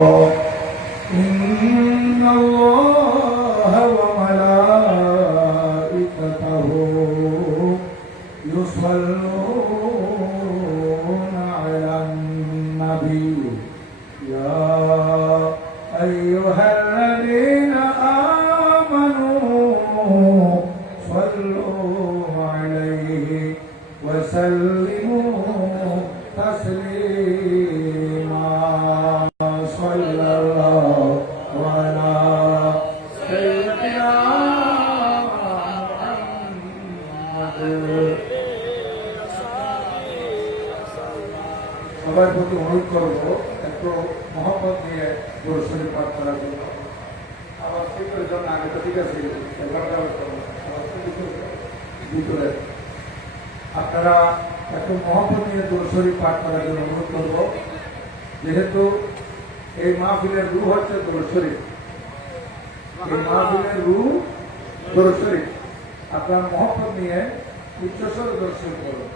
إن الله وملائكته يصلون على النبي يا أيها الذين آمنوا صلوا عليه وسلموا تسليما صلى الله على سيدنا محمد সবার প্রতি অনুরোধ করব একটু মহব্বত নিয়ে দরুদ শরীফ পাঠ করার জন্য। আবার শীতের জন্য আগে তো ঠিক আছে ভিতরে আপনারা একটু মহব্বত নিয়ে দরুদ শরীফ পাঠ করার জন্য অনুরোধ করব। যেহেতু এই মাহফিলের রূহ হচ্ছে দরুদ শরীফ, এই মাহফিলের রূহ দরুদ শরীফ। আপনারা মহব্বত নিয়ে উচ্চস্বরে দরুদ শরীফ করুন।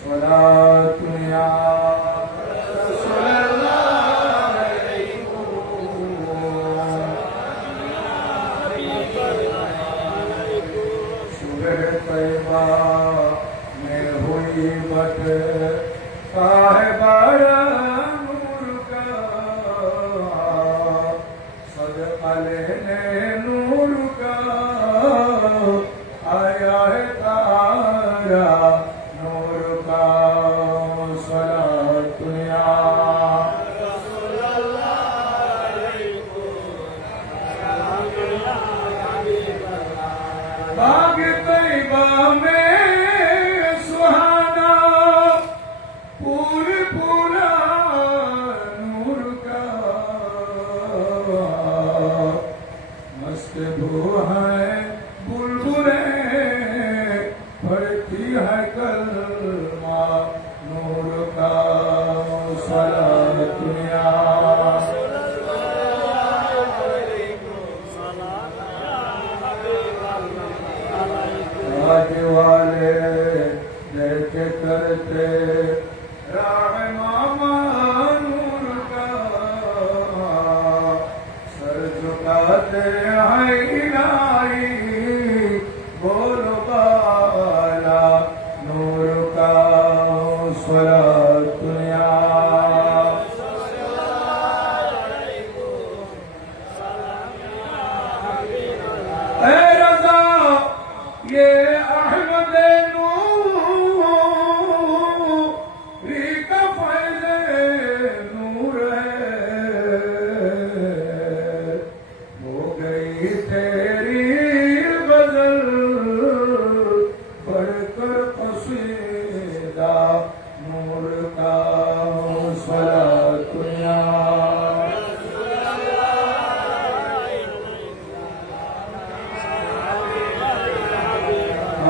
সালাতু ইয়া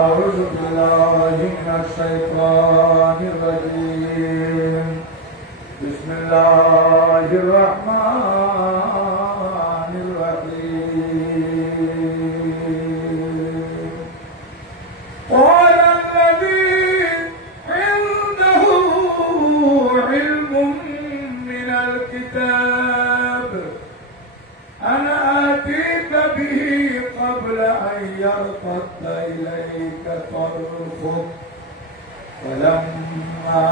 أعوذ بالله من الشيطان الرجيم بسم الله الرحمن الرحيم قال الذي عنده علم من الكتاب أنا آتيك به قبل أن يرتد إليك طرفك فلما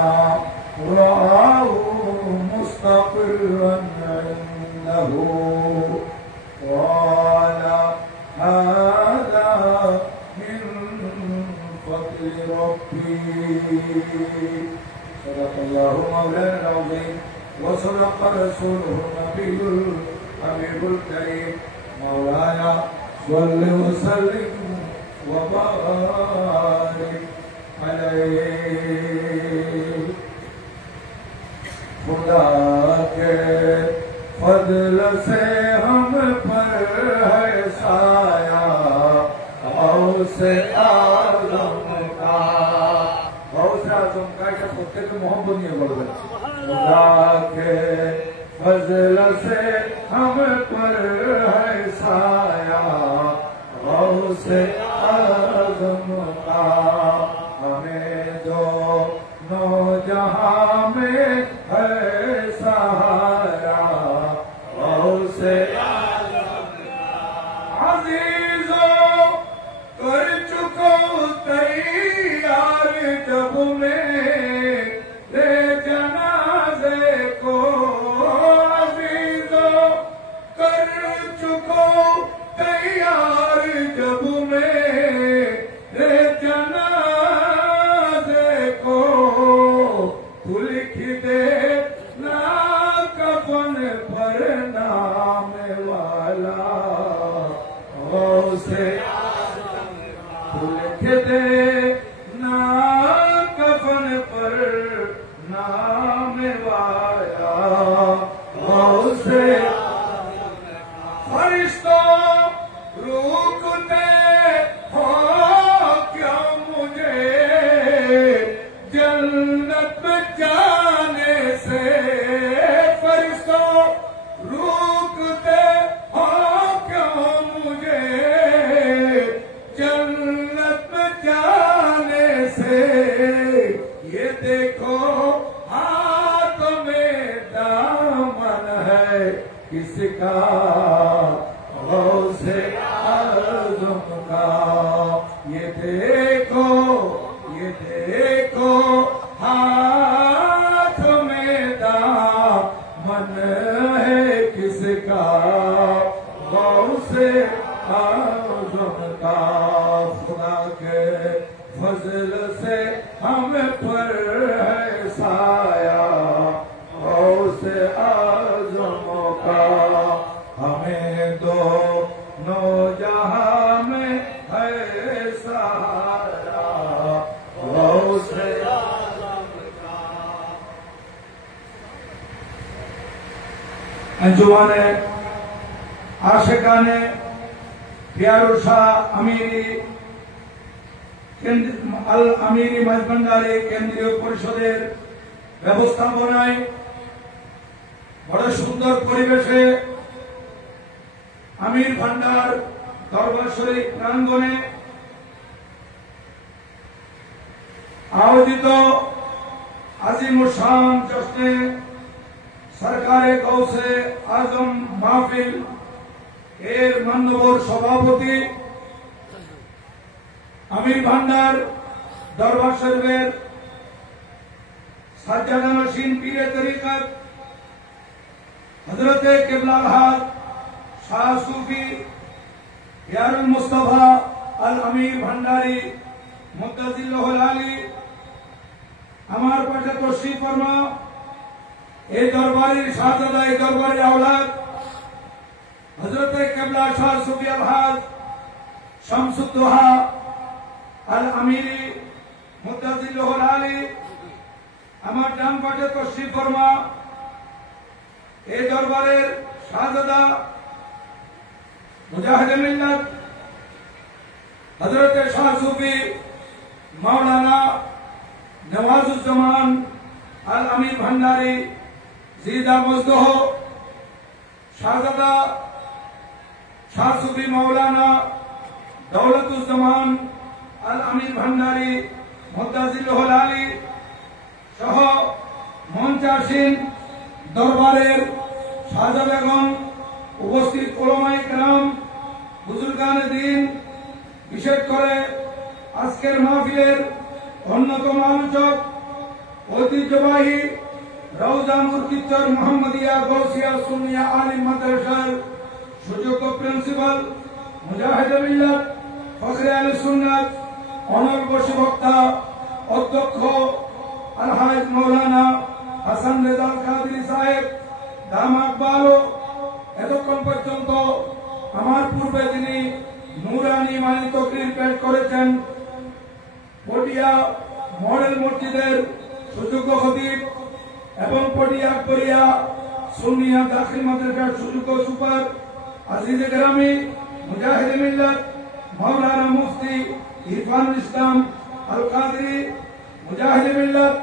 رآه مستقرا عنده قال هذا من فضل ربي صدق الله مولانا العظيم وصدق رسوله النبي الحبيب الكريم مولانا صل وسلم وبارك عليه खुदा के फضल से हम पर है साया गौसे आजम का এটা প্রত্যেকে মোহাম্মদ নিয়ে বলবেন खुदा के फضल से हम पर है साया गौसे आजम का हमें जो नौ जहां में है सहारा से फरिश्तों रोकते हो क्या मुझे जन्नत में जाने से फरिश्तों रोकते हो क्या मुझे जन्नत में जाने से ये देखो हाथ में दामन है किसका गौसे आज़म का ये देखो हाथ में दामन है किसका गौसे आज़म का खुदा के फजल से हम पर है साया गौसे आज़म का हमें दो जहां में है सहारा गौसे आज़म का। अंजुमाने आशिकाने प्यारो शाह अमीरी আল আমিরি মাঝভান্ডারে কেন্দ্রীয় পরিষদের ব্যবস্থাপনায় বড় সুন্দর পরিবেশে আমির ভান্ডার দরবার শরীফ প্রাঙ্গণে আয়োজিত আজিমুশান জশ্নে সরকারে গৌসে আজম মাহফিল এর মাননীয় সভাপতি আমির ভান্ডার দরবার শরীফের সাজ্জাদানশীন পীরে তরিকত হযরতে কিবলাল হাজ শাহ সুফি ইয়ারুল মুস্তাফা আল আমির ভান্ডারী মুত্তাজিল্লাহুল আলী আমার পাশে তশরিফ ফরমা এই দরবারের শাহজাদা এই দরবারের আওলাদ হযরতে কিবলা শাহ সুফি আল হাজ শামসুদ্দোহা আল আমিরি মুত্তাজিল্লাহুল আলী আমার ডান পাশে তশরিফ ফরমা এই দরবারের শাহজাদা মুজাহিদে মিল্লাত হযরতে শাহ সুফি মাওলানা নওয়াজুজ্জামান আল আমির ভান্ডারী জিদা মজদহ শাহজাদা শাহ সুফি মাওলানা দৌলতুজ্জামান আল আমির ভান্ডারী মুত্তাজিল্লাহুল আলী সহ মঞ্চাসীন দরবারের শাহজা বেগম উপস্থিত উলামায়ে কেরাম বুজুর্গানে দ্বীন বিশেষ করে আজকের মাহফিলের অন্যতম আলোচক ঐতিহ্যবাহী রওজা মুরকিচ্চর মোহাম্মদিয়া গৌসিয়া সুন্নিয়া আলিম মাদ্রাসার সুযোগ্য প্রিন্সিপাল মুজাহিদে মিল্লাত ফখরে আহলে সুন্নাত অনর্ব বক্তা অধ্যক্ষ আলহাজ মৌলানা হাসান রেজাল কাদরি সাহেব দামাক বালো এতক্ষণ পর্যন্ত আমার পূর্বে তিনি নুরানি মানি তকরির পেশ করেছেন পটিয়া মডেল মসজিদের সুযোগ্য খতিব এবং পটিয়া আকবরিয়া সুন্নিয়া দাখিল মাদ্রাসার সুযোগ্য সুপার আজিজে গ্রামী মুজাহিদে মিল্লাত মাওলানা মুফতি ইরফানুল ইসলাম আল কাদরি মুজাহিদে মিল্লাত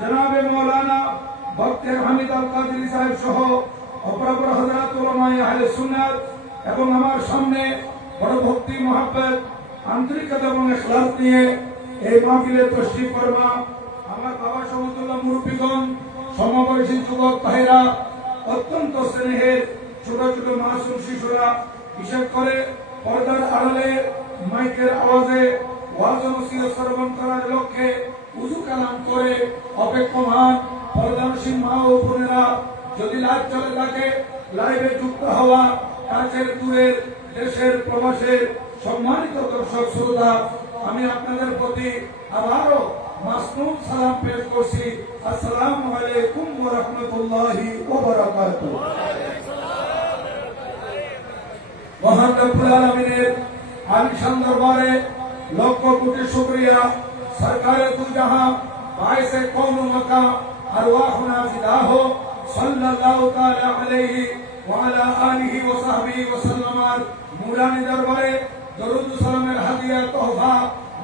জনাবে মাওলানা বক্তের হামিদ আল কাদরি সাহেব সহ অপরাপর হযরত উলামায়ে আহলে সুন্নাত এবং আমার সামনে বড় ভক্তি মহব্বত আন্তরিকতা এবং ইখলাস নিয়ে এই মাহফিলে তশরিফ ফরমা আমার বাবা সমতুল্লাহ মুরব্বিগণ সমবয়সী যুবক ভাইরা অত্যন্ত স্নেহের ছোট ছোট মাসুম শিশুরা বিশেষ করে পর্দার আড়ালে মাইকের আওয়াজে ওয়াজ ও নসিহত শ্রবণ করার লক্ষ্যে উযু কালাম করে অপেক্ষমান পর্দানসীন মা ও বোনেরা যদি লাইভ চলে থাকে লাইভে যুক্ত হওয়া কাছের দূরের দেশের প্রবাসের সম্মানিত দর্শক শ্রোতা আমি আপনাদের প্রতি আবারও মাসনুন সালাম পেশ করছি। আসসালামু আলাইকুম ওয়া রাহমাতুল্লাহি ওয়া বারাকাতুহু। মহান রব্বুল আলামিনের আলিশান দরবারে লক্ষ কোটি শুকরিয়া। সরকারে দু জাহাं বায়সে কৌন মকা আরওয়াহুনা ফিদা হো। সাল্লাল্লাহু তাআলা আলাইহি ওয়া আলা আলিহি ওয়া সাহবিহি ওয়া সাল্লামার মুরানি দরবারে দরুদ ও সালামের হাদিয়া তোহফা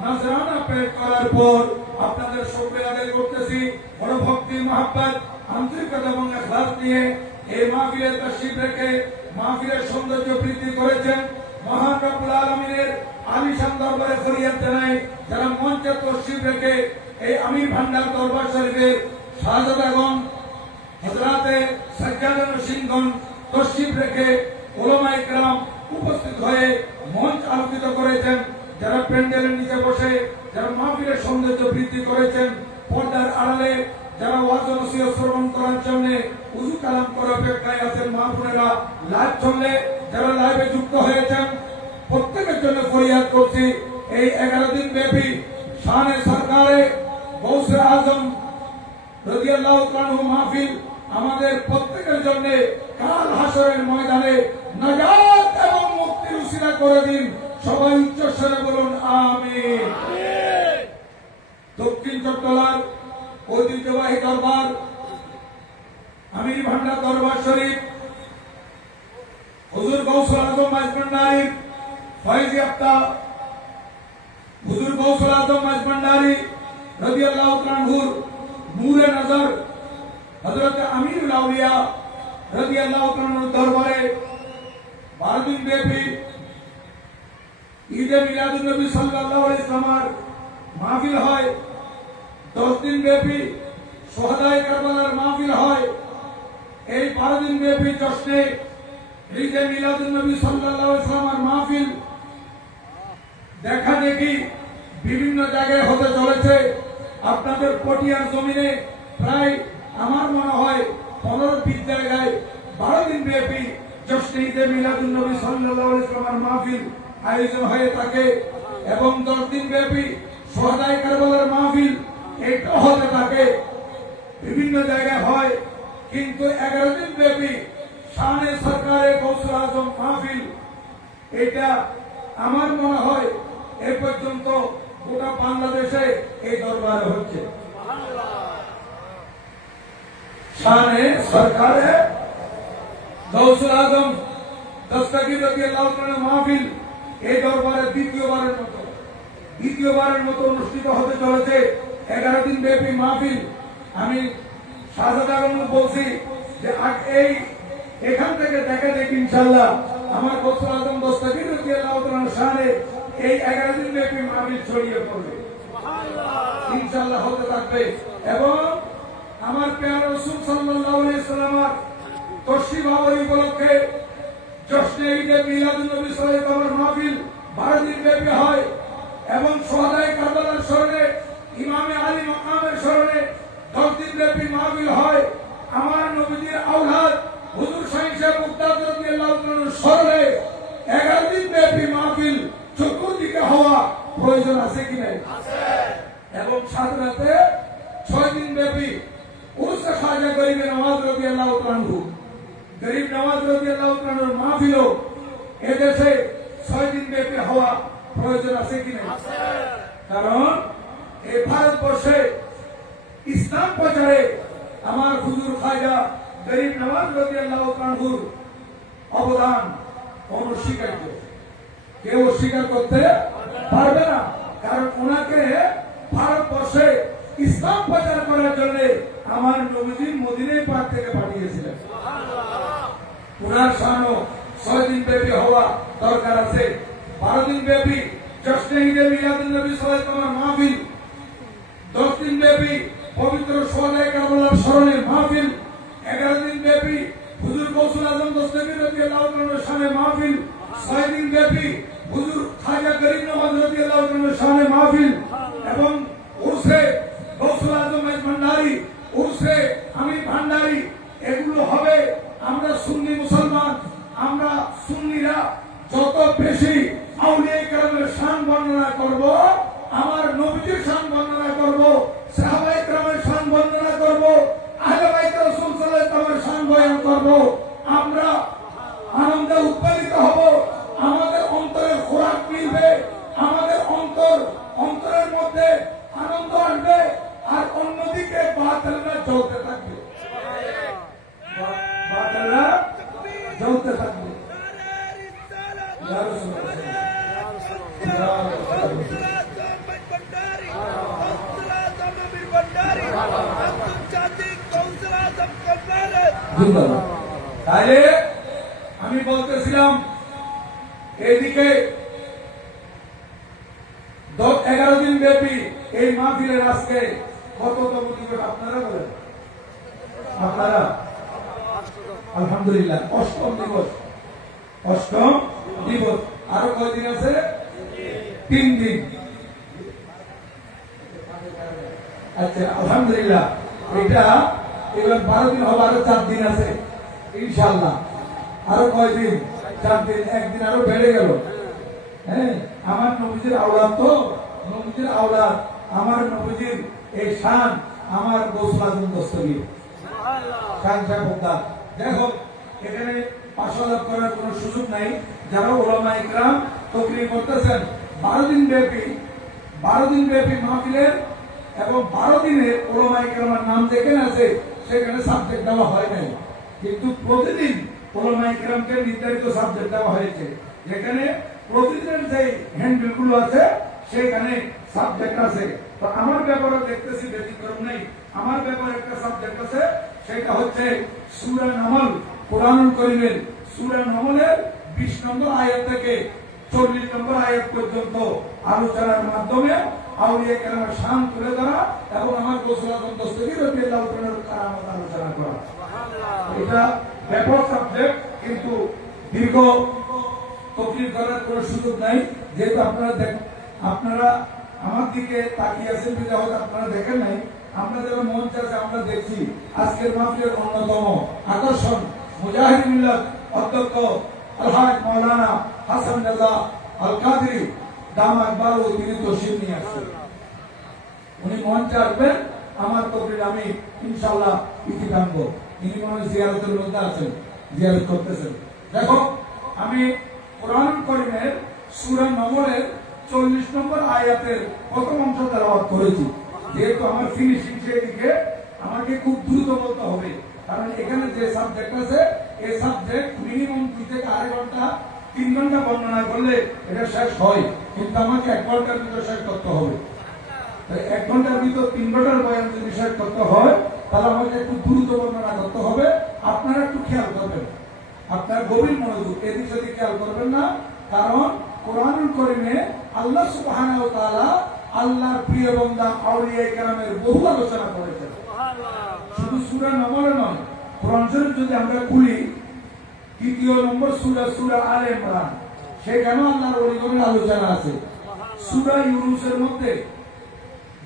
নজরানা পেশ করার পর আপনাদের শুকরিয়া আদায় করতেছি। বড় ভক্তি মহব্বত আন্তরিকতা এবং ইখলাস নিয়ে এই মাহফিলে তাশরীফ রেখে মাহফিলের সৌন্দর্য বৃদ্ধি করেছেন মহান রব্বুল আলামিনের আলিশান দরবারে ফরিয়াদ জানাই যারা মঞ্চে তাশরীফ রেখে এই আমির ভান্ডার দরবার শরীফের শাহজাদাগণ হযরতে সাজ্জাদা নরসিংগণ তাশরীফ রেখে উলামায়ে কেরাম উপস্থিত হয়ে মঞ্চ আলোকিত করেছেন, যারা প্যান্ডেলের নিচে বসে যারা মাহফিলের সৌন্দর্য বৃদ্ধি করেছেন, পর্দার আড়ালে যারা ওয়াজ ও নসিহত শ্রবণ করার জন্য উযু কালাম করে অপেক্ষায় আছেন মা বোনেরা, লাইভ চললে যারা লাইভে যুক্ত হয়েছেন প্রত্যেকের জন্য ফরিয়াদ করছি এই 11 দিন ব্যাপী শানে সরকারে গৌসে আজম রাদিয়াল্লাহু তাআলা মাহফিল আমাদের প্রত্যেকের জন্য কাল হাসরের ময়দানে নাজাত এবং মুক্তির উসিলা করে দিন। সবাই উচ্চ স্বরে বলুন আমিন। দক্ষিণ চট্টলার ঐতিহ্যবাহী দরবার আমির ভান্ডার দরবার শরীফ হুজুর গৌসুল আজম মাইজভান্ডারী ফয়েজ ইয়াফতা হুজুর গৌসুল আজম মাইজভান্ডারী রাদিয়াল্লাহু তাআলা আনহুর নূরে নজর হযরত আমিরুল আউলিয়া রাদিয়াল্লাহু তাআলা আনহুর দরবারে 12 দিন ব্যাপী ঈদে মিলাদুন নবী সাল্লাল্লাহু আলাইহি ওয়াসাল্লামের মাহফিল হয়। 10 দিন ব্যাপী শুহাদায়ে কারবালার মাহফিল হয়। এই 12 দিন ব্যাপী জশ্নে ঈদে মিলাদুন নবী সাল্লাল্লাহু আলাইহি ওয়াসাল্লামের মাহফিল দেখা দেখি বিভিন্ন জায়গায় হতে চলেছে। আপনাদের পটিয়ার জমিনে প্রায় আমার মনে হয় 15-20 জায়গায় 12 দিন ব্যাপী জশ্নে ঈদে মিলাদুন নবী সাল্লাল্লাহু আলাইহি ওয়াসাল্লামের মাহফিল আয়োজন হয়ে থাকে এবং 10 দিন ব্যাপী শুহাদায়ে কারবালার মাহফিল এটা হতে থাকে, বিভিন্ন জায়গায় হয়। কিন্তু 11 দিন ব্যাপী শানে সরকারে গৌসুল আজম মাহফিল এটা আমার মনে হয় এ পর্যন্ত গোটা বাংলাদেশে এই দরবারে হচ্ছে। শানে সরকারে গৌসুল আজম দস্তগীর রাদিয়াল্লাহু তাআলা মাহফিল এই দরবারে দ্বিতীয়বারের মতো অনুষ্ঠিত হতে চলেছে। 11 দিন ব্যাপী মাহফিল। আমি শাহজাদাগণ বলছি যে এখান থেকে দেখা দেখি ইনশাআল্লাহ আমার গৌসুল আজম দস্তগীর রাদিয়াল্লাহু তাআলা শানে এই 11 দিন ব্যাপী মাহফিল ছড়িয়ে পড়বে ইনশাআল্লাহ, হতে থাকবে। এবং আমার প্রিয় রাসূল সাল্লাল্লাহু আলাইহি ওয়াসাল্লামের তাশরীফ আওয়ারী উপলক্ষে জশ্নে ঈদে মিলাদুন নবী সাল্লাল্লাহু আলাইহি ওয়াসাল্লামের মাহফিল 12 দিন ব্যাপী হয় এবং শুহাদায়ে কারবালার স্মরণে ইমামে আলী মাকামের স্মরণে 10 দিন ব্যাপী মাহফিল হয়। আমার নবীজির আওলাদ হুজুর শাহী সাহেব মুক্তাদ রাদিয়াল্লাহু তাআলার স্মরণে 11 দিন ব্যাপী মাহফিল চতুর্দিকে হওয়া প্রয়োজন আছে কি নাই? আছে। এবং সাথে সাথে 6 দিন ব্যাপী উরুস খাজা গরিব নওয়াজ রাদিয়াল্লাহু তাআলা আনহু গরিব নওয়াজ রাদিয়াল্লাহু তাআলার মাহফিলও এদেশে 6 দিন ব্যাপী হওয়া প্রয়োজন আছে কি নাই? আছে। কারণ এই ভারতবর্ষে ইসলাম প্রচারে আমার হুজুর খাজা গরিব নওয়াজ রাদিয়াল্লাহু তাআলা আনহুর অবদান অনস্বীকার্য, কেউ অস্বীকার করতে পারবে না। কারণ ওনাকে ভারতবর্ষে ইসলাম প্রচার করার জন্য আমার নবীজি মদিনা পাক থেকে পাঠিয়েছিলেন। ওনার শানও 6 দিন ব্যাপী হওয়া দরকার আছে। 12 দিন ব্যাপী জশ্নে ঈদে মিলাদুন নবী সাল্লাল্লাহু আলাইহি ওয়াসাল্লামের মাহফিল, 10 দিন ব্যাপী পবিত্র শুহাদায়ে কারবালার স্মরণে মাহফিল, 11 দিন ব্যাপী হুজুর গৌসুল আজম দস্তগীর রাদিয়াল্লাহু তাআলার শানে মাহফিল, 6 দিন ব্যাপী হুজুর খাজা গরিব নওয়াজ রাদিয়াল্লাহু তাআলার শানে মাহফিল এবং উরসে গৌসুল আজম মাইজভান্ডারী, উরসে আমির ভান্ডারী, এগুলো হবে। আমরা সুন্নি মুসলমান, আমরা সুন্নিরা যত বেশি আউলিয়া কেরামের শান বর্ণনা করব, আমার নবীজির শান বর্ণনা করব, সাহাবায়ে কেরামের শান বর্ণনা করব, আহলে বাইত রাসূল সাল্লাল্লাহু আলাইহি ওয়াসাল্লামের শান বয়ান করব, আমরা আনন্দে উৎপাদিত হব। আমাদের অন্তরে খোরাক মিলবে, আমাদের অন্তরের মধ্যে আনন্দ আসবে, আর অন্যদিকে বাতিলরা চলতে থাকবে। বাতারা জ্বলতে থাকবে। ইয়া রাসূলুল্লাহ, তাহলে আমি বলতেছিলাম এইদিকে 11 দিন ব্যাপী এই মাহফিলের আজকে কততম দিবস আপনারা বলেন? আপনারা আলহামদুলিল্লাহ অষ্টম দিবস। অষ্টম দিবস। আরো কয়দিন আছে? 3 দিন। আচ্ছা আলহামদুলিল্লাহ, এটা এবার 12 দিন হবে, আরো 4 দিন আছে ইনশাআল্লাহ। আরো কয়দিন? 4 দিন। একদিন আরো বেড়ে গেল। হ্যাঁ, আমার নবীজির আওলাদ তো, নবীজির আওলাদ, আমার নবীজির এই শান, আমার গোসল আজম দস্তগীর শান সাহেব। দেখো এখানে 500 লাভ করার কোনো সুযোগ নাই। যারা ওলামা ইকরাম তকরির করতেছেন 12 দিন ব্যাপী মাহফিলের এবং 12 দিনের ওলামা ইকরামের নাম যেখানে আছে সেখানে সাবজেক্ট দেওয়া হয় নাই, কিন্তু প্রতিদিন ওলামা ইকরামকে নির্ধারিত সাবজেক্ট দেওয়া হয়েছে। যেখানে প্রতিদিনের যে হ্যান্ডবিল গুলো আছে সেখানে সাবজেক্ট আছে। তো আমার ব্যাপারে দেখতেছি ব্যতিক্রম নেই। আমার ব্যাপারে একটা সাবজেক্ট আছে, সেটা হচ্ছে সূরা নামল। কোরআনুল কারীমের সূরা নামলের 20 নম্বর আয়াত থেকে 40 নম্বর আয়াত পর্যন্ত আলোচনার মাধ্যমে আউলিয়া কেরামের শান তুলে ধরা এবং আমার গোসল আজম দস্তগীর রাদিয়াল্লাহু তাআলার কারামত আলোচনা করা। এটা ব্যাপক সাবজেক্ট, কিন্তু দীর্ঘ তকরির করার কোনো সুযোগ নাই। যেহেতু আপনারা আমার দিকে তাকিয়ে আছেন, যদি হয়তো আপনারা দেখেন নাই, আমরা যারা মঞ্চ আছে আমরা দেখছি। আজকের মাহফিলের অন্যতম আকর্ষণ মুজাহিদ মিল্লাত অধ্যক্ষ আলহাজ মাওলানা হাসান রাজা আল কাদরি দামাত বারো, তিনি তশরিফ নিয়ে আসছেন। উনি মঞ্চে আসবেন, আমার তকরির আমি ইনশাআল্লাহ ইতি টানব। তিনি মনে জিয়ারতের মধ্যে আছেন, জিয়ারত করতেছেন। দেখো আমি কোরআনুল কারীমের সূরা নামলের 40 নম্বর আয়াতের প্রথম অংশ তেলাওয়াত করেছি। যেহেতু আমার ফিনিশিং সেদিকে আমাকে খুব দ্রুত বলতে হবে, কারণ এখানে যে সাবজেক্ট আছে এই সাবজেক্ট মিনিমাম 2 থেকে 2.5 ঘন্টা 3 ঘন্টা বর্ণনা করলে এটা শেষ হয়, কিন্তু আমাকে 1 ঘন্টার ভিতরে শেষ করতে হবে। তাই 1 ঘন্টার ভিতর 3 ঘন্টার বয়ান যদি শেষ করতে হয় তাহলে আমাকে একটু দ্রুত বর্ণনা করতে হবে। আপনারা একটু খেয়াল করবেন, আপনার গভীর মনোযোগ, এদিক সেদিক খেয়াল করবেন না। কারণ কোরআনুল কারীমে আল্লাহ সুবহানাহু ওয়া তাআলা আল্লাহর প্রিয় বান্দা আউলিয়া কেরামের বহু আলোচনা করেছেন। শুধু সূরা নামলে নয়, কোরআন শরীফ যদি আমরা খুলি 3য় নম্বর সূরা আলে ইমরান, সেখানেও আল্লাহর ওলিগণের আলোচনা আছে। সূরা ইউনূসের মধ্যে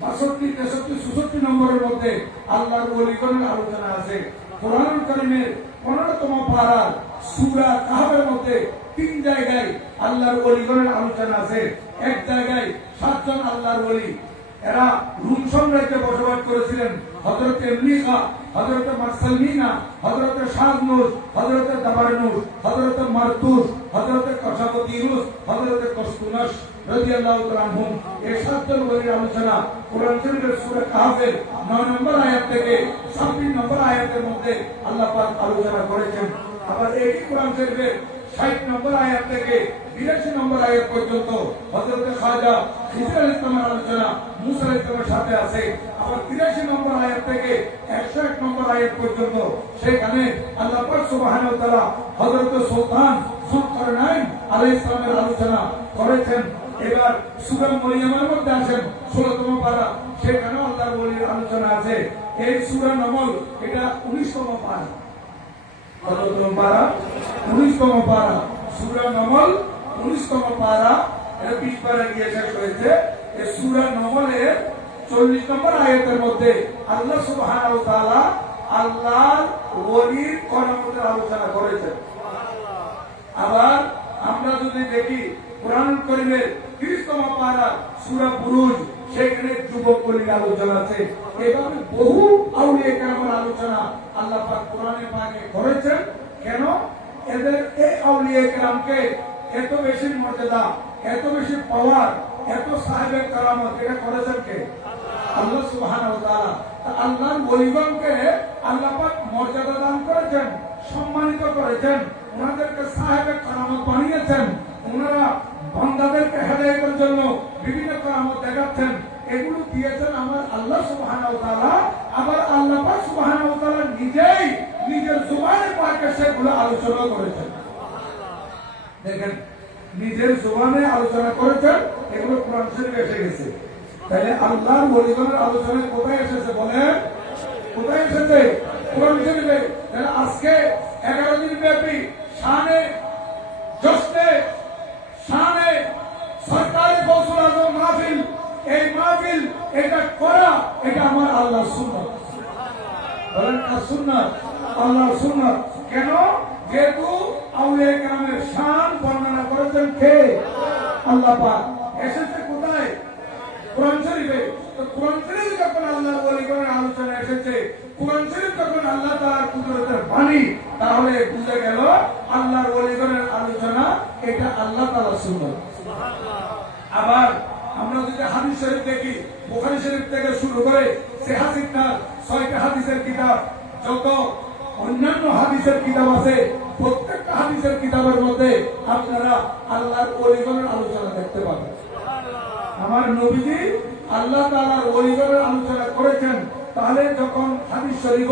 62, 63, 64 নম্বরের মধ্যে আল্লাহর ওলিগণের আলোচনা আছে। কোরআনুল কারীমের 15তম পারার সূরা কাহফের মধ্যে 3 জায়গায় আল্লাহর ওলিগণের আলোচনা আছে। এক জায়গায় 7 জন আল্লাহর ওলি, এরা রুম সাম্রাজ্যে বসবাস করেছিলেন। হযরত ইমলিকা, হযরত মারসালমিনা, হযরত শাহনুস, হযরত দাবারনুস, হযরত মারতুস, হযরত কশাবতিরুস, হযরত কসতুনাস রাদিয়াল্লাহু তাআলা আনহুম। এই 7 জন ওলির আলোচনা কোরআন শরীফের সূরা কাহফের 9 নম্বর আয়াত থেকে 26 নম্বর আয়াতের মধ্যে আল্লাহ পাক আলোচনা করেছেন। আবার এই কোরআন শরীফের 60 নম্বর আয়াত থেকে 82 নম্বর আয়াত পর্যন্ত হযরত খাজা খিজর আলাইহিস সালামের আলোচনা মুসা আলাইহিস সালামের সাথে আছে। আবার 83 নম্বর আয়াত থেকে 101 নম্বর আয়াত পর্যন্ত সেখানে আল্লাহ পাক সুবহানাহু ওয়া তাআলা হযরত সুলতান যুলকারনাইন আলাইহিস সালামের আলোচনা করেছেন। এবার সূরা মরিয়মের মধ্যে আছেন 16তম পারা, সেখানেও আল্লাহর ওলির আলোচনা আছে। এই সূরা নামল এটা 19তম পারা। কততম পারা? 19তম পারা। সূরা নামল 19তম পারা, এটা 20 পারা গিয়ে শেষ হয়েছে। এই সূরা নামলের 40 নম্বর আয়াতের মধ্যে আল্লাহ সুবহানাহু ওয়া তাআলা আল্লাহর ওলির করামতের আলোচনা করেছেন। আবার আমরা যদি দেখি কোরআনুল কারীমের 30তম পারা সূরা বুরুজ, সেখানে যুবক ওলির আলোচনা আছে। এভাবে বহু আউলিয়া কেরামের আলোচনা আল্লাহ পাক কোরআনে পাকে করেছেন। কেন? এদের এই আউলিয়া কেরামকে এত বেশি মর্যাদা, এত বেশি পাওয়ার, এত সাহেবের কারামত এটা করেছেন কে? আল্লাহ সুবহানাহু ওয়া তাআলা। আল্লাহর ওলিগণকে আল্লাহ পাক মর্যাদা দান করেছেন, সম্মানিত করেছেন, ওনাদেরকে সাহেবে কারামত বানিয়েছেন, ওনারা বান্দাদেরকে হেদায়েতের জন্য বিভিন্ন কারামত দেখাচ্ছেন। এগুলো দিয়েছেন আমার আল্লাহ সুবহানাহু ওয়া তাআলা। আবার আল্লাহ পাক সুবহানাহু ওয়া তাআলা নিজেই নিজের জবানে পাকে সেগুলো আলোচনা করেছেন। দেখেন, নিজের জবানে আলোচনা করেছেন, এগুলো কোরআন শরীফে এসে গেছে। তাহলে আল্লাহর ওলিগণের আলোচনা কোথায় এসেছে বলেন? কোথায় এসেছে? কোরআন শরীফে। তাহলে আজকে 11 দিন ব্যাপী শানে জশ্নে শানে সরকারি গৌসুল আজম মাহফিল, এই মাহফিল এটা করা, এটা আমার আল্লাহর সুন্নাত। বলেন কার সুন্নাত? আল্লাহর সুন্নাত। কেন? যেহেতু আউলিয়া কেরামের শান বর্ণনা করেছেন কে? আল্লাহ পাক। এসেছে কোথায়? কোরআন শরীফে। তো কোরআন শরীফ যখন আল্লাহর ওলিগণের আলোচনা এসেছে, কোরআন শরীফ যখন আল্লাহ তাআলার কুদরতের বাণী, তাহলে বুঝে গেল আল্লাহর ওলিগণের আলোচনা এটা আল্লাহ তাআলার সুন্নাত। আবার আমরা যদি হাদিস শরীফ দেখি, বুখারী শরীফ থেকে শুরু করে সিহাহ 6টা হাদিসের কিতাব, যত অন্যান্য হাদিসের কিতাব আছে, প্রত্যেকটা হাদিসের কিতাবের মধ্যে আপনারা আল্লাহর ওলিগণের আলোচনা দেখতে পাবেন। আমার নবীজি আল্লাহ তাআলার ওলিগণের আলোচনা করেছেন। তাহলে যখন হাদিস শরীফ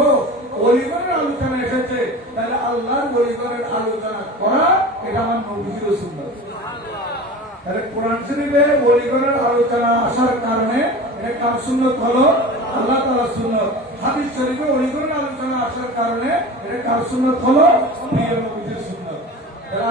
ওলিগণের আলোচনা এসেছে, তাহলে আল্লাহর ওলিগণের আলোচনা করা এটা আমার নবীজির সুন্নাত। তাহলে কোরআন শরীফে ওলিগণের আলোচনা আসার কারণে এটা কার সুন্নাত হলো? আল্লাহ তাআলার সুন্নাত। হাদিস শরীফে ওলিগণের আলোচনা আসার কারণে এটা কার সুন্নাত হলো? প্রিয় নবীজির সুন্নাত।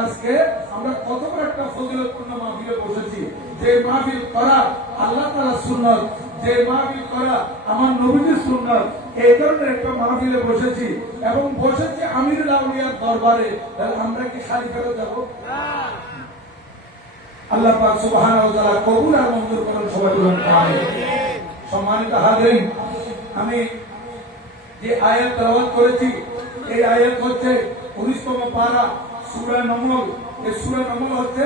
আজকে আমরা কত বড় একটা ফজিলতপূর্ণ মাহফিলে বসেছি। যে মাহফিল করা আল্লাহ তাআলার সুন্নাত, যে মাহফিল করা আমার নবীজির সুন্নাত, এই ধরনের একটা মাহফিলে বসেছি এবং বসেছি আমিরুল আউলিয়ার দরবারে। তাহলে আমরা কি খালি ফেরত যাব? আল্লাহ পাক সুবহানাহু ওয়া তাআলা কবুল আর মঞ্জুর করেন। সবাই বলুন আমিন। সম্মানিত হাজিরিন, আমি যে আয়াত তেলাওয়াত করেছি, এই আয়াত হচ্ছে 19তম পারা সূরা নমল। এই সূরা নমল হচ্ছে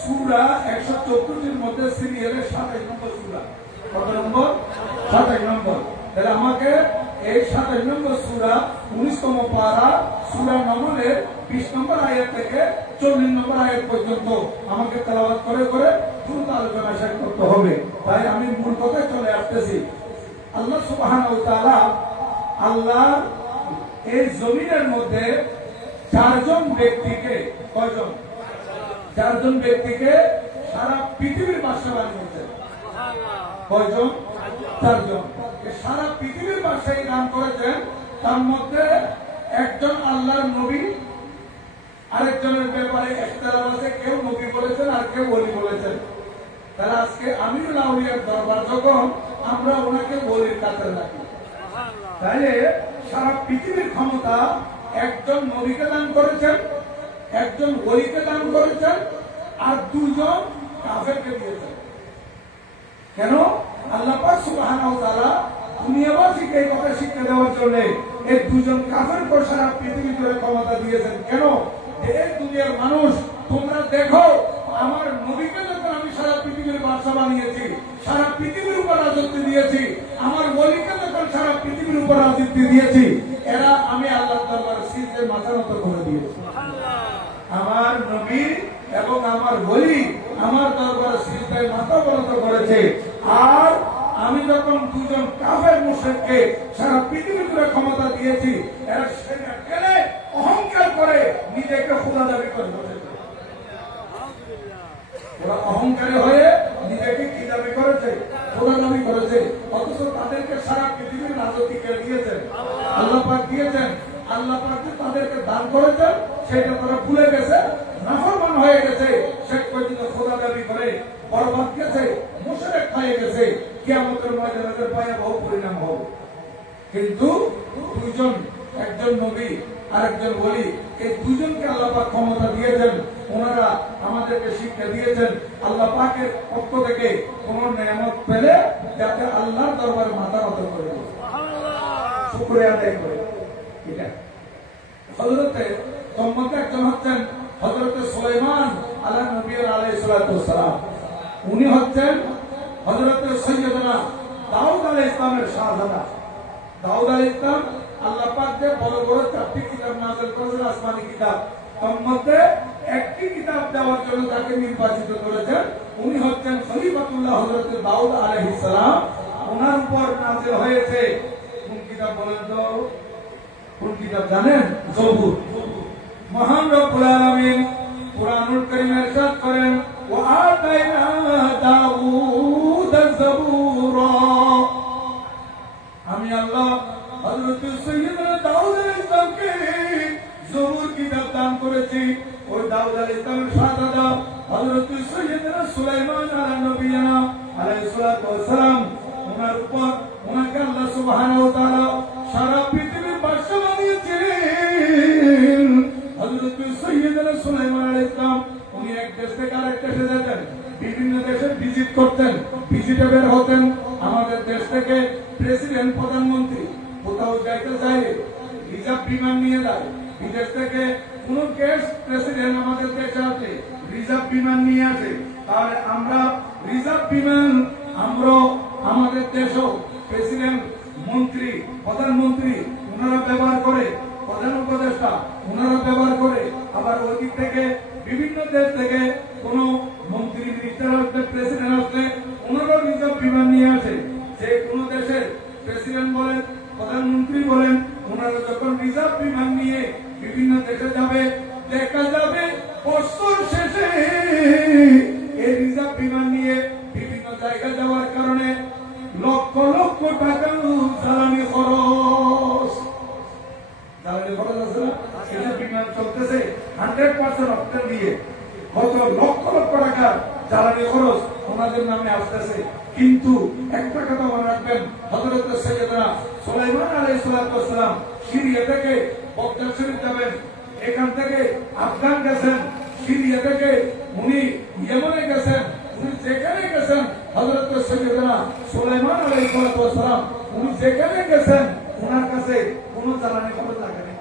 সূরা 114টির মধ্যে সিরিয়ালের 27 নম্বর সূরা। কত নম্বর? 27 নম্বর। তাহলে আমাকে এই 27 নম্বর সূরা 19তম পারা সূরা নমলের 20 নম্বর আয়াত থেকে 40 নম্বর আয়াত পর্যন্ত আমাকে তেলাওয়াত করে করে দ্রুত আলোচনা শেষ করতে হবে। তাই আমি মূল কথায় চলে আসতেছি। আল্লাহ সুবহানাহু ওয়া তাআলা আল্লাহ এই জমিনের মধ্যে 4জন ব্যক্তিকে, কয়জন? 4জন ব্যক্তিকে সারা পৃথিবীর বাদশা বানিয়েছেন। কয়জন? 4জন। সারা পৃথিবীর বাদশাহী দান করেছেন। তার মধ্যে একজন আল্লাহর নবী, আরেকজনের ব্যাপারে ইখতিলাফ আছে, কেউ নবী বলেছেন আর কেউ ওলি বলেছেন। তাহলে আজকে আমিরুল আউলিয়ার দরবার যখন, আমরা ওনাকে ওলির কাছে রাখি। তাহলে সারা পৃথিবীর ক্ষমতা একজন নবীকে দান করেছেন, একজন ওলিকে দান করেছেন, আর 2জন কাফেরকে দিয়েছেন। কেন? আল্লাহ পাক সুবহানাহু ওয়া তাআলা দুনিয়াবাসীকে এই কথা শিক্ষা দেওয়ার জন্য এই 2জন কাফেরকে সারা পৃথিবী জুড়ে ক্ষমতা দিয়েছেন। কেন? এই দুনিয়ার মানুষ, তোমরা দেখো আমার নবীকে যখন আমি সারা পৃথিবীর বাদশা বানিয়েছি, সারা পৃথিবীর উপর রাজত্ব দিয়েছি, আমার ওলিকে যখন সারা পৃথিবীর উপর রাজত্ব দিয়েছি, এরা আমি আল্লাহর দরবারে সিজদায় মাথা নত করে দিয়েছি। আমার নবী এবং আমার ওলি আমার দরবারে সিজদায় মাথা নত করেছে। আর আমি যখন 2জন কাফের মুশরিককে সারা পৃথিবীর উপরে ক্ষমতা দিয়েছি, এরা সেটা কেনে অহংকার করে নিজেকে খোদা দাবি করে বসেছে। ওরা অহংকারী হয়ে নিজেকে কি দাবি করেছে? খোদা দাবি করেছে। অথচ তাদেরকে সারা পৃথিবীর রাজত্ব কে দিয়েছেন? আল্লাহ পাক দিয়েছেন। আল্লাহ পাক তাদেরকে দান করেছেন, সেটা তারা ভুলে গেছে, নাফরমান হয়ে গেছে, শেষ পর্যন্ত খোদা দাবি করে বরবাদ গেছে, মুশরিক হয়ে গেছে। কিয়ামতের ময়দানে ভয়াবহ পরিণাম হবে। কিন্তু 2জন, একজন নবী আর একজন ওলি, এই 2জনকে আল্লাহ পাক ক্ষমতা দিয়েছেন। ওনারা আমাদেরকে শিক্ষা দিয়েছেন আল্লাহ পাকের পক্ষ থেকে কোন নিয়ামত পেলে যাতে আল্লাহর দরবারে মাথা নত করে শুকরিয়া আদায় করে। ঠিক আছে? হযরতে সম্মত একজন হচ্ছেন হযরতে সুলাইমান আলাইহিস নবী আলাইহিস সালাতু ওয়াস সালাম। উনি হচ্ছেন হযরতে সৈয়দনা দাউদ আলাইহিস সালামের শাহজাদা। দাউদ আলাইহিস সালাম আল্লাহ পাক যে বড় বড় 4টি কিতাব নাযিল করেছেন আসমানি কিতাব, তার মধ্যে একটি কিতাব দেওয়ার জন্য যাকে নির্বাচিত করেছেন উনি হচ্ছেন খলিফাতুল্লাহ হযরত দাউদ আলাইহিস সালাম। ওনার উপর নাযিল হয়েছে কোন কিতাব বলেন তো? কোন কিতাব জানেন? জবুর। মহান রব্বুল আলামিন কুরআনুল কারীমে ইরশাদ করেন, ওয়া আতাইনা দাউদ যাবুরা। আমি আল্লাহ হযরত সাইয়্যিদনা দাউদ আলাইহিস সালামকে জবুর কিতাব দান করেছি। ওই দাউদ আলাইহিস সালামের শাহাদাত হযরত সাইয়্যিদনা সুলাইমান আলাইহিস নবিয়্যিনা আলাইহিস সালাতু ওয়াস সালাম, ওনার উপর ওনাকে আল্লাহ সুবহানাহু ওয়া তাআলা সারা পৃথিবীর বাদশা বানিয়েছিলেন। হযরত সাইয়্যিদনা সুলাইমান আলাইহিস সালাম উনি এক দেশ থেকে আরেক দেশে যেতেন, বিভিন্ন দেশে ভিজিট করতেন, ভিজিটে বের হতেন। আমাদের দেশ থেকে প্রেসিডেন্ট, প্রধানমন্ত্রী কোথাও যাইতে চাইলে রিজার্ভ বিমান নিয়ে যায়। বিদেশ থেকে কোন গেস্ট প্রেসিডেন্ট আমাদের দেশে আসে, রিজার্ভ বিমান নিয়ে আসে। তাহলে আমরা রিজার্ভ বিমান আমরা আমাদের দেশও প্রেসিডেন্ট, মন্ত্রী, প্রধানমন্ত্রী ওনারা ব্যবহার করে, প্রধান উপদেষ্টা ওনারা ব্যবহার করে। আবার ওই দিক থেকে বিভিন্ন দেশ থেকে কোন মন্ত্রী, মিনিস্টার আসলে, প্রেসিডেন্ট আসলে ওনারা রিজার্ভ বিমান নিয়ে আসে। যে কোন দেশের প্রেসিডেন্ট বলেন, প্রধানমন্ত্রী বলেন, ওনারা যখন রিজার্ভ বিমান নিয়ে বিভিন্ন দেশে যাবে, দেখা যাবে বছর শেষে এই রিজার্ভ বিমান নিয়ে বিভিন্ন জায়গায় যাওয়ার কারণে লক্ষ লক্ষ টাকা জ্বালানি খরচ। জ্বালানি খরচ আছে না? এই বিমান চলতেছে 100% অক্টেন দিয়ে, কত লক্ষ লক্ষ টাকা জ্বালানি খরচ ওনাদের নামে আসতেছে। কিন্তু একটা কথা মনে রাখবেন, হযরত সাইয়্যিদনা সুলাইমান আলাইহিস সালাম সিরিয়া থেকে বগদাদ শরীফ যাবেন, এখান থেকে আফগান গেছেন, সিরিয়া থেকে উনি ইয়েমেনে গেছেন, উনি যেখানে গেছেন হযরত সাইয়্যিদনা সুলাইমান আলাইহিস সালাম উনি যেখানে গেছেন ওনার কাছে কোনো জ্বালানি খরচ লাগেনি,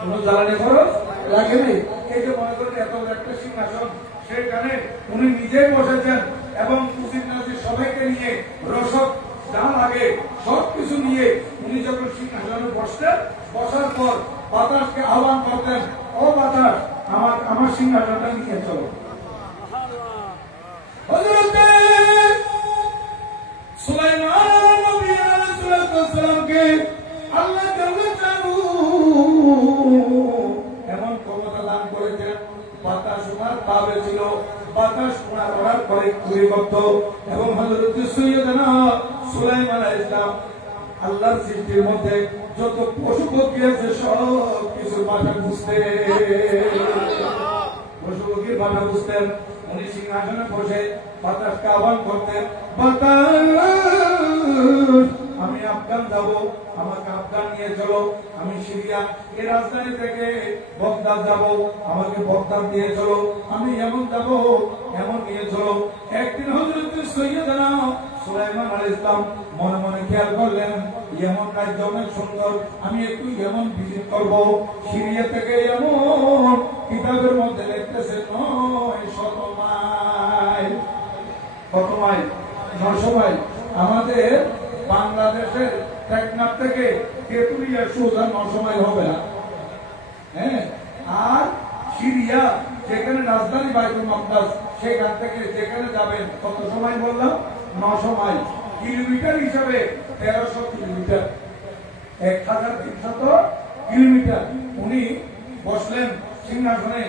কোনো জ্বালানি খরচ লাগেনি। এই যে মনে করেন এত একটা সিংহাসন, সেখানে উনি নিজেই বসেছেন এবং উজির নাজির সবাইকে নিয়ে রসদ যা লাগে সবকিছু নিয়ে উনি যখন সিংহাসনে বসতেন, বসার পর বাতাসকে আহ্বান করতেন, ও বাতাস আমার সিংহাসনটা নিয়ে চলো। হযরত সুলাইমান নবী আলাইহিস সালামকে আল্লাহ এমন ক্ষমতা দান করেছেন, বাতাস ওনার পাবে ছিল, বাতাস ওনার অর্ডার করে ঘুরে করত। এবং হযরত সাইয়্যিদনা সুলাইমান আলাইহিস সালাম আল্লাহর সৃষ্টির মধ্যে যত পশু পক্ষী আছে সব কিছু ভাষা বুঝতেন, পশু পক্ষীর ভাষা বুঝতেন। উনি সিংহাসনে বসে বাতাসকে আহ্বান করতেন, বাতাস আমি আফগান যাব, আমাকে আফগান নিয়ে চলো। আমি সিরিয়া এই রাজধানী থেকে বগদাদ যাব, আমাকে বগদাদ নিয়ে চলো। আমি এমন যাব, এমন নিয়ে চলো। একদিন হযরত সাইয়্যিদনা সুলাইমান আলাইহিস সালাম মনে মনে খেয়াল করলেন, ইয়েমন রাজ্য অনেক সুন্দর, আমি একটু ইয়েমন ভিজিট করব। সিরিয়া থেকে ইয়েমন কিতাবের মধ্যে লিখতেছে 900 মাইল। কত মাইল? 900 মাইল। আমাদের বাংলাদেশের টেকনাফ থেকে তেতুলিয়া সোজা 900 মাইল হবে না। হ্যাঁ, আর সিরিয়া যেখানে রাজধানী বাইতুল মাকদাস, সেখান থেকে যেখানে যাবেন কত সময় বললাম? 900 মাইল। কিলোমিটার হিসাবে 1300 কিলোমিটার, 1300 কিলোমিটার। উনি বসলেন সিংহাসনে,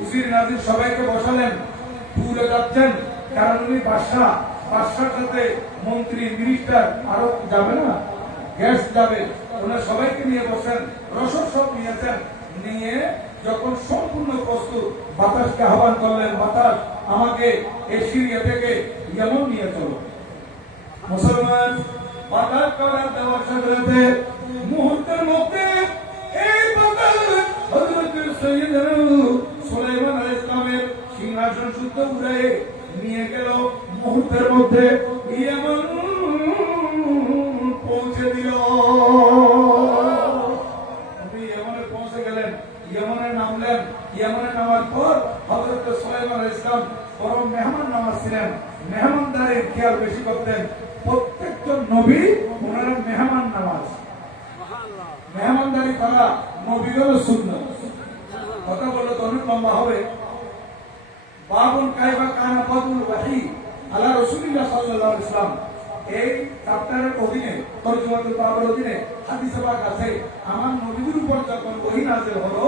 উজির নাজির সবাইকে বসালেন, দূরে যাচ্ছেন কারণ উনি বাদশাহ, বাদশার সাথে মন্ত্রী, মিনিস্টার আরো যাবে না, গেস্ট যাবে, ওনার সবাইকে নিয়ে বসেন, রসদ সব নিয়েছেন। নিয়ে যখন সম্পূর্ণ প্রস্তুত, বাতাসকে আহ্বান করলেন, বাতাস আমাকে এই সিরিয়া থেকে ইয়েমন নিয়ে চলো। মুসলমান বাতাস করার দেওয়ার সাথে মুহূর্তের মধ্যে এই বাতাস হযরত সাইয়্যিদনা সুলাইমান আলাইহিস সালামের সিংহাসন শুদ্ধ উড়ে নিয়ে গেল। মুহূর্তের মধ্যে ইয়েমন পৌঁছে দিল। আপনি ইয়েমনে পৌঁছে গেলেন, ইয়েমনে নামলেন। ইয়েমনে নামার পর হযরত সুলাইমান আলাইহিস সালাম বড় মেহমান নওয়াজ ছিলেন, মেহমানদারির খেয়াল বেশি করতেন। প্রত্যেকটা নবী ওনারা মেহমান নওয়াজ, মেহমানদারি করা নবীগণের সুন্নাত। কথা বললে তো অনেক লম্বা হবে। বাবুন কাইফা কানা ফাদলুল ওয়াহি আলা রাসূলিল্লাহ সাল্লাল্লাহু আলাইহি ওয়াসাল্লাম, এই চ্যাপ্টারের অধীনে তরজমাতুল বাবের অধীনে হাদিসে পাক আছে আমার নবীর উপর যখন ওহী নাযিল হলো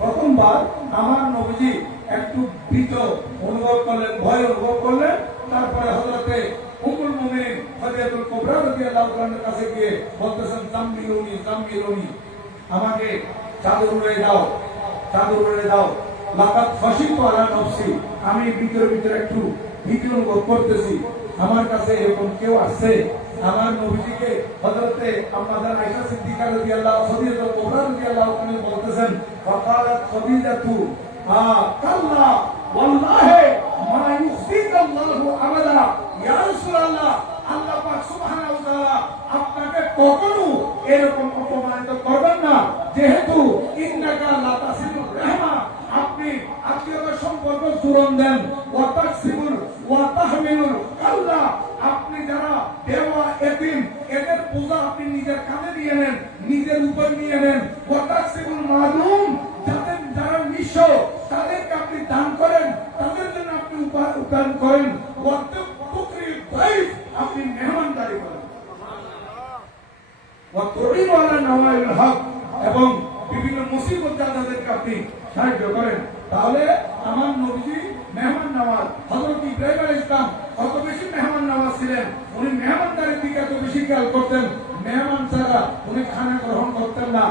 প্রথমবার আমার নবীজি একটু ভীত অনুভব করলেন, ভয় অনুভব করলেন। তারপরে হযরতে উম্মুল মুমিনিন খাদিজাতুল কুবরা রাদিয়াল্লাহু তাআলার কাছে গিয়ে বলতেছেন, জাম্মিলুনি, আমাকে চাদর উড়িয়ে দাও, চাদর উড়িয়ে দাও। লাকাত ফাশিতু আলা নফসি, আমি ভিতরে একটু ভীতি অনুভব করতেছি। আমার কাছে এরকম কেউ আছে? আমার নবীজিকে হযরতে আমাদের আয়েশা সিদ্দিকা রাদিয়াল্লাহু খাদিজাতুল কুবরা রাদিয়াল্লাহু তাআলা বলতেছেন, ফাকালাত খাদিজাতু কাল্লা ওয়াল্লাহি মা ইউখজিকাল্লাহু আবাদা, ইয়া রাসূলুল্লাহ, আল্লাহ পাক সুবহানাহু ওয়া তাআলা আপনাকে কখনো এরকম অপমানিত করবেন না, যেহেতু ইন্নাকা লা তাসিলুর রাহমা, আপনি আত্মীয়তার সম্পর্ক জোরন দেন, ওয়া তাকসিবুল ওয়া তাহমিলুল কাল্লা, আপনি যারা বেওয়া এতিম এদের বোঝা আপনি নিজের কাঁধে নিয়ে নেন, নিজের উপর নিয়ে নেন, ওয়া তাকসিবুল মাদুম, যারা নিঃস্ব তাদেরকে আপনি দান করেন, তাদের জন্য আপনি উপার্জন করেন, ওয়া তুকরিম দাইফ, আপনি মেহমানদারি করেন, ওয়া তুরিনু আলা নাওয়াইল হক, এবং বিভিন্ন মুসিবত যাদেরকে আপনি সাহায্য করেন। তাহলে আমার নবীজি মেহমান নওয়াজ, হযরত ইব্রাহিম আলাইহিস সালাম কত বেশি মেহমান নওয়াজ ছিলেন। উনি মেহমানদারির দিকে এত বেশি খেয়াল করতেন, মেহমান ছাড়া উনি খানা গ্রহণ করতেন না।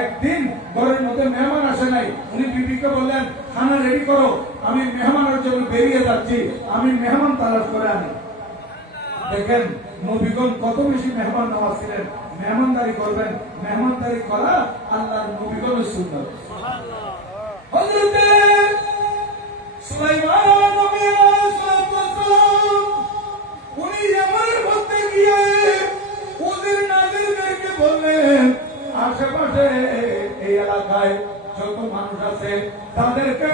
একদিন ঘরের মধ্যে মেহমান আসে নাই, উনি বিবিকে বললেন, খানা রেডি করো, আমি মেহমানের জন্য বেরিয়ে যাচ্ছি, আমি মেহমান তালাশ করে আনি। দেখেন নবীগণ কত বেশি মেহমান নওয়াজ ছিলেন। মেহমানদারি করবেন, মেহমানদারি করা আল্লাহর নবীগণের সুন্নাত। হযরত সুলাইমান নবী আলাইহিস সালাম উনি ইয়ামানের মধ্যে গিয়ে ওদের নাজিরদেরকে বললেন, আশেপাশে এই এলাকায় যত মানুষ আছে তাদেরকে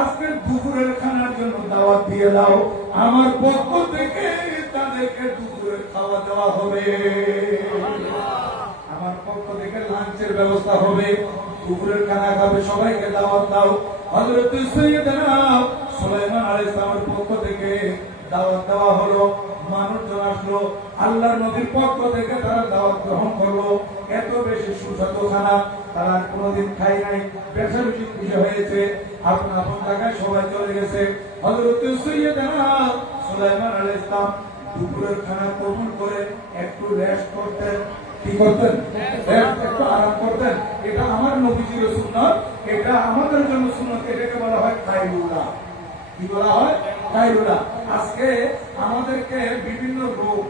আজকের দুপুরের খানার জন্য দাওয়াত দিয়ে দাও, আমার পক্ষ থেকে তাদেরকে দুপুরের খাওয়া দেওয়া হবে, আমার পক্ষ থেকে লাঞ্চের ব্যবস্থা হবে, দুপুরের খানা খাবে, সবাইকে দাওয়াত দাও। হযরত সাইয়েদনা সুলাইমান আলাইহিস সালামের পক্ষ থেকে দাওয়াত দেওয়া হলো, মানুষজন আসলো, আল্লাহর নবীর পক্ষ থেকে তারা দাওয়াত গ্রহণ করলো। এত বেশি সুস্বাদু খানা তারা কোনোদিন খাই নাই, বেশি খুশি হয়েছে, আপন আপন জায়গায় সবাই চলে গেছে। হযরত সাইয়েদনা সুলাইমান আলাইহিস সালাম দুপুরের খানা কবুল করে একটু রেস্ট করতেন। কি করতেন? একটু আরাম করতেন। এটা আমার নবীজির সুন্নাত, এটা আমাদের জন্য সুন্নাত, এটাকে বলা হয় কাইলুলা। কি বলা হয়? কাইলুলা। আজকে আমাদেরকে বিভিন্ন রোগ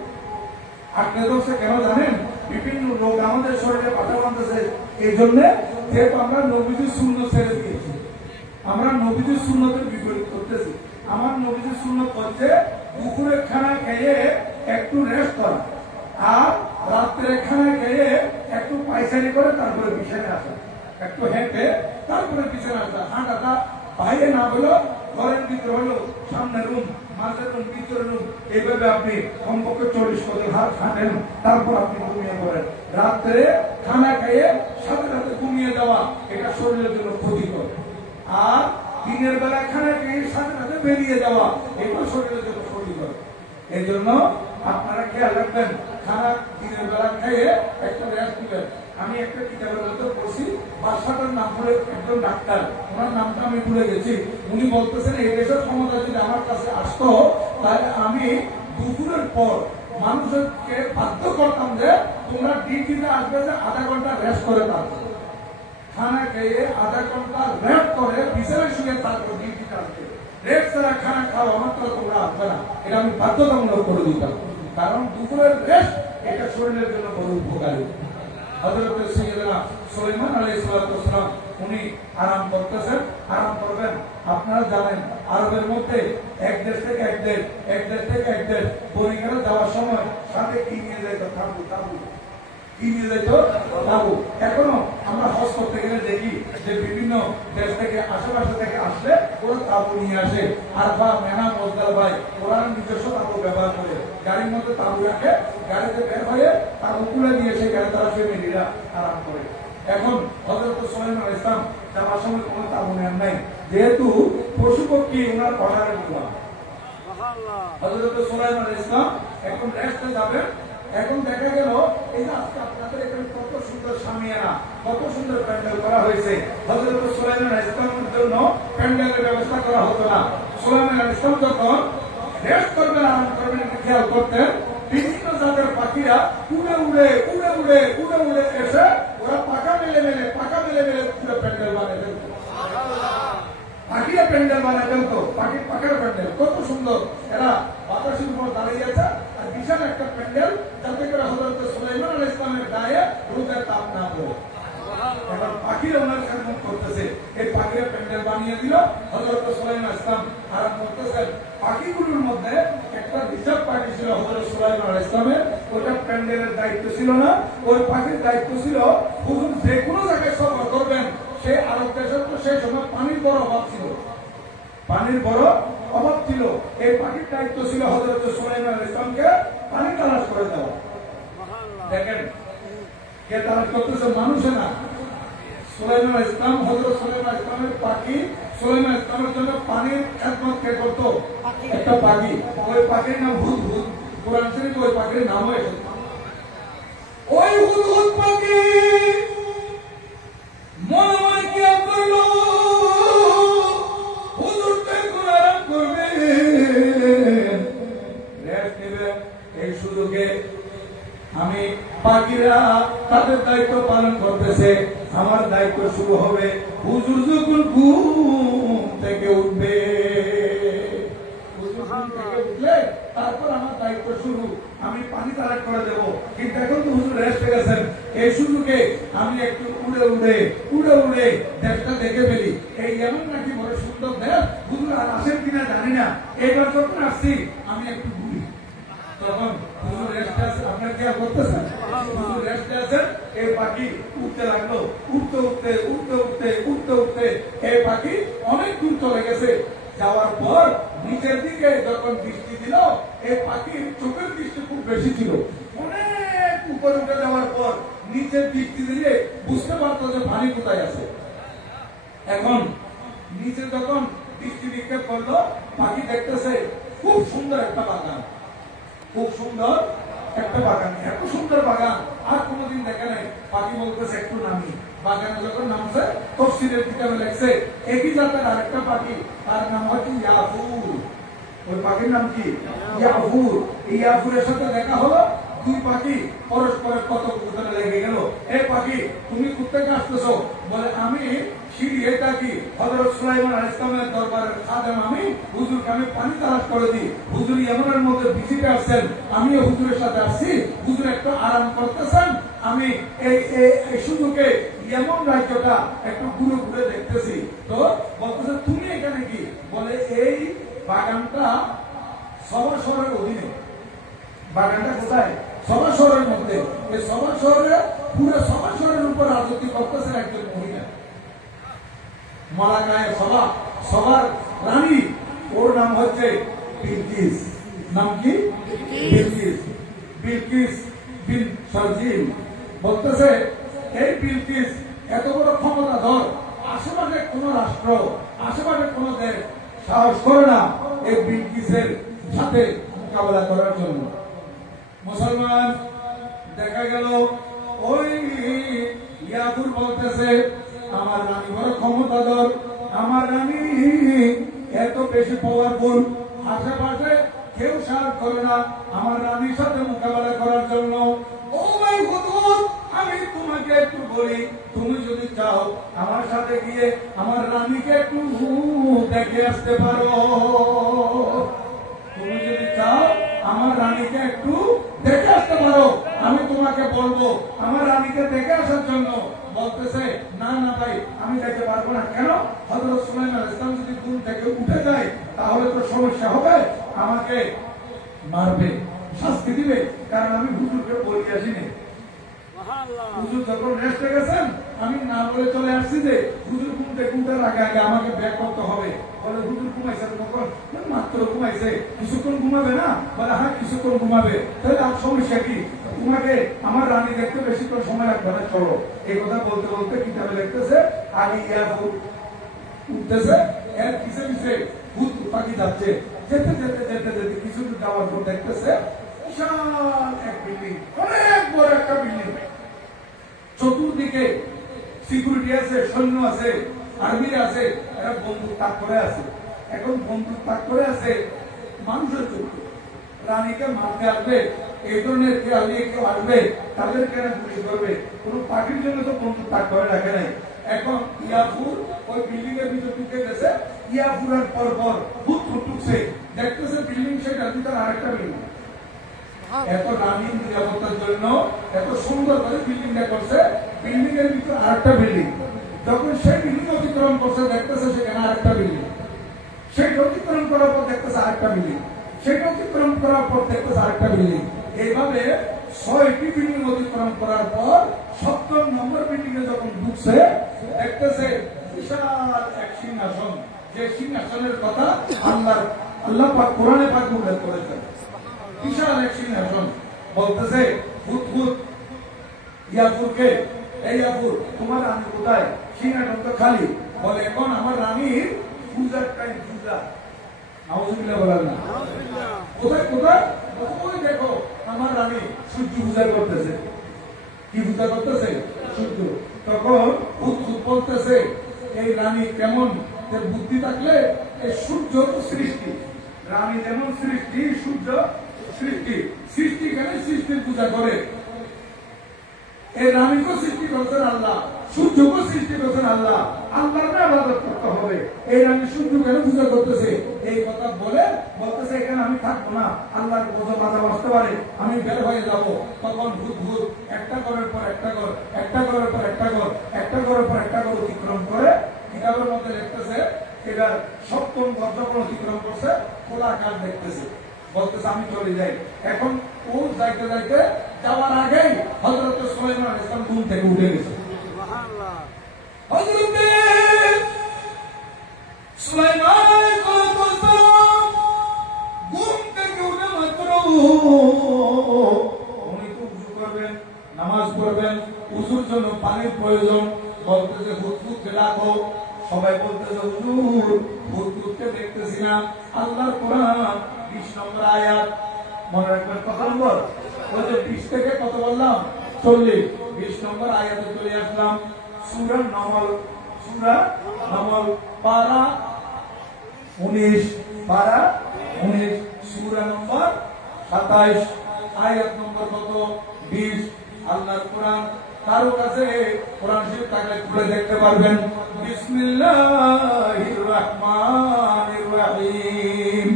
আঁকড়ে ধরছে, কেন জানেন? বিভিন্ন রোগ আমাদের শরীরে পাঠা বাঁধতেছে, এই জন্য যেহেতু আমরা নবীজির সুন্নাত ছেড়ে দিয়েছি, আমরা নবীজির সুন্নাতের বিপরীত করতেছি। আমার নবীজির সুন্নাত হচ্ছে দুপুরের খানা খেয়ে একটু রেস্ট করা, আর রাত্রে খানা খেয়ে একটু পায়চারি করে তারপরে বিছানায় আসা, একটু হেঁটে তারপরে বিছানায় আসা। হাঁটাটা বাইরে না হলো, ঘরের ভিতরে হলো, সামনে রুম, মাঝের রুম, ভিতরে রুম, এইভাবে আপনি কমপক্ষে 40 কদম হাঁটেন, তারপর আপনি ঘুমিয়ে পড়েন। রাত্রে খানা খেয়ে সাথে সাথে ঘুমিয়ে যাওয়া, এটা শরীরের জন্য ক্ষতিকর। আর দিনের বেলা খানা খেয়ে সাথে সাথে বেরিয়ে যাওয়া, এটা শরীরের জন্য ক্ষতিকর। এই জন্য আপনারা খেয়াল রাখবেন, খানা দিনের বেলা খেয়ে একটা রেস্ট দিবেন। আমি একটা কিতাবের মধ্যে পড়ছি, বাদশাটার নাম বলে একজন ডাক্তার, ওনার নামটা আমি ভুলে গেছি, উনি বলতেছেন এই দেশের ক্ষমতা যদি আমার কাছে আসতো তাহলে আমি দুপুরের পর মানুষকে বাধ্য করতাম যে তোমরা ডিউটিতে আসবে, যে আধা ঘন্টা রেস্ট করে থাকবে, খানা খেয়ে আধা ঘন্টা রেস্ট করে বিছানায় শুয়ে থাকবো, ডিউটিতে আসবে, রেস্ট ছাড়া খানা খাওয়া আমার তো তোমরা আসবে না, এটা আমি বাধ্যতামূলক করে দিতাম। কারণ দুপুরের রেস্ট এটা শরীরের জন্য বড় উপকারী। হযরত সাইয়েদনা সুলাইমান আলাইহিস সালাম উনি আরাম করতেছেন, আরাম করবেন। আপনারা জানেন আরবের মধ্যে এক দেশ থেকে এক দেশ, এক দেশ থেকে এক দেশ পরিবারে যাওয়ার সময় সাথে কি নিয়ে যাইতো? তাবু। কি নিয়ে যাইতো? তাবু। এখনো আমরা হজ করতে গেলে দেখি যে বিভিন্ন দেশ থেকে আশেপাশে থেকে আসলে ওরা তাবু নিয়ে আসে, আর বা মেনা মজদাল ভাই ওরা নিজস্ব তাবু ব্যবহার করে গাড়ির মধ্যে তাবু রাখে, গাড়িতে বের হয়ে তাবু তুলে দিয়ে সেই গাড়ি তারা ফ্যামিলিরা আরাম করে। এখন হযরত সুলাইমান আলাইহিস সালাম যাওয়ার সময় কোনো তাবু নেন নাই, যেহেতু পশু পক্ষী ওনার অর্ডারে বললাম। হযরত সুলাইমান আলাইহিস সালাম এখন রেস্টে যাবেন। এখন দেখা গেল এই যে আজকে আপনাদের এখানে কত সুন্দর সামিয়ানা, কত সুন্দর প্যান্ডেল করা হয়েছে। হযরত সুলাইমান আলাইহিস সালামের জন্য প্যান্ডেলের ব্যবস্থা করা হতো না। সুলাইমান আলাইহিস সালাম যখন রেস্ট করবেন, আরাম করবেন, এটা খেয়াল করতেন। বিভিন্ন জাতের পাখিরা উড়ে উড়ে উড়ে উড়ে উড়ে উড়ে এসে ওরা পাখা মেলে মেলে পুরো প্যান্ডেল বানিয়ে ফেলতো। পাখিরা প্যান্ডেল বানিয়ে ফেলতো, পাখির পাখার প্যান্ডেল কত সুন্দর। এরা বাতাসের উপর দাঁড়িয়ে আছে আর বিশাল একটা প্যান্ডেল, যাতে করে হযরত সুলাইমান আলাইহিস সালামের গায়ে রোদের তাপ না পড়ে। এখন পাখিরা ওনার খেদমত করতেছে, এই পাখিরা প্যান্ডেল বানিয়ে দিল। হযরত সুলাইমান আলাইহিস সালাম আরাম করতেছেন। পাখিগুলোর মধ্যে একটা রিজার্ভ পাখি ছিল হযরত সুলাইমান আলাইহিস সালামের, ওটা প্যান্ডেলের দায়িত্ব ছিল না, ওই পাখির দায়িত্ব ছিল হুজুর যে কোনো জায়গায় সফর করবেন। সেই আরব দেশে তো সেই সময় পানির বড় অভাব ছিল, পানির বড় অভাব ছিল। এই পাখির দায়িত্ব ছিল হযরত সুলাইমান আলাইহিস সালামকে পানি তালাশ করে দেওয়া। দেখেন কে তালাশ করতেছে, মানুষে না। সুলাইমান আলাইহিস সালাম, হযরত সুলাইমান আলাইহিস সালামের পাখি, সুলাইমান আলাইহিস সালামের জন্য পানির খেদমত কে করতো? একটা পাখি। ওই পাখির নাম হুদহুদ। কোরআন শরীফে ওই পাখির নাম হয়েছে। ওই হুদহুদ পাখি মনে মনে কি করলো, হুজুর এখন আরাম করবে, রেস্ট নেবে। এই সুযোগে আমি পাখিরা তাদের দায়িত্ব পালন করতেছে, আমার দায়িত্ব শুরু হবে। হুজুর যখন ঘুম থেকে উঠবে, উঠলে তারপর আমার দায়িত্ব শুরু, আমি পানি তালাশ করে দেবো। কিন্তু এখন তো হুজুর রেস্টে গেছেন, এই সুযোগে আমি একটু উড়ে উড়ে উড়ে উড়ে দেশটা দেখে ফেলি। এই এমন নাকি বড় সুন্দর দেশ, হুজুর আর আসেন কিনা জানি না। এইবার যখন আসছি আমি একটু ঘুরি, তখন হুজুর রেস্টে আছে। আপনার কি করতেছেন? হুজুর রেস্টে আছেন। এই পাখি উঠতে লাগলো, উঠতে উঠতে উঠতে উঠতে উঠতে উঠতে এই পাখি অনেক দূর চলে গেছে। যাওয়ার পর নিচের দিকে যখন দৃষ্টি দিল, এই পাখির চোখের দৃষ্টি খুব বেশি ছিল। অনেক উপরে উঠে যাওয়ার পর নিচের দৃষ্টি দিলে বুঝতে পারতো যে পানি কোথায় আছে। এখন নিচে যখন দৃষ্টি নিক্ষেপ করলো, পাখি দেখতেছে খুব সুন্দর একটা বাগান, খুব সুন্দর একটা বাগান, এত সুন্দর বাগান আর কোনোদিন দেখে নাই। পাখি বলতেছে একটু নামি। বাগানে যখন নামছে, তফসিরের কিতাবে লেখছে একই জাতের আরেকটা পাখি, তার নাম হচ্ছে ইয়াফুর। ওই পাখির নাম কি? ইয়াফুর। এই ইয়াফুরের সাথে দেখা হলো, দুই পাখি পরস্পরের কথোপকথনে লেগে গেল। এই পাখি তুমি কোথেকে আসতেছো? বলে আমি সিঁড়িয়ে থাকি, হযরত সুলাইমান আলাইহিস সালামের দরবারের খাদেম আমি, হুজুরকে আমি পানি তালাশ করে দিই। হুজুর ইয়েমেনের মধ্যে ভিজিটে আসছেন, আমিও হুজুরের সাথে আসছি, হুজুর একটু আরাম করতেছেন, আমি এই সুযোগে ইয়েমন রাজ্যটা একটু ঘুরে ঘুরে দেখতেছি। তো বলতেছে তুমি এখানে কি? বলে এই বাগানটা সবার শহরের অধীনে। বাগানটা কোথায়? সভা শহরের মধ্যে। এই সভা শহরে পুরো সভা শহরের উপর রাজত্ব করতেছেন একজন মহিলা, মালাকায় সভা, সবার রানী। ওর নাম হচ্ছে বিলকিস। নাম কি? বিলকিস। বিলকিস বিন সারজিল। বলতেছে এই বিলকিস এত বড় ক্ষমতাধর, আশেপাশে কোন রাষ্ট্র, আশেপাশে কোন দেশ সাহস করে না এই বিলকিসের সাথে মোকাবেলা করার জন্য। মুসলমান দেখা গেল ওই ইয়াকুর বলতেছে আমার রানী বড় ক্ষমতাধর, আমার রানী এত বেশি পাওয়ারফুল, আশেপাশে কেউ সাহায্য করে না আমার রানীর সাথে মোকাবেলা করার জন্য। ও ভাই হুজুর, আমি তোমাকে একটু বলি, তুমি যদি চাও আমার সাথে গিয়ে আমার রানীকে একটু দেখে আসতে পারো। তুমি যদি চাও আমার রানীকে একটু দেখে আসতে পারো, আমি তোমাকে বলবো আমার রানীকে দেখে আসার জন্য। বলতেছে না না ভাই, আমি দেখতে পারবো না। কেন? হযরত সুলাইমান আলাইহিস সালাম যদি ঘুম থেকে উঠে যায় তাহলে তো সমস্যা হবে, আমাকে মারবে, শাস্তি দিবে, কারণ আমি হুজুরকে বলি আসিনি। হুজুর যখন রেস্টে গেছেন আমি না বলে চলে আসছি যে হুজুর ঘুমটার আগে আগে আমাকে ব্যাক করতে হবে। বলে হুজুর ঘুমাইছে তখন মাত্র ঘুমাইছে, কিছুক্ষণ ঘুমাবে না? বলে হ্যাঁ কিছুক্ষণ ঘুমাবে। তাহলে আর সমস্যা কি? তোমাকে আমার রানী দেখতে বেশিক্ষণ সময় লাগবে না, চলো। এই কথা বলতে বলতে কিতাবে লিখতেছে আগে ইয়াকুব উঠতেছে, এর পিছে পিছে ভূত পাখি যাচ্ছে। যেতে যেতে যেতে যেতে কিছু যাওয়ার পর দেখতেছে বিশাল এক বিল্ডিং, অনেক বড় একটা বিল্ডিং। চতুর্দিকে সিকিউরিটি আছে, সৈন্য আছে, আর্মি আছে, এরা বন্দুক তাক করে আছে। এখন বন্দুক তাক করে আছে মানুষের চোখে। রানীকে মারতে আসবে, এই ধরনের খেয়াল নিয়ে কেউ আসবে, তাদেরকে গুলি করবে। কোন পার্টির জন্য তো বন্দুক তাক করে রাখে নাই। এখন ইয়াফুর ওই বিল্ডিং এর ভিতর ঢুকে গেছে। ইয়াফুরের পর পর ভূত ঢুকছে, দেখতেছে বিল্ডিং সেটার ভিতরে আরেকটা বিল্ডিং। এত রানীর নিরাপত্তার জন্য এত সুন্দর করে বিল্ডিংটা করছে, বিল্ডিং এর ভিতরে আরেকটা বিল্ডিং। যখন সেই বিল্ডিং অতিক্রম করছে দেখতেছে সেখানে আরেকটা বিল্ডিং, সেটা অতিক্রম করার পর দেখতেছে আরেকটা বিল্ডিং, সেটা অতিক্রম করার পর দেখতেছে আরেকটা বিল্ডিং। এইভাবে 6টি বিল্ডিং অতিক্রম করার পর 7 নম্বর বিল্ডিং এ যখন ঢুকছে দেখতেছে বিশাল এক সিংহাসন, যে সিংহাসনের কথা আল্লাহ পাক কোরআনে পাক উল্লেখ করেছেন। বিশাল এক সিংহাসন। বলতেছে ভূত ভূত ইয়াফুরকে, এই ইয়াফুর তোমার রানী কোথায়? সিংহাসন তো খালি। বলে এখন আমার রানীর পূজার টাইম, পূজা। নাউজুবিল্লাহ বলেন না? কোথায় কোথায়? ওই দেখো আমার রানী সূর্য পূজা করতেছে। কি পূজা করতেছে? সূর্য। তখন ভূত ভূত বলতেছে এই রানী কেমন? বুদ্ধি থাকলে এই সূর্য তো সৃষ্টি, রানী যেমন সৃষ্টি, সূর্য সৃষ্টি। সৃষ্টি কেন সৃষ্টির পূজা করে? এই রানীকে সৃষ্টি করছেন আল্লাহ, সূর্যকে সৃষ্টি করছেন আল্লাহ, আল্লাহকে ইবাদত করতে হবে। এই রানী সূর্য কেন পূজা করতেছে? এই কথা বলে বলতেছে এখানে আমি থাকবো না, আল্লাহর কথা বাধা বসতে পারে, আমি বের হয়ে যাব। তখন ভূত ভূত একটা ঘরের পর একটা ঘর, একটা ঘরের পর একটা ঘর, একটা ঘরের পর একটা ঘর অতিক্রম করে কিতাবের মধ্যে লিখতেছে এটার 7ম ঘর যখন অতিক্রম করছে খোলা আকাশ দেখতেছে। বলতেছে আমি চলে যাই। এখন ও যাইতে যাইতে যাওয়ার আগেই হযরত সুলাইমান আলাইহিস সালাম ঘুম থেকে উঠে গেছে। সুবহানাল্লাহ। হযরত সুলাইমান আলাইহিস সালাম ঘুম থেকে উঠে মাত্র উনি তো ওযু করবেন, নামাজ পড়বেন, ওযুর জন্য পানির প্রয়োজন। বলতেছে হুদহুদকে ডাকো। সবাই বলতেছে হুজুর হুদহুদকে দেখতেছি না। আল্লাহর কোরআন 20 নম্বর আয়াত, মনে রাখবেন কত নম্বর? ওই যে 20 থেকে কত বললাম? 40। 20 নম্বর আয়াতে চলে আসলাম। সূরা নামল, সূরা নামল পারা 19, পারা 19, সূরা নম্বর 27, আয়াত নম্বর কত? 20। আল্লাহর কোরআন কারো কাছে কোরআন শরীফ থাকলে খুলে দেখতে পারবেন। বিসমিল্লাহির রাহমানির রাহিম।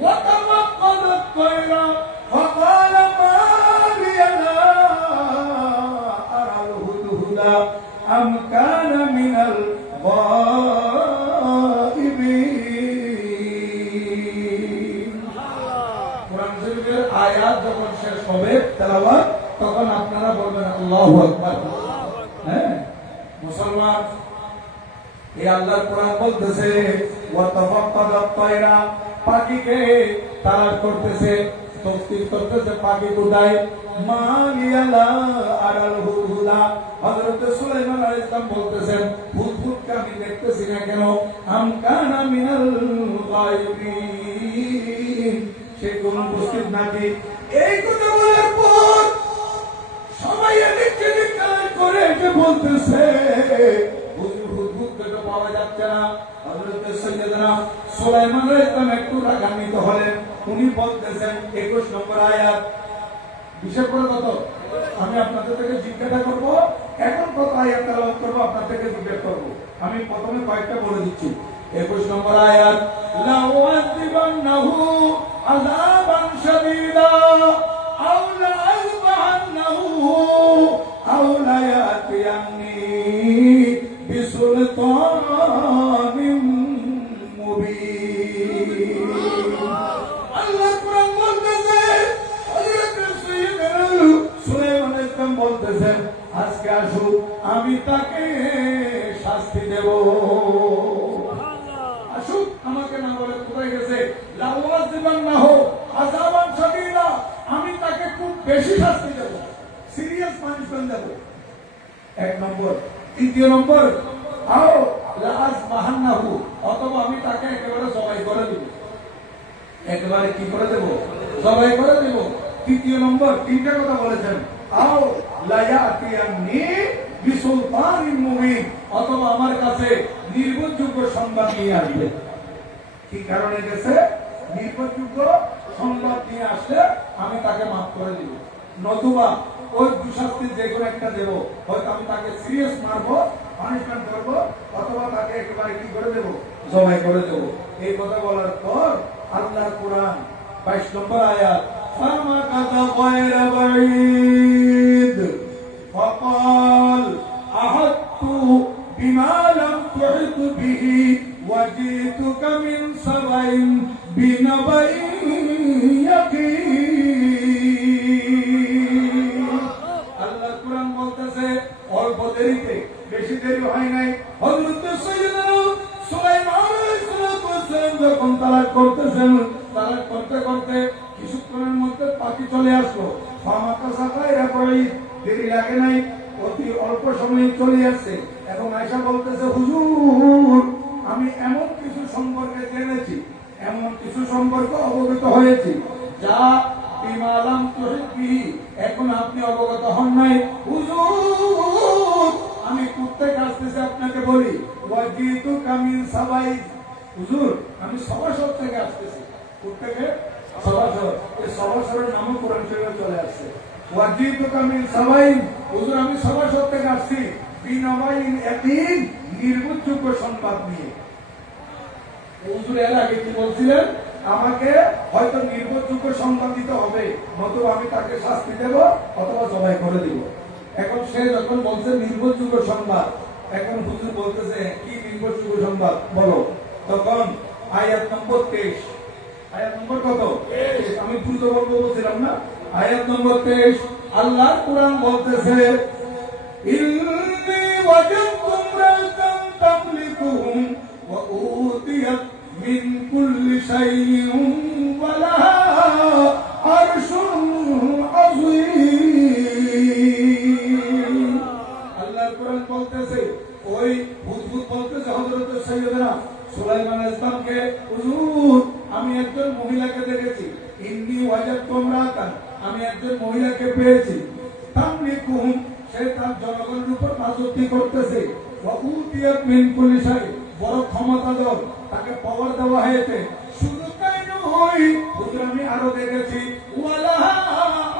ওয়া তাওয়াক্কালাত তায়রা ফাকালা মা লিয়া লা আরাল হুদহুদা আম কানা মিনাল গায়িবিন। কোরআন শরীফের আয়াত যখন শেষ হবে তেলাওয়াত, তখন আপনারা বলবেন আল্লাহু আকবার। হ্যাঁ মুসলমান, এই আল্লাহর কোরআন বলতেছে ওয়া তাফাক্কাদাত তায়রা, পাখিকে তালাশ করতেছে, তফসীর করতেছে পাখি কোথায়। মা লিয়া লা আরাল হুদহুদা, হযরত সুলাইমান আলাইহিস সালাম বলতেছেন হুদহুদকে আমি দেখতেছি না কেন? আম কানা মিনাল গায়িবিন, সে কোন উপস্থিত নাকি? এই কথা বলার পর সবাই এদিকে জিজ্ঞাসা করে যে বলতেছে হুজুর হুদহুদকে তো পাওয়া যাচ্ছে না। হযরত সাইয়েদনা সুলাইমান আলাইহিস সালাম একটু রাগান্বিত হলেন। উনি বলতেছেন 21 নম্বর আয়াত, বিশেষ করে কত? আমি আপনাদের থেকে জিজ্ঞাসা করব, এখন কত আয়াত তেলাওয়াত করব, আপনাদের থেকে জিজ্ঞাসা করব। আমি প্রথমে কয়েকটা বলে দিচ্ছি। 21 নম্বর আয়াত, লাউআযিবান্নাহু আযাবান শাদীদা আও লা'যবান্নাহু আও লায়াতিয়ান্নি বিসুলতানিন মুবিন। আল্লাহ কোরআন বলতেছে, হযরত সুলাইমান আলাইহিস সালাম বলতেছেন আজকে আসুক আমি তাকে নম্বর আও লাজ মাহান্নাহু, অথবা আমি তাকে একেবারে জবাই করে দেব, একেবারে কি করে দেব, জবাই করে দেব। তৃতীয় নম্বর, তিনটা কথা বলেছেন, আও লায়াতিয়ান্নি বিসুলতানিন মুবিন, অথবা আমার কাছে নির্ভরযোগ্য সংবাদ নিয়ে আসবে। কি কারণে গেছে? নির্ভরযোগ্য সংবাদ নিয়ে আসলে আমি তাকে মাফ করে দিব, নতুবা ওই দুঃশাস্তির যে কোনো একটা দেব, হয়তো আমি তাকে সিরিয়াস মারবো, পানিশমেন্ট করবো, অথবা তাকে একেবারে কি করে দেব, জবাই করে দেব। এই কথা বলার পর আল্লাহর কোরআন 22 নম্বর আয়াত, فَمَكَثَ غَيْرَ بَعِيدٍ فَقَالَ أَحَطتُ بِمَا لَمْ تُحِطْ بِهِ وَجِئْتُكَ مِنْ سَبَإٍ بِنَبَإٍ يَقِينٍ। আল্লাহ কোরআন বলতেছে অল্প দেরিতে, বেশি দেরি হয় নাই, হযরত সাইয়্যিদনা সুলাইমান আলাইহিস সালাম যখন তালাক করতেছেন, তালাক করতে করতে কিছুক্ষণের মধ্যে পাখি চলে আসলো। ফামাকাসা গায়রা বাঈদ, দেরি লাগে নাই, অতি অল্প সময়ে চলে আসছে। এবং আয়েশা বলতেছে, হুজুর আমি এমন কিছু সম্পর্কে জেনেছি, এমন কিছু সম্পর্কে অবগত হয়েছি যা বিমালাম তুহিবি, এখন আপনি অবগত হন নাই। হুজুর আমি কোত্থেকে আসতেছি আপনাকে বলি, ওয়াজিতুকা মিন সাবাই, হুজুর আমি সবাসর থেকে আসতেছি। কোত্থেকে? সবাসর। এই সবাসরের নামও কোরআন শরীফে চলে আসছে, ওয়াজিতুকা মিন সাবাই, হুজুর আমি সবাসর থেকে আসছি, বিনাবাইন ইয়াকিন, নির্ভরযোগ্য সংবাদ নিয়ে। হুজুর এর আগে কি বলছিলেন? আমাকে হয়তো নির্ভরযোগ্য সংবাদ দিতে হবে, নতুবা আমি তাকে শাস্তি দেব অথবা জবাই করে দিব। এখন সে যখন বলছে নির্ভরযোগ্য সংবাদ, এখন হুজুর বলতেছে কি নির্ভরযোগ্য সংবাদ বলো, তখন আয়াত নম্বর 23, আয়াত নম্বর কত? আমি দ্রুত বলবো বলছিলাম না, আয়াত নম্বর 23 আল্লাহ কোরআন বলতেছে, ইন্নী ওয়াজাদতু ইমরাতান তামলিকুহুম ওয়া উতিয়াত মিন কুল্লি শাইইন ওয়া লাহা আরশুন আযীম। আল্লাহ কোরআন বলতেছে, ওই হুজুর বলতেছে হযরত সাইয়্যিদনা সুলাইমান আলাইহিস সালামকে, হুজুর আমি একজন মহিলাকে দেখেছি, ইন্নী ওয়াজাদতু ইমরাতান, আমি একজন মহিলাকে পেয়েছি, তামলিকুহুম, সে তার জনগণের উপর রাজত্ব করতেছে, ওয়া উতিয়াত মিন কুল্লি শাইইন, বড় ক্ষমতাধর, তাকে পাওয়ার দেওয়া হয়েছে। শুধু তাই নয় হুজুর আমি আরো দেখেছি, ওয়ালাহা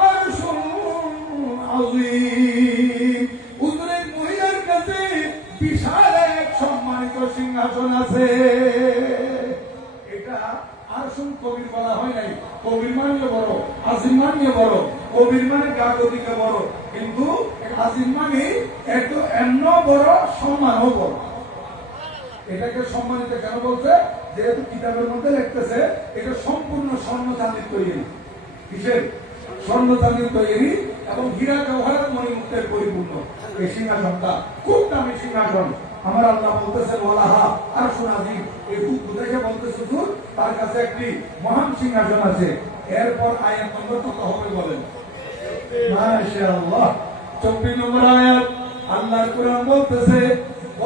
আরশুন আযীম, হুজুর এই মহিলার কাছে বিশাল এক সম্মানিত সিংহাসন আছে। এটা আরশুন কবির বলা হয় নাই, কবির মানে বড়, আজিম মানে বড়, কবির মানে গাগতিকে বড়, কিন্তু আজিম মানে এত এন্ন বড়, সম্মানও বড়। এটাকে সম্মানিত কেন বলছে? যেহেতু কিতাবের মধ্যে লিখতেছে এটা সম্পূর্ণ স্বর্ণ চাঁদির তৈরি। কিসের? স্বর্ণ চাঁদির তৈরি এবং হীরা জওহরাত মণিমুক্তের পরিপূর্ণ। এই সিংহাসনটা খুব দামি সিংহাসন। আমার আল্লাহ বলতেছে ওয়ালাহা আরশুন আযীম, এই খুব বুঝাইছে বলতেছে হুজুর তার কাছে একটি মহান সিংহাসন আছে। এরপর আয়াত নম্বর কত হবে বলেন? মাশাআল্লাহ 24 নম্বর আয়াত আল্লাহর কোরআন বলতেছে,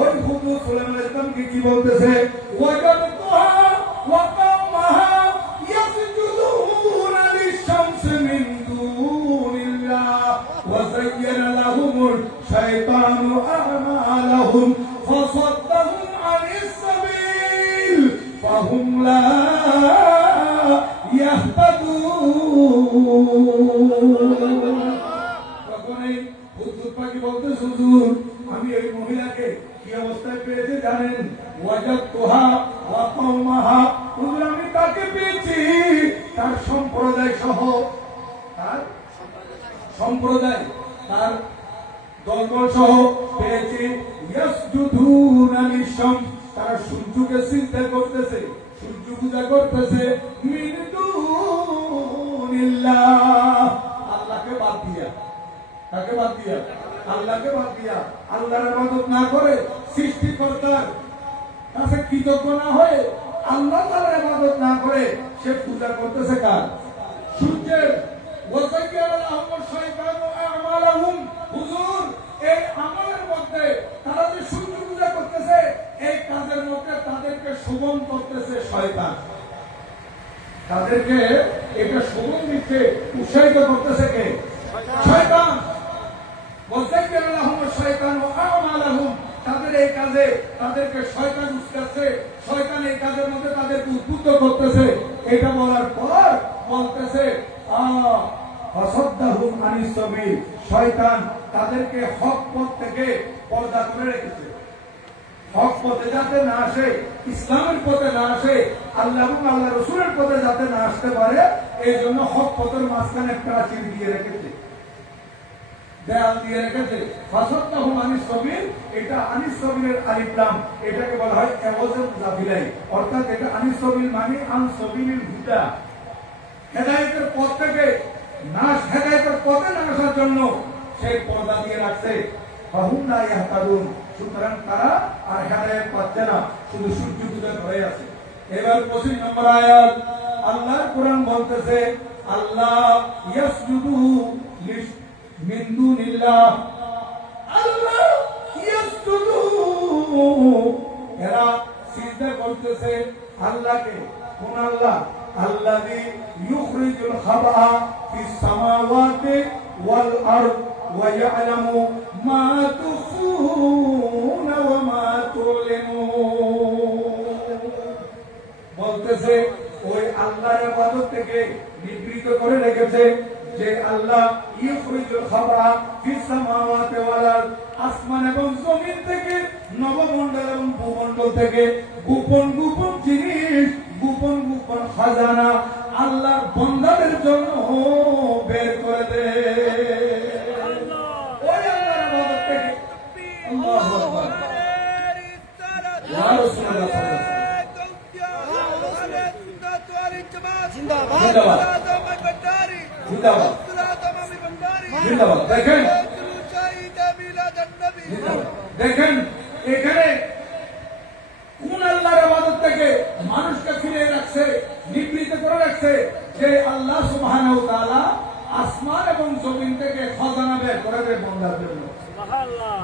ওই হুজুর সুলাইমান আলাইহিস সালাম কি বলতেছে, ওয়াজাদতুহা ওয়া কাওমাহা ইয়াসজুদুনা লিশ-শামসি মিন দুনিল্লাহ ওয়া যায়্যানা লাহুমুশ শাইতানু আ'মালাহুম ফাসাদ্দাহুম আনিস সাবিল ফাহুম লা ইয়াহতাদুন। তখন এই হুজুর পাকি বলতেছে, হুজুর আমি এই মহিলাকে কি অবস্থায় পেয়েছি জানেন? ওয়াজাদতুহা ওয়া কাওমাহা, হুজুর আমি তাকে পেয়েছি তার সম্প্রদায় সহ, তার সম্প্রদায়, তার দলবল সহ পেয়েছি। ইয়াসজুদুনা লিশ-শামস, তারা সূর্যকে সিজদা করতেছে, সূর্য পূজা করতেছে, মিন দুনিল্লাহ, আল্লাহকে বাদ দিয়া। কাকে বাদ দিয়া? আল্লাহকে বাদ দিয়া। আল্লাহর ইবাদত না করে, সৃষ্টিকর্তার কাছে কৃতজ্ঞ না হয়ে, আল্লাহ তাআলার ইবাদত না করে সে পূজা করতেছে কার? সূর্যের। ওয়াসাইয়ারা লাহুম শাইতানু আমালাহুম, হুজুর এই আমলের মধ্যে তারা যে সূর্য পূজা করতেছে, এই কাজের মধ্যে তাদেরকে শোভন করতেছে শয়তান। তাদেরকে এটা শোভন দিচ্ছে, উৎসাহিত করতেছে কে? শয়তান। তাদের এই কাজে তাদেরকে শয়তান উস্কাচ্ছে, শয়তান এই কাজের মধ্যে তাদেরকে উদ্বুদ্ধ করতেছে। এটা বলার পর বলতেছে শয়তান তাদেরকে হক পথ থেকে পর্দা করে রেখেছে। হক পথে যাতে না আসে, ইসলামের পথে না আসে, আল্লাহ এবং আল্লাহ রসুলের পথে যাতে না আসতে পারে, এই জন্য হক পথের মাঝখানে প্রাচীর দিয়ে রেখেছে, দেয়াল দিয়ে রেখেছে। ফাসাদতাহুম আনিস সাবিল, এটা আনিস সাবিলের আলিফ লাম, এটাকে বলা হয় এওয়াজুল জাবিলাই, অর্থাৎ এটা আনিস সাবিল মানে আন সাবিলিল হুদা, হেদায়েতের পথ থেকে হেদায়েতের পথে না আসার জন্য সেই পর্দা দিয়ে রাখছে। ফাহুম লা ইয়াহতাদুন, সুতরাং তারা আর হেদায়েত পাচ্ছে না, শুধু সূর্য পূজা করে আছে। এবার 25 নম্বর আয়াত, আল্লাহর কোরআন বলতেছে আল্লাহ ইয়াসজুদু মিন দুনিল্লাহ, আল্লাহ ইয়াসজুদু, এরা সিজদা করতেছে আল্লাহকে। কোন আল্লাহ? আল্লাযী ইউখরিজুল খাবা ফিস সামাওয়াতি ওয়াল আরদ ওয়া ইয়ালামু মা তুখফুনা ওয়া মা তুলিনুন। বলতেছে ওই আল্লাহর ইবাদত থেকে নিবৃত্ত করে রেখেছে যে আল্লাহ ইউখরিজুল খাবা ফিস সামাওয়াতি ওয়াল আরদ, আসমান এবং জমিন থেকে, নবমণ্ডল এবং ভূমণ্ডল থেকে গোপন গোপন জিনিস, গোপন গোপন খাজানা আল্লাহর বান্দাদের জন্য বের করে দেয়। ওই আল্লাহর ইবাদত থেকে। আল্লাহু আকবার। ইয়া রাসূলুল্লাহ জিন্দাবাদ জিন্দাবাদ জিন্দাবাদ। দেখেন দেখেন এখানে কোন আল্লাহর ইবাদত থেকে মানুষকে ফিরে রাখছে, নিবৃত করে রাখছে, যে আল্লাহ সুবহানাহু ওয়া তাআলা আসমান এবং জমিন থেকে খাজানা বের করে দেয় বান্দার জন্য,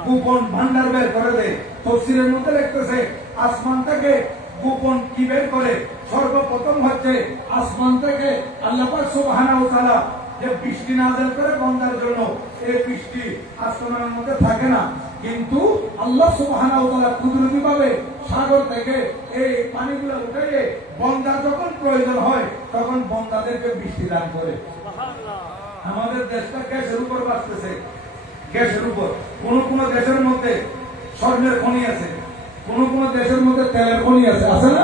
গোপন ভান্ডার বের করে দেয়। তাফসীরের মধ্যে লিখতেছে আসমান থেকে গোপন কি বের করে? সর্বপ্রথম হচ্ছে আসমান থেকে আল্লাহ পাক সুবহানাহু ওয়া তাআলা যে বৃষ্টি নাযিল করে বান্দার জন্য, এই বৃষ্টি আসমানের মধ্যে থাকে না, কিন্তু আল্লাহ সুবহানাহু ওয়া তাআলা কুদরতিভাবে সাগর থেকে এই পানিগুলো উঠিয়ে বান্দার যখন প্রয়োজন হয় তখন বান্দাদেরকে বৃষ্টি দান করে। আমাদের দেশটা গ্যাসের উপর বাঁচতেছে, গ্যাসের উপর। কোন কোন দেশের মধ্যে স্বর্ণের খনি আছে, কোন কোন দেশের মধ্যে তেলের খনি আছে, আছে না?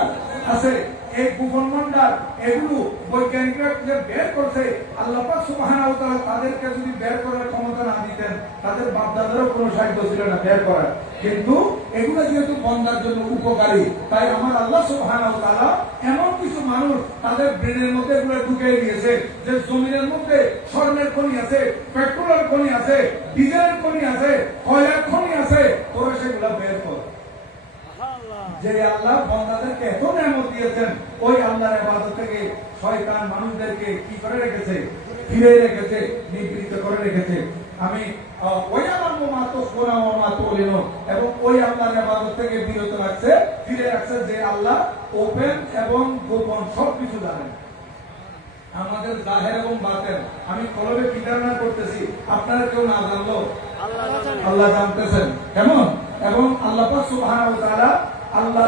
আছে। এই গোপন ভান্ডার এগুলো বৈজ্ঞানিকরা যে বের করছে, আল্লাহ পাক সুবহানাহু ওয়া তাআলা তাদেরকে যদি বের করার ক্ষমতা না দিতেন, তাদের বাপদাদারও কোনো সাহায্য ছিল না বের করার। কিন্তু এগুলো যেহেতু বান্দার জন্য উপকারী, তাই আমার আল্লাহ সুবহানাহু ওয়া তাআলা এমন কিছু মানুষ তাদের ব্রেনের মধ্যে এগুলো ঢুকিয়ে দিয়েছে যে জমিনের মধ্যে স্বর্ণের খনি আছে, পেট্রোলের খনি আছে, ডিজেলের খনি আছে, কয়লার খনি আছে, তোরা সেগুলো বের কর। যে আল্লাহ বান্দাদেরকে এত নিয়ামত দিয়েছেন, ওই আল্লাহর ইবাদত থেকে শয়তান মানুষদেরকে কি করে রেখেছে? ফিরে রেখেছে, নিবৃত্ত করে রেখেছে। আমি ওই আমার মা তো সোনা ও মা তোলেনো, এবং ওই আল্লাহর ইবাদত থেকে বিরত রাখছে, ফিরে রাখছে যে আল্লাহ ওপেন এবং গোপন সবকিছু জানেন। আমাদের জাহের এবং বাতেন আমি কলবে কি ধারণা করতেছি, আপনারা কেউ না জানলো আল্লাহ জানতেছেন কেমন। এবং আল্লাহ পাক সুবহানাহু ওয়া তাআলা আল্লাহ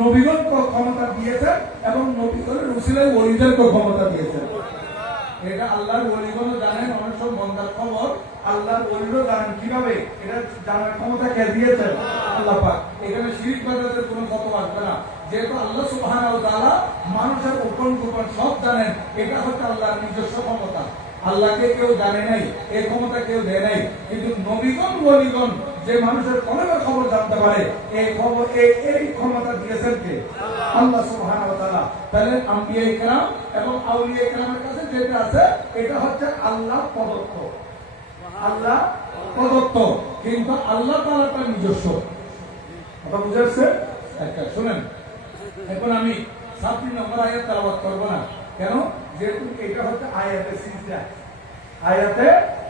নবীগণকে ক্ষমতা দিয়েছেন এবং নবীগণের উসিলায় ওলিদেরকে ক্ষমতা দিয়েছেন। এটা আল্লাহর ওলিগণও জানেন, অনেক সব বন্দার খবর আল্লাহর ওলিও জানেন। কিভাবে এটা জানার ক্ষমতা কে দিয়েছেন? আল্লাহ পাক। এখানে শিরক বিদআতের কোনো কথা আসবে না, যেহেতু আল্লাহ সুবহানাহু ওয়া তাআলা মানুষের গোপন গোপন সব জানেন। এটা হচ্ছে আল্লাহর নিজস্ব ক্ষমতা, আল্লাহকে কেউ জানে নাই, এই ক্ষমতা কেউ দেয় নাই। কিন্তু নবীগণ ওলিগণ যে মানুষের কলবের খবর জানতে পারে, এই খবর এই ক্ষমতা দিয়েছেন কে? আল্লাহ সুবহানাহু ওয়া তাআলা। তাহলে আম্বিয়া ইকরাম এবং আউলিয়া ইকরামের কাছে যেটা আছে, এটা হচ্ছে আল্লাহ প্রদত্ত, আল্লাহ প্রদত্ত, কিন্তু আল্লাহ তাআলা তার নিজস্ব। কথা বুঝাচ্ছে? একটা শুনেন, এখন আমি 7 নম্বর আয়াত তেলাওয়াত করব না, কেন? যেহেতু এটা হচ্ছে আয়াতে সিজদা, আয়াতে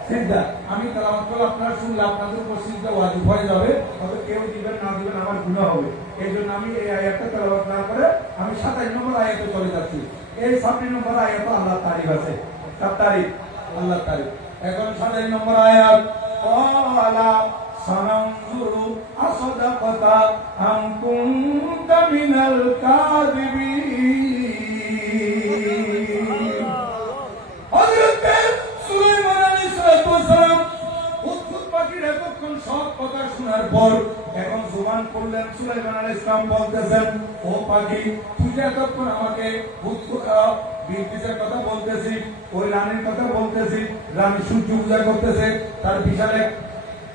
সিজদা আমি তেলাওয়াত করলে আপনারা শুনলে আপনাদের উপর সিজদা ওয়াজিব হয়ে যাবে, তবে কেউ দিবেন না দিবেন আমার গুনাহ হবে। এই জন্য আমি এই আয়াতটা তেলাওয়াত না করে আমি 27 নম্বর আয়াতে চলে যাচ্ছি। এই 26 নম্বর আয়াতে আল্লাহর তারিফ আছে, তার তারিফ আল্লাহর তারিফ। এখন 27 নম্বর আয়াত ক্বালা সানানজুরু আসাদাকাতা আম কুনতা মিনাল কাযিবিন। হযরত সুলাইমান আলাইহিস সালাম উদ্ভুত পাখির এতক্ষণ সব কথা শোনার পর এখন জবান করলেন। সুলাইমান আলাইহিস সালাম বলতেছেন, ও পাখি, তুই যে এতক্ষণ আমাকে বিলকিসের কথা বলতেছি, ওই রানীর কথা বলতেছি, রানী সূর্য পূজা করতেছে, তার বিশাল এক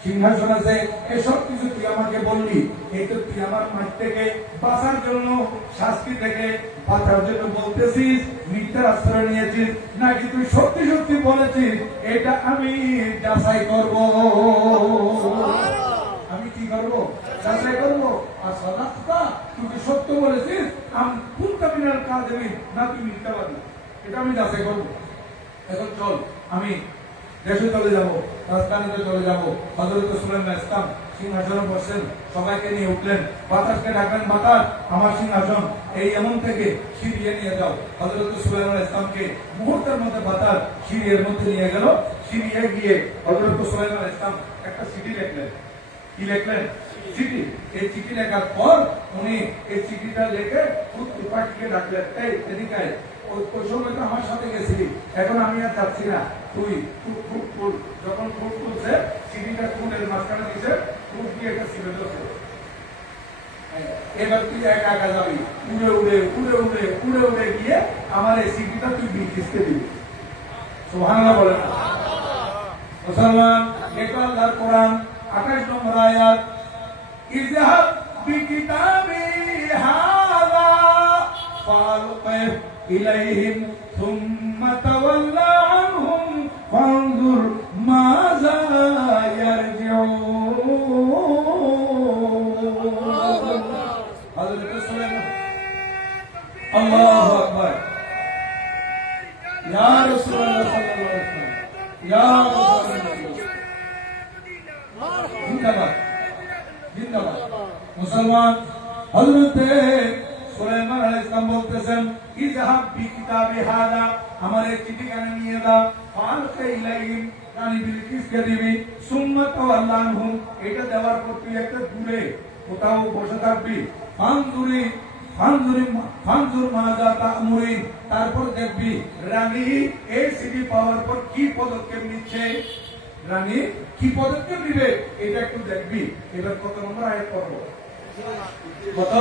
সিংহাসন আছে, এসব কিছু তুই আমাকে বললি, এই তো তুই আমার মাঠ থেকে বাঁচার জন্য, শাস্তি থেকে বাঁচার জন্য বলতেছিস, মিথ্যার আশ্রয় নিয়েছিস, নাকি তুই সত্যি সত্যি বলেছিস? এটা আমি যাচাই করব। আমি কি করব? যাচাই করব। আর সদাক্তা, তুই কি সত্য বলেছিস? আমি কুনতা মিনাল কাযিবিন, না তুই মিথ্যাবাদী, এটা আমি যাচাই করব। এখন চল, আমি দেশে চলে যাব, রাজধানীতে চলে যাব। হযরত সুলাইমান আলাইহিস সালাম সিংহাসনে বসেন, সবাইকে নিয়ে উঠলেন, বাতাসকে ডাকলেন, বাতাস আমার সিংহাসন এই এমন থেকে সিরিয়ে নিয়ে যাও। হযরত সুলাইমান আলাইহিস সালামকে মুহূর্তের মধ্যে বাতাস সিরিয়ার মধ্যে নিয়ে গেল। সিরিয়ে গিয়ে হযরত সুলাইমান আলাইহিস সালাম একটা চিঠি লিখলেন। কি লিখলেন? চিঠি। এই চিঠি লেখার পর উনি এই চিঠিটা লিখে পাখিকে ডাকলেন, এই এদিকে আয়, ওই সময় তো আমার সাথে গেছিলি, এখন আমি আর যাচ্ছি না, তুই ফুল যখন ফুল তুলছে চিঠিটা ফুলের মাঝখানে দিছে, ফুল দিয়ে একটা ছিল, এবার তুই একা একা যাবি, উড়ে উড়ে উড়ে উড়ে উড়ে উড়ে গিয়ে আমার এই চিঠিটা তুই বিলকিসকে দিবি। সুবহানাল্লাহ বলেন। মুসলমান, এটা আল্লাহর কোরআন 28 নম্বর আয়াত, ইযহাব বিকিতাবি হাযা ফালকিহ ইলাইহিম সুম্মা তাওয়াল্লা আনহুম ফানজুর মাযা ইয়ারজিউন। হযরত সুলাইমান, আল্লাহু আকবার, ইয়া রাসূলুল্লাহ সাল্লাল্লাহু আলাইহি ওয়াসাল্লাম, ইয়া রাসূলুল্লাহ, জিন্দাবাদ জিন্দাবাদ। মুসলমান, হযরত সুলাইমান আলাইহিস সালাম বলতেছেন, ইযহাব বিকিতাবি হাযা, আমার এই চিঠিখানা নিয়ে যা, ফালকা ইলাইহিম, রানী বিলকিসকে দিবি, সুম্মা তাওয়াল্লা আনহুম, এটা দেওয়ার পর তুই একটা দূরে কোথাও বসে থাকবি, ফানজুর মাযা তা'মুরিন, তারপর দেখবি রানী এই চিঠি পাওয়ার পর কি পদক্ষেপ নিচ্ছে, রানী কি পদক্ষেপ নিবে, এটা একটু দেখবি। এবার কত নম্বর আয়াত পড়ব? কত?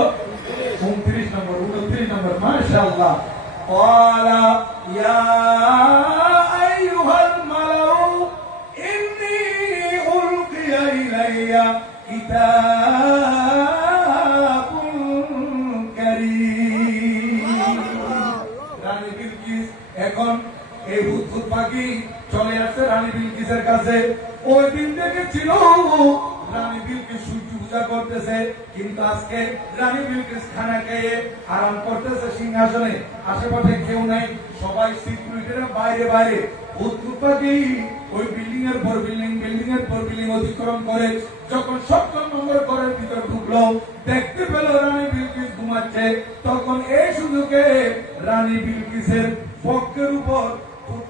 29 নম্বর, 29 নম্বর। মাশাআল্লাহ। ক্বালা ইয়া আইয়ুহাল মালাউ ইন্নী উলকিয়া ইলাইয়া কিতাবুন কারীম। রানী বিলকিস এখন এই হুদহুদ পাখি চলে আসছে রানী বিলকিসের কাছে। ওই দিন থেকে ছিল রানী বিলকিস সূর্য পূজা করতেছে, কিন্তু আজকে রানী বিলকিস খানা খেয়ে আরাম করতেছে সিংহাসনে, আশেপাশে কেউ নাই, সবাই সিকিউরিটিরা বাইরে বাইরে। হুদহুদ পাখি ওই বিল্ডিং এর পর বিল্ডিং, বিল্ডিং এর পর বিল্ডিং অতিক্রম করে যখন 70 নম্বর ঘরের ভিতর ঢুকলো, দেখতে পেল রানী বিলকিস ঘুমাচ্ছে। তখন এই সুযোগে রানী বিলকিসের বক্ষের উপর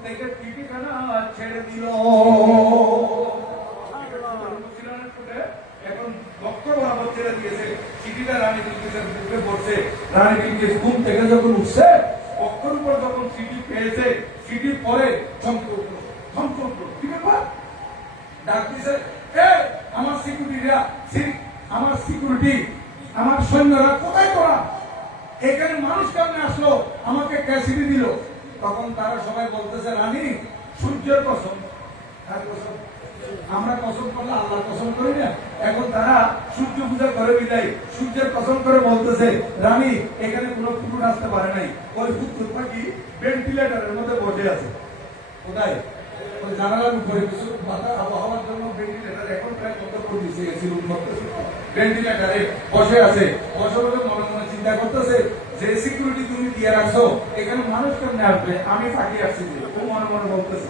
থেকে চিঠিখানা ছেড়ে দিল। এখন বক্ষ বরাবর ছেড়ে দিয়েছে, চিঠিটা রানী বিলকিসের বুকে পড়ছে। রানী বিলকিস ঘুম থেকে যখন উঠছে, বক্ষের উপর যখন চিঠি পেয়েছে, চিঠি পরে কি ব্যাপার, ডাক দিছে, আমার সিকিউরিটিরা, আমার সিকিউরিটি, আমার সৈন্যরা কোথায় তোরা? এখানে মানুষ কেমনে আসলো? আমাকে কে চিঠি দিল? তখন তারা সবাই বলতেছে, রানী সূর্যের কসম। আমরা কসম করলে আল্লাহর কসম করি না? এখন তারা সূর্য পূজা করে বিদায় সূর্যের কসম করে বলতেছে, রানী এখানে কোনো কুকুর আসতে পারে নাই, ওই হুদহুদ পাখি ভেন্টিলেটরের মধ্যে বসে আছে। কোথায়? ওই জানালার উপরে কিছু বাতাস আবহাওয়ার জন্য ভেন্টিলেটর এখন প্রায় বন্ধ করে দিয়েছে, ভেন্টিলেটরে বসে আছে। বসে বসে মনে মনে চিন্তা করতেছে, যে সিকিউরিটি তুমি দিয়ে রাখছো, এখানে মানুষ কেমনে আসবে? আমি ফাঁকি আসছি, ও মনে মনে বলতেছে।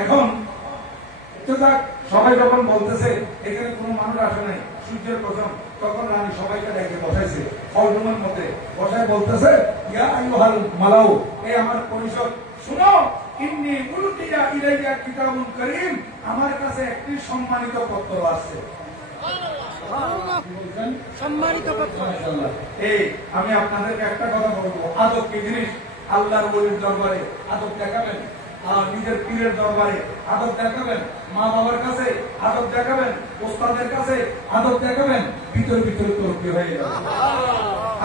এখন তো যাক, সবাই যখন বলতেছে এখানে কোনো মানুষ আসে নাই সূর্যের কসম, তখন রানী সবাইকে ডেকে বসাইছে হলরুমের মধ্যে, বসায় বলতেছে ইয়া আইয়ুহাল মালাউ, এই আমার পরিষদ শুনো, ইন্নী উলকিয়া ইলাইয়া কিতাবুন কারীম, আমার কাছে একটি সম্মানিত পত্র আসছে। সম্মানিত পত্র। এই আমি আপনাদেরকে একটা কথা বলবো, আদব কি জিনিস? আল্লাহর ওলির দরবারে আদব দেখাবেন, আর নিজের পীরের দরবারে আদব দেখাবেন, মা বাবার কাছে আদব দেখাবেন, ওস্তাদের কাছে আদব দেখাবেন, ভিতরে ভিতরে তর্কি হয়ে যাবে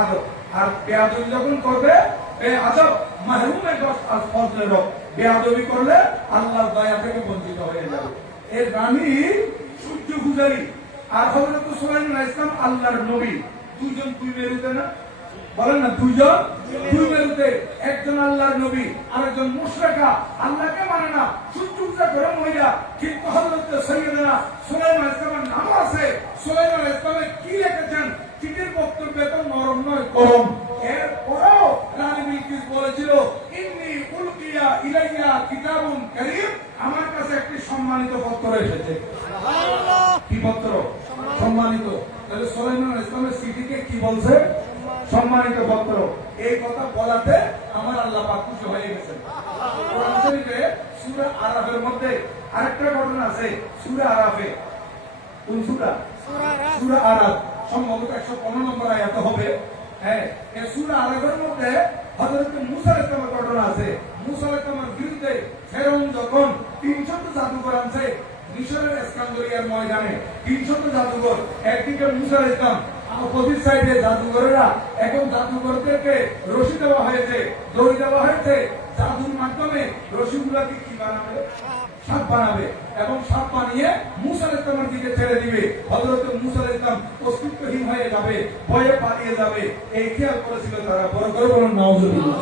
আদব। আর বেয়াদবি যখন করবে, বেআদব মাহরুমে দশ আর ফজলে রব, বেয়াদবি করলে আল্লাহর দয়া থেকে বঞ্চিত হয়ে যাবে। এর রানী সূর্য পূজারী আর হযরত সুলাইমান আলাইহিস সালাম আল্লাহর নবী, দুইজন দুই মেরুতে না, বলেন না, দুইজন দুই মেরুতে, একজন আল্লাহর নবী আরেকজন মুশরিকা, আল্লাহকে মানে না, সূর্য পূজা করে মহিলা। কিন্তু হযরত সাইয়্যিদানা সুলাইমান আলাইহিস সালামের নাম আছে, সুলাইমান আলাইহিস সালাম কি লিখেছেন? চিঠির বক্তব্যে তো নরম নয়, গরম। এরপরও রানী বিলকিস বলেছিল ইন্নী উলকিয়া ইলাইয়া কিতাবুন কারীম, আমার কাছে একটি সম্মানিত পত্র এসেছে। কি পত্র? সম্মানিত। তাহলে সুলাইমান আলাইহিস সালামের চিঠিকে কি বলছে? সম্মানিত পত্র। এই কথা বলাতে আমার আল্লাহ পাক খুশি হয়ে গেছেন। কোরআন শরীফে সূরা আরাফের মধ্যে আরেকটা ঘটনা আছে, সূরা আরাফে। কোন সূরা? সূরা আরাফ, সম্ভবত 115 নম্বর আয়াত হবে। হ্যাঁ, এই সূরা আরাফের মধ্যে হযরত মূসা আলাইহিস সালামের ঘটনা আছে। মূসা আলাইহিস সালামের বিরুদ্ধে ফেরাউন যখন 300 জাদুকর আনছে মিশরের ইস্কান্দরিয়ার ময়দানে, 300 জাদুঘর, একদিকে মূসা আলাইহিস সালাম, অপোজিট সাইডে জাদুঘরেরা। এখন জাদুঘরদেরকে রশি দেওয়া হয়েছে, দড়ি দেওয়া হয়েছে, জাদুর মাধ্যমে রশিগুলাকে কি বানাবে? সাপ বানাবে, এবং সাপ বানিয়ে মূসা আলাইহিস সালামের দিকে ছেড়ে দিবে। হযরত মূসা আলাইহিস সালাম অস্তিত্বহীন হয়ে যাবে, ভয়ে পালিয়ে যাবে, এই খেয়াল করেছিল তারা। বড় করে বলুন নাউজুবিল্লাহ।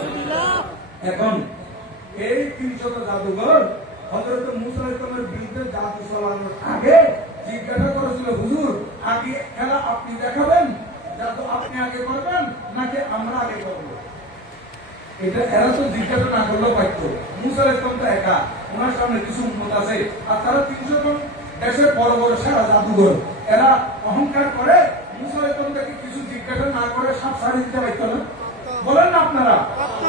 এখন এই 300 জাদুঘর হযরত মূসা আলাইহিস সালামের বিরুদ্ধে জাদু চালানোর আগে জিজ্ঞাসা করেছিল, হুজুর আগে খেলা আপনি দেখাবেন, জাদু আপনি আগে করবেন নাকি আমরা আগে করব? এটা এরা তো জিজ্ঞাসা না করলেও পারতো। মূসা আলাইহিস সালাম তো একা, ওনার সামনে কিছু উম্মত আছে, আর তারা 300 জন দেশের বড় বড় সেরা জাদুঘর। এরা অহংকার করে মূসা আলাইহিস সালামকে কিছু জিজ্ঞাসা না করে সব ছাড়ি দিতে পারতো না? বলেন না আপনারা,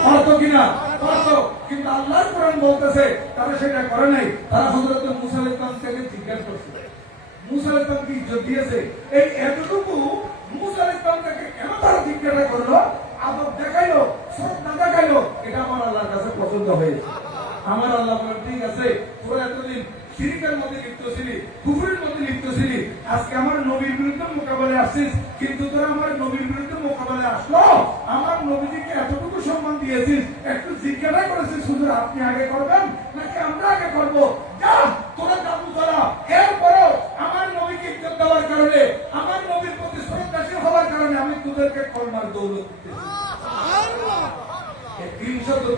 পারতো কিনা? পারতো। কিন্তু আল্লাহর কোরআন বলতেছে তারা সেটা করে নাই। তারা হযরত মূসা আলাইহিস সালাম থেকে জিজ্ঞাসা করছে, মূসা আলাইহিস সালামকে ইজ্জত দিয়েছে। এই এতটুকু মূসা আলাইহিস সালামকে কেন তারা জিজ্ঞাসা করলো, আদব দেখাইলো, শ্রদ্ধা দেখাইলো, এটা আমার আল্লাহর কাছে পছন্দ হয়েছে। আমার আল্লাহ বলেন ঠিক আছে, তোরা এতদিন শিরকের মধ্যে লিপ্ত ছিলি, কুফরের মধ্যে লিপ্ত ছিলি, আজকে আমার নবীর বিরুদ্ধে মোকাবেলায় আসছিস, কিন্তু তোরা আমার নবীর বিরুদ্ধে মোকাবেলায় আসলো, আমার নবীজিকে এতটুকু সম্মান দিয়েছিস, একটু জিজ্ঞাসা করেছিস হুজুর আপনি আগে করবেন নাকি আমরা আগে করবো? যা তোরা জাদু করা। এরপরেও আমার নবীকে ইজ্জত দেওয়ার কারণে, আমার নবীর প্রতি শ্রদ্ধাশীল হওয়ার কারণে আমি তোদেরকে কলমার দৌলত দিতেছি।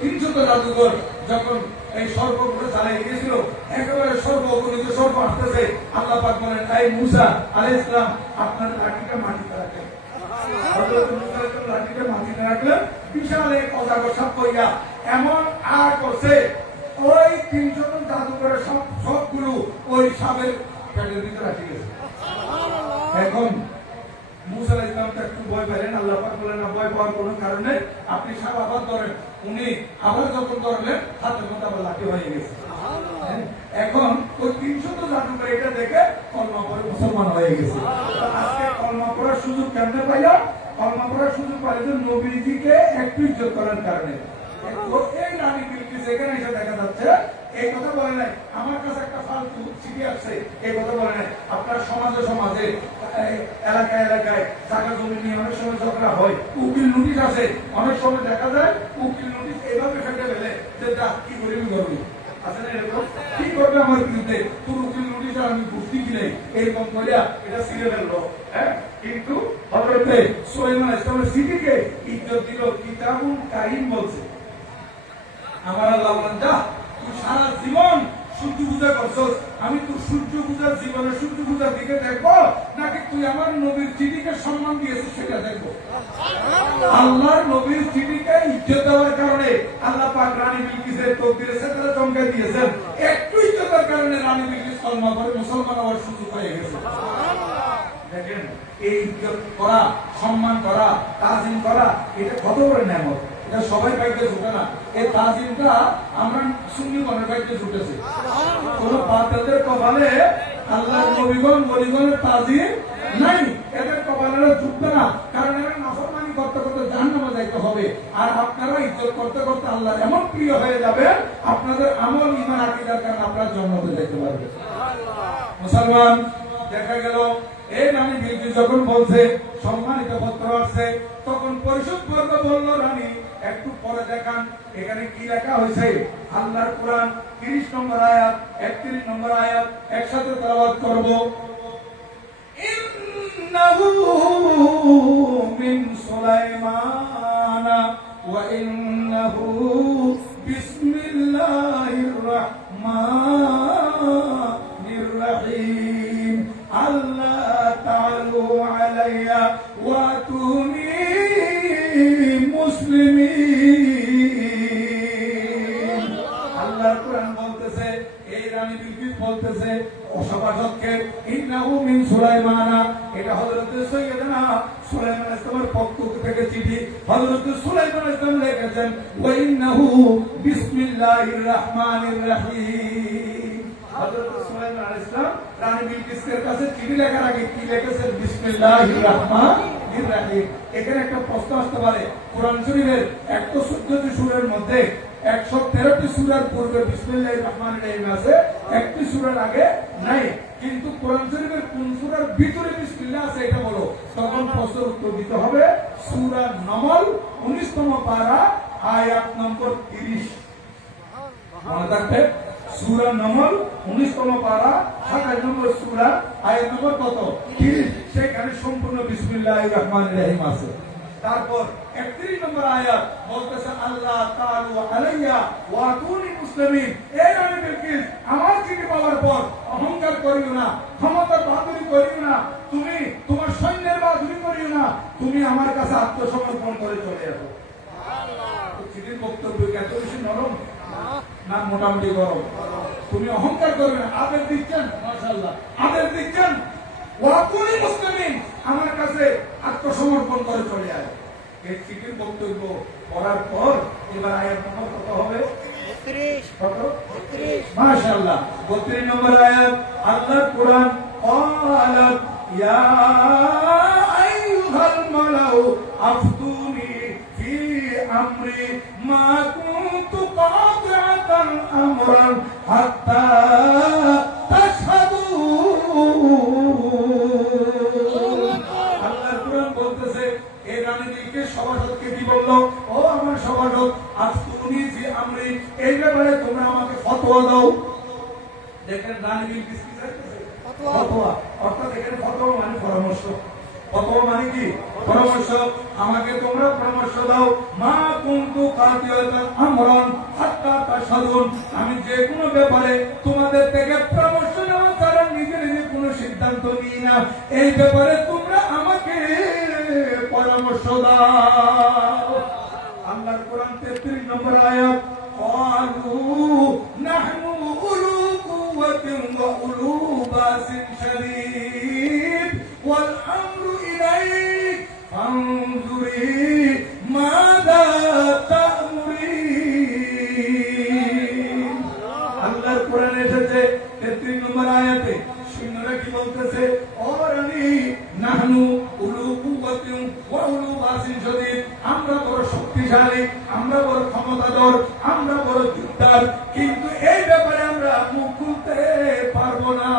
300 জাদুঘর যখন এই সর্প করে চালিয়ে গিয়েছিল, একেবারে সর্প অগণিত সর্প আসতেছে, আল্লাহ পাক বলেন এই মূসা আলাইহিস সালাম আপনার লাঠিটা মাটিতে রাখেন। হযরত মূসা আলাইহিস সালাম লাঠিটা মাটিতে রাখলেন, বিশাল এক অজাগর সাপ কইয়া এমন আর করছে, ওই 300 জাদুঘরের সবগুলো ওই সাপের পেটের ভিতরে রাখি গেছে। এখন মূসা আলাইহিস সালাম একটু ভয় পেলেন, আল্লাহ পাক বলেন না ভয় পাওয়ার কোনো কারণ নেই, আপনি সাপ আবার ধরেন। উনি আবার যখন ধরলেন হাতের মধ্যে আবার লাঠি হয়ে গেছে। এখন ওই 300 জাদুঘর এটা দেখে কলমা পড়ে মুসলমান হয়ে গেছে। আজকে কলমা পড়ার সুযোগ কেমনে পাইলাম? কলমা পড়ার সুযোগ পাইলে নবীজিকে একটু ইজ্জত করার কারণে। এই রানী বিলকিস এখানে এসে দেখা যাচ্ছে এই কথা বলে নাই, আমার কাছে একটা ফালতু চিঠি আসছে, এই কথা বলে নাই। আপনার সমাজে সমাজে এলাকায় এলাকায় জায়গা জমি নিয়ে অনেক সময় ঝগড়া হয়, উকিল নোটিশ আছে, অনেক সময় দেখা যায় উকিল নোটিশ এইভাবে ফেটে ফেলে যে যা কি করবি করবি, আছে না এরকম? কি করবে আমার বিরুদ্ধে, তোর উকিল নোটিশ আর আমি বুঝতে কি নেই, এরকম করিয়া এটা ছিঁড়ে ফেললো। হ্যাঁ, কিন্তু হযরতে সুলাইমান আলাইহিস সালামের চিঠিকে ইজ্জত দিল, কিতাবুন কারীম বলছে। আমার আল্লাহ বলেন যা তুই সারা জীবন সূর্য পূজা করছস, আমি তোর সূর্য পূজার জীবনে সূর্য পূজার দিকে দেখবো নাকি তুই আমার নবীর চিঠিকে সম্মান দিয়েছিস সেটা দেখবো। আল্লাহর নবীর চিঠিকে ইজ্জত দেওয়ার কারণে আল্লাহ পাক রানী বিলকিসের তকদিরে সেটা চমকে দিয়েছেন। একটু ইজ্জতের কারণে রানী বিলকিস কলমা পড়ে মুসলমান হওয়ার সুযোগ হয়ে গেছে। দেখেন এই ইজ্জত করা, সম্মান করা, তাজিম করা, এটা কত বড় নেয়ামত। এটা সবাই পাইতে জুটে না। এই তাজিমটা আমরা সুন্নি গণের পাইতে জুটেছে। কোন বাতিলদের কপালে আল্লাহর নবীগণ ওলিগণের তাজিম নাই, এদের কপালেরা জুটবে না। কারণ এরা নাফরমানি করতে করতে জাহান্নামে যাইতে হবে। আর আপনারা ইজ্জত করতে করতে আল্লাহ এমন প্রিয় হয়ে যাবে, আপনাদের আমল ঈমান আকীদার কারণে আপনারা জান্নাতে যেতে পারবেন। মুসলমান, দেখা গেল এই রানী বিলকিস যখন বলছে সম্মানিত পত্র আসছে, তখন পরিষদ বর্গ বলল, রানী একটু পরে দেখান এখানে কি লেখা হয়েছে। আল্লাহর কোরআন 30 নম্বর আয়াত, 31 নম্বর আয়াত একসাথে তেলাওয়াত করব। ইন্নাহু মিন সুলাইমান ওয়া ইন্নাহু বিসমিল্লাহির রাহমানির রহিম। আল্লাহ তাআলু আলাইয়া ওয়াতুনি মুসলিমিন। আল্লাহর কোরআন বলতেছে, এই রানী বিলকিস বলতেছে অসভাসদকে, ইন্নাহু মিন সুলাইমান, এটা হযরত সাইয়্যিদানা সুলাইমান ইসলামের পক্ষ থেকে চিঠি। হযরত সুলাইমান ইসলাম লিখেছেন, ওয়া ইন্নাহু বিসমিল্লাহির রাহমানির রহিম। হযরত সুলাইমান আলাইহিস সালাম রানী বিলকিসের কাছে চিঠি লেখার আগে কি লিখেছেন? বিসমিল্লাহির রাহমানির রহিম। এখানে একটা প্রশ্ন আসতে পারে, কোরআন শরীফের 114টি সূরার মধ্যে 113টি সূরার পূর্বে বিসমিল্লাহির রহমানির রহিম আছে, একটি সূরার আগে নাই। কিন্তু কোরআন শরীফের কোন সূরার ভিতরে বিসমিল্লাহ আছে এটা বলো। তখন প্রশ্নের উত্তর দিতে হবে সূরা নমল 19তম পারা আয়াত নম্বর 30। মনে রাখবে, সূরা নমল 19তম পারা 27 নম্বর সূরা আয়াত নম্বর কত? 30। সেখানে সম্পূর্ণ বিসমিল্লাহির রহমানির রহিম আছে। তারপর 31 নম্বর আয়াত বলতেছে, আল্লাহ তাআলু আলাইয়া ওয়াতুনি মুসলিমিন। এই রানী বিলকিস, আমার চিঠি পাওয়ার পর অহংকার করিও না, ক্ষমতার বাহাদুরি করিও না, তুমি তোমার সৈন্যের বাহাদুরি করিও না, তুমি আমার কাছে আত্মসমর্পণ করে চলে আসো। চিঠির বক্তব্য এত বেশি নরম না মোটামুটি গরম? তুমি অহংকার করবে না, আদেশ দিচ্ছেন, মাশাআল্লাহ আদেশ দিচ্ছেন, ওয়াতুনি মুসলিমিন, আমার কাছে আত্মসমর্পণ করে চলে আয়। এই চিঠির বক্তব্য পড়ার পর এবার আয়াত নম্বর কত হবে? 32। কত? 32। মাশাআল্লাহ, 32 নম্বর আয়াত। আল্লাহর কোরআন, ক্বালাত ইয়া আইয়ুহাল মালাউ আফতুনি ফি আমরি মা কুনতু কাতিআতান আমরান হাত্তা সভাসদকে কি বললো? ও আমার সভাসদ, আজ তুমি যে আমরি, এই ব্যাপারে তোমরা আমাকে ফতোয়া দাও। দেখেন রানী বিলকিস কি চাইতেছে? ফতোয়া। অর্থাৎ এখানে ফতোয়া মানে পরামর্শ। ফতোয়া মানে কি? পরামর্শ। আমাকে তোমরা পরামর্শ দাও। মা কুনতু কাতিআতান আমরান হাত্তা তাশহাদুন, আমি যে কোনো ব্যাপারে তোমাদের থেকে পরামর্শ নেওয়া ছাড়া নিজে নিজে কোনো সিদ্ধান্ত নিই না। এই ব্যাপারে তোমরা আমাকে পরামর্শ দাও। আল্লাহর কোরআন 33 নম্বর আয়াত, ক্বালু নাহনু উলু কুওয়াতিন ওয়া উলু বাসিন শাদীদ ওয়াল আমরু ইলাইক ফানজুরি মাযা তা'মুরিন। আল্লাহর কোরআনে এসেছে 33 নম্বর আয়াতে, সৈন্যরা কি বলতেছে? ও রানী, নাহনু উলু কুওয়াতিন ওয়া উলু বাসিন শাদীদ, আমরা বড় শক্তিশালী, আমরা বড় ক্ষমতাধর, আমরা বড় যোদ্ধার, কিন্তু এই ব্যাপারে আমরা মুখ খুলতে পারবো না।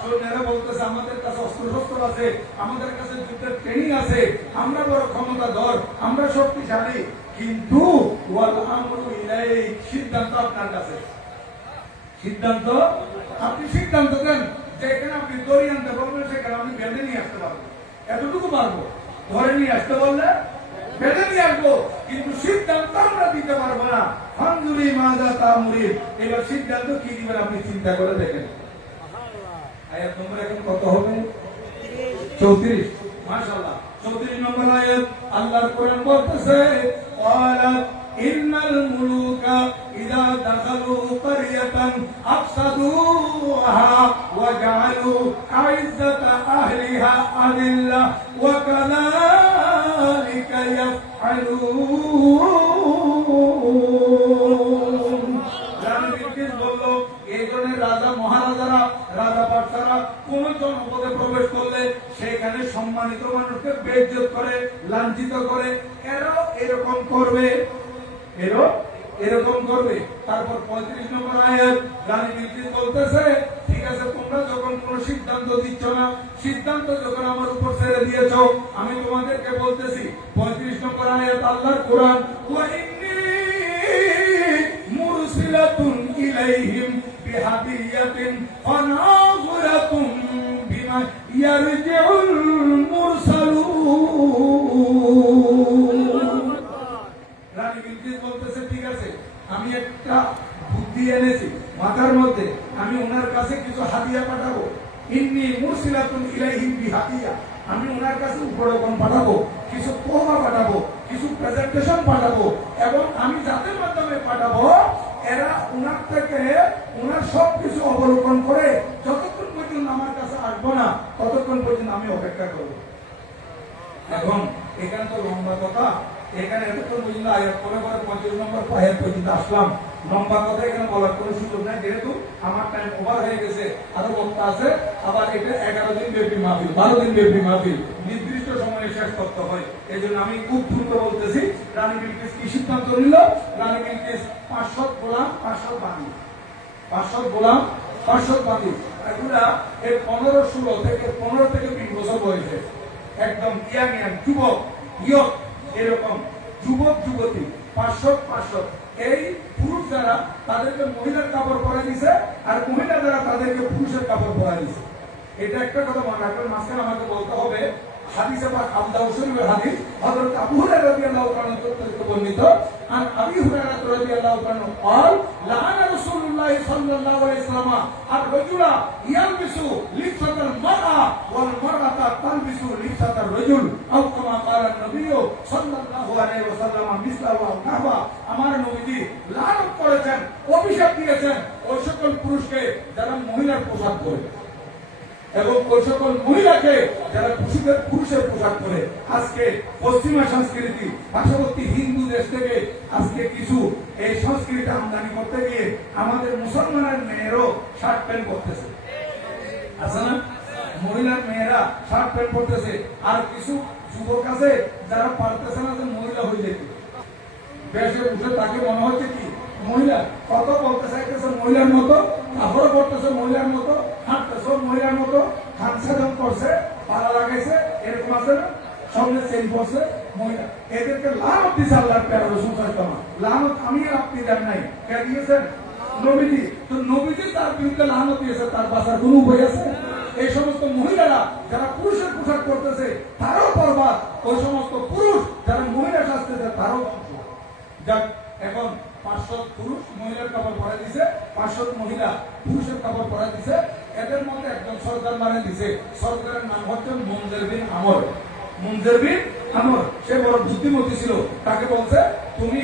সৈন্যরা বলতেছে, আমাদের কাছে অস্ত্র আছে, আমাদের কাছে যুদ্ধের ট্রেনিং আছে, আমরা বড় ক্ষমতাধর, আমরা শক্তিশালী, কিন্তু ওয়াল আমরু ইলাইক, সিদ্ধান্ত আপনার কাছে। সিদ্ধান্ত আপনি সিদ্ধান্ত দেন, যেখানে আপনি দড়ি আনতে বলবেন সেখানে আপনি বেঁধে নিয়ে আসতে পারবো, এতটুকু পারবো। ধরে নিয়ে আসতে বললে বেঁধে নিয়ে আসবো, কিন্তু সিদ্ধান্ত আমরা দিতে পারবো না। ফানজুরি মাযা তা'মুরিন, এবার সিদ্ধান্ত কি দিবেন আপনি চিন্তা করে দেখেন। আয়াত নম্বর এখন কত হবে? 34। মাশাআল্লাহ, 34 নম্বর আয়াত। আল্লাহর কোরআন বলতেছে, ক্বালাত ইন্নাল মুলুকা ইযা দাখালু ক্বরিয়াতান আফসাদুহা ওয়া জাআলু আইজ্জাতা আহলিহা আযিল্লা ওয়া কাযালিকা ইয়াফআলুন। রানী বিলকিস বলল, এই জনের রাজা মহারাজারা, রাজা বাদশারা কোন জনপদে প্রবেশ করলে সেখানে সম্মানিত মানুষকে বেইজ্জত করে, লাঞ্ছিত করে, এরাও এরকম করবে, এরকম করবে। তারপর 35 নম্বর আয়াত, রানী বিলকিস বলতেছে, ঠিক আছে, তোমরা যখন কোন সিদ্ধান্ত দিচ্ছ না, সিদ্ধান্ত যখন আমার উপর ছেড়ে দিয়েছ, আমি তোমাদেরকে বলতেছি, 35 নম্বর আয়াত আল্লাহর কোরআন, ওয়া ইন্নী মুরসিলাতুন ইলাইহিম বিহাদিয়াতিন ফানাযিরাতুন বিমা ইয়ারজিউল মুরসালুন। রানী বিলকিস বলতেছে, ঠিক আছে, আমি একটা বুদ্ধি এনেছি মাথার মধ্যে, আমি ওনার কাছে কিছু হাদিয়া পাঠাবো। ইন্নী মুরসিলাতুন ইলাইহিম বিহাদিয়া, আমি ওনার কাছে উপঢৌকন পাঠাবো, কিছু পোহা পাঠাবো, কিছু প্রেজেন্টেশন পাঠাবো, এবং আমি যাদের মাধ্যমে পাঠাবো এরা ওনার থেকে ওনার সবকিছু অবলোকন করে যতক্ষণ পর্যন্ত আমার কাছে আসবো না ততক্ষণ পর্যন্ত আমি অপেক্ষা করবো। এখন এখানে তো লম্বা কথা, এখানে এতক্ষণ পর্যন্ত আয়াত করে 35 নম্বর আয়াত পর্যন্ত আসলাম। লম্বা কথা এখানে বলার কোনো সুযোগ নাই, যেহেতু আমার টাইম ওভার হয়ে গেছে, আরো বক্তা আছে। আবার এটা 11 দিন ব্যাপী মাহফিল, 12 দিন ব্যাপী মাহফিল, নির্দিষ্ট সময়ে শেষ করতে হয়। এই জন্য আমি খুব দ্রুত বলতেছি। রানী বিলকিস কি সিদ্ধান্ত নিল? রানী বিলকিস 500 গোলাম, 500 বান্দী, 500 গোলাম, 500 বান্দী, এগুলা এই 15 থেকে 20 বছর বয়সে, একদম ইয়াং যুবক, ইয়ক, এরকম যুবক যুবতী 500 এই পুরুষ যারা তাদেরকে মহিলার কাপড় পরা দিছে, আর মহিলা যারা তাদেরকে পুরুষের কাপড় পরা দিছে। এটা একটা কথা মনে রাখবেন। মাঝখানে আমাকে বলতে হবে, হাদিসে পাক আবু দাউদ শরীফের হাদিস, হযরত আবু হুরায়রা রাদিয়াল্লাহু তাআলা থেকে বর্ণিত, আর আবি হুরায়রা রাদিয়াল্লাহু তাআলা قال لعن رسول الله صلى الله عليه وسلم الرجل يلبس لبسة المرأة والمرأة تلبس لبسة الرجل أو كما قال النبي صلى الله عليه وسلم مثله وكفى। আমার নবীজি লানত করেছেন, অভিশাপ দিয়েছেন ওই সকল পুরুষকে যারা মহিলার পোশাক পরে, এবং ওই সকল মহিলাকে যারা পুরুষের পোশাক পরে। আজকে পশ্চিমা সংস্কৃতি, পার্শ্ববর্তী হিন্দু দেশ থেকে আজকে কিছু এই সংস্কৃতি আমদানি করতে গিয়ে আমাদের মুসলমানের মেয়েরও শার্ট প্যান্ট পরতেছে, আছে না? মহিলার মেয়েরা শার্ট প্যান্ট পরতেছে। আর কিছু যুবক আছে যারা পারতেছে না যে মহিলা হয়ে যেত, বেশে উঠে তাকে মনে হচ্ছে কি মহিলা, কত বলতে চাইতেছে মহিলার মতো, কাপড় পরতেছে মহিলার মতো, হাঁটতেছে মহিলার মতো, খানসাদন করছে, পালা লাগাইছে, এরকম আছে না? সামনে চেন পড়ছে মহিলা। এদেরকে লানত দিছে আল্লাহর প্যারা রাসূল সাল্লাল্লাহু আলাইহি ওয়াসাল্লাম। লানত আমি আর আপনি দেন নাই, কে দিয়েছেন? নবীজি। তো নবীজি তার বিরুদ্ধে লানত দিয়েছে, তার বাঁচার কোনো উপায় আছে? এই সমস্ত মহিলারা যারা পুরুষের পোশাক পরতেছে তারাও বরবাদ, ওই সমস্ত পুরুষ যারা মহিলা সাজতেছে তারাও ধ্বংস। যাক, এখন 500 পুরুষ মহিলার কাপড় পরা দিছে, 500 মহিলা পুরুষের কাপড় পরা দিছে। এদের মধ্যে একজন সরকার মানে দিছে, সরকারের নাম হচ্ছে মুনজির বিন আমর। মুনজির বিন আমর, সে বড় বুদ্ধিমতী ছিল। তাকে বলছে, তুমি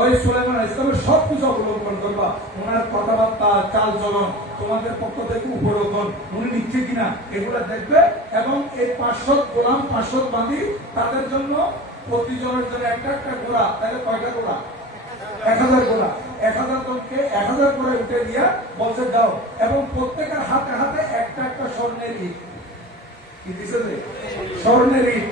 ওই সুলাইমান আলাইহিস সালামের সবকিছু অবলম্বন করবা, ওনার কথাবার্তা, চাল চলন, তোমাদের পক্ষ থেকে উপরোধন উনি নিচ্ছে কিনা এগুলা দেখবে। এবং এই 500 গোলাম, 500 বান্দী, তাদের জন্য প্রতিজনের জন্য একটা একটা ঘোড়া, তাহলে কয়টা ঘোড়া? 1000 ঘোড়া। 1000 জনকে 1000 করে উঠে দিয়া বলছে দাও, এবং প্রত্যেকের হাতে হাতে একটা একটা স্বর্ণের ইট। কি দিছে? স্বর্ণের ইট,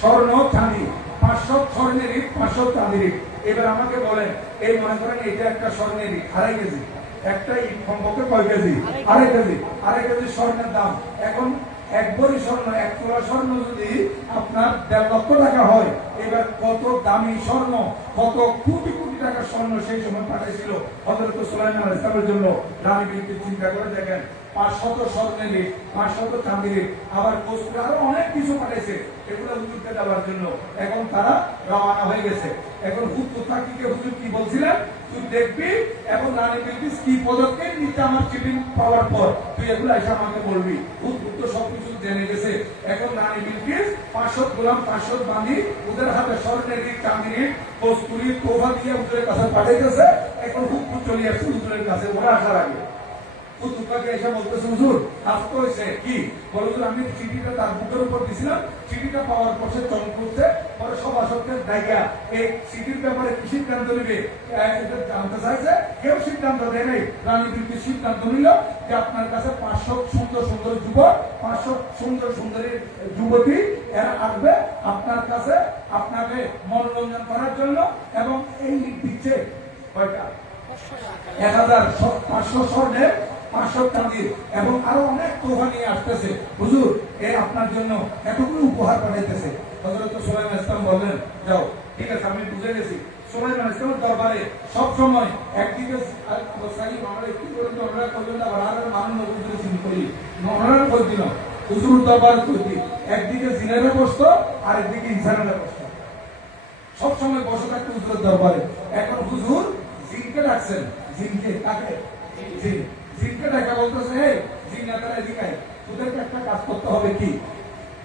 স্বর্ণ চাঁদি, 500 স্বর্ণের ইট, 500 চাঁদির ইট। এবার আমাকে বলেন, এই মনে করেন এটা একটা স্বর্ণের ইট 2.5 কেজি, একটা ইট সম্পর্কে কয় কেজি? 2.5 কেজি। 2.5 কেজি স্বর্ণের দাম। এখন 1 ভরি স্বর্ণ, 1 তোলা স্বর্ণ যদি আপনার 1.5 লক্ষ টাকা হয়, এবার কত দামি স্বর্ণ, কত কোটি কোটি টাকার স্বর্ণ সেই সময় পাঠাইছিল হযরত সুলাইমান আলাইহিস সালামের জন্য। রানী বিলকিস চিন্তা করে দেখেন, 500 স্বর্ণের ইট, 500 চাঁদির ইট, আবার কস্তুরি, আরো অনেক কিছু পাঠাইছে এগুলো হুজুরকে দেওয়ার জন্য। এখন তারা রওনা হয়ে গেছে। এখন হুজুর থাকিকে হুজুর কি বলছিলেন? তুই দেখবি এবং রানী বিলকিস কি পদক্ষেপ নিতে আমার চিঠি পাওয়ার পর তুই এগুলো এসে আমাকে বলবি। উদ্বুদ্ধ সবকিছু জেনে গেছে। এখন রানী বিলকিস 500 গোলাম 500 বাঁধি ওদের হাতে স্বর্ণের রিক চাঁদির কস্তুরি তোফা দিয়ে ওদের কাছে পাঠাইতেছে। এখন হুকুম চলে আসছে হুজুরের কাছে ওরা আসার আগে। হুজুরকে এসে বলতেছে হুজুর আজ তো হয়েছে কি বলো হুজুর আমি চিঠিটা তার বুকের উপর দিছিলাম, চিঠিটা পাওয়ার পর সে চমক করছে। পরে সভাসদদের ডাইয়া এই চিঠির ব্যাপারে কি সিদ্ধান্ত নেবে এটা জানতে চাইছে। কেউ সিদ্ধান্ত দেয় নাই। রানী বিলকিস সিদ্ধান্ত নিল যে আপনার কাছে 500 সুন্দর সুন্দর যুবক 500 সুন্দর সুন্দরী যুবতী এরা আসবে আপনার কাছে আপনাকে মনোরঞ্জন করার জন্য এবং এই দিচ্ছে কয়টা 1500 স্বর্ণের 500 চাঁদির এবং আরো অনেক তোফা নিয়ে আসতেছে। হুজুর এ আপনার জন্য এতগুলো উপহার পাঠাইতেছে। হযরত সুলাইমান ইসলাম বললেন যাও ঠিক আছে আমি বুঝে গেছি। সুলাইমান ইসলামের দরবারে সব সময় একদিকে সাইব আমরা একটু করে ওনারা করলেন আর আর মানুষ হুজুর চিনি করি ওনারা কই দিল হুজুর দরবারে কই দিল একদিকে জিনেরা বসতো আর একদিকে ইনসানেরা বসতো। সব সময় বসে থাকতো হুজুরের দরবারে। এখন হুজুর জিনকে ডাকছেন। জিনকে কাকে? জিন। জিনকে ডাকা বলতেছে হে জিন নেতারা এদিকে আয়, তোদেরকে একটা কাজ করতে হবে। কি?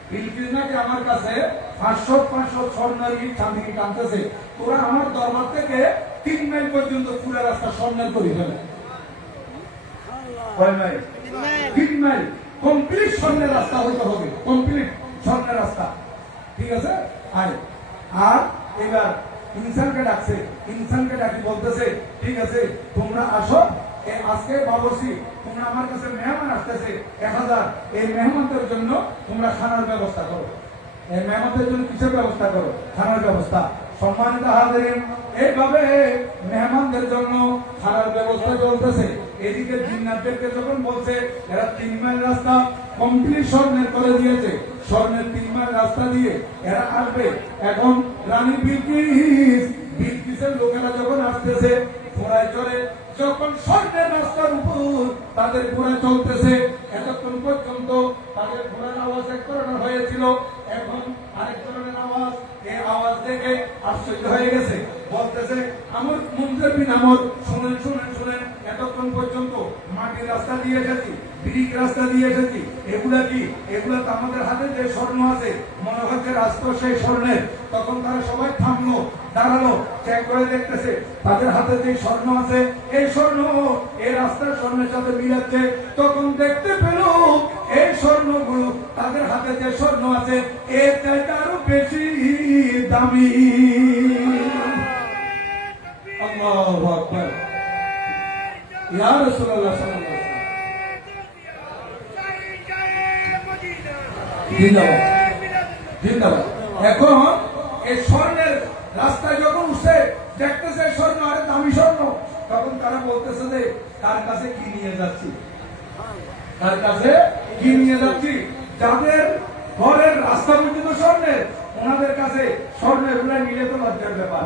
বিলকিস নাকি আমার কাছে 500 স্বর্ণের ইট চাঁদি টানতেছে। তোরা আমার দরবার থেকে 3 মাইল পর্যন্ত পুরো রাস্তা স্বর্ণের করে ফেলে। কয় মাইল? 3 মাইল কমপ্লিট স্বর্ণের রাস্তা হইতে হবে। কমপ্লিট স্বর্ণের রাস্তা। ঠিক আছে? আয়। আর এবার ইনসানকে ডাকছে। ইনসানকে ডাকি বলতেছে ঠিক আছে তোমরা আসো আজকে বাবরসি তোমরা আমার কাছে মেহমান আসতেছে 1000 এই মেহমানদের জন্য তোমরা খানার ব্যবস্থা করো। এই মেহমানদের জন্য কিসের ব্যবস্থা করো? খানার ব্যবস্থা। সম্মানিত হাজিরিন এইভাবে মেহমানদের জন্য খানার ব্যবস্থা চলতেছে। এদিকে জিন্নাতদেরকে যখন বলছে এরা 3 মাইল রাস্তা কমপ্লিট স্বর্ণের করে দিয়েছে। স্বর্ণের 3 মাইল রাস্তা দিয়ে এরা আসবে। এখন রানী বিলকিসের লোকেরা যখন আসতেছে ঘোড়ায় চড়ে যখন স্বর্ণের রাস্তার উপর তাদের ঘোড়া চলতেছে এতক্ষণ পর্যন্ত তাদের ঘোড়ার আওয়াজ এক ধরনের হয়েছিল, এখন আরেক ধরনের আওয়াজ। এই আওয়াজ দেখে আশ্চর্য হয়ে গেছে। বলতেছে আমার মুনজির বিন আমর শুনেন শুনেন শুনেন এতক্ষণ পর্যন্ত মাটির রাস্তা দিয়ে এসেছি, ব্রিক রাস্তা দিয়ে এসেছি। এগুলা কি? এগুলা তো আমাদের হাতে যে স্বর্ণ আছে মনে হচ্ছে রাস্তা সেই স্বর্ণের। তখন তারা সবাই থামলো, দাঁড়ালো, চেক করে দেখতেছে তাদের হাতে যে স্বর্ণ আছে এই স্বর্ণ এই রাস্তার স্বর্ণের সাথে মিলাচ্ছে। তখন দেখতে পেল এই স্বর্ণগুলো তাদের হাতে যে স্বর্ণ আছে এর চাইতে আরো বেশি দামি। আল্লাহু আকবার। ইয়া রাসূলুল্লাহ সাল্লাল্লাহু আলাইহি ওয়াসাল্লাম জিন্দাবাদ জিন্দাবাদ। এখন এই স্বর্ণের রাস্তায় যখন উঠছে দেখতেছে স্বর্ণ আরে দামি স্বর্ণ, তখন তারা বলতেছে যে তার কাছে কি নিয়ে যাচ্ছি, তার কাছে কি নিয়ে যাচ্ছি। যাদের ঘরের রাস্তা পর্যন্ত স্বর্ণের ওনাদের কাছে স্বর্ণের গুলা নিলে তো লজ্জার ব্যাপার।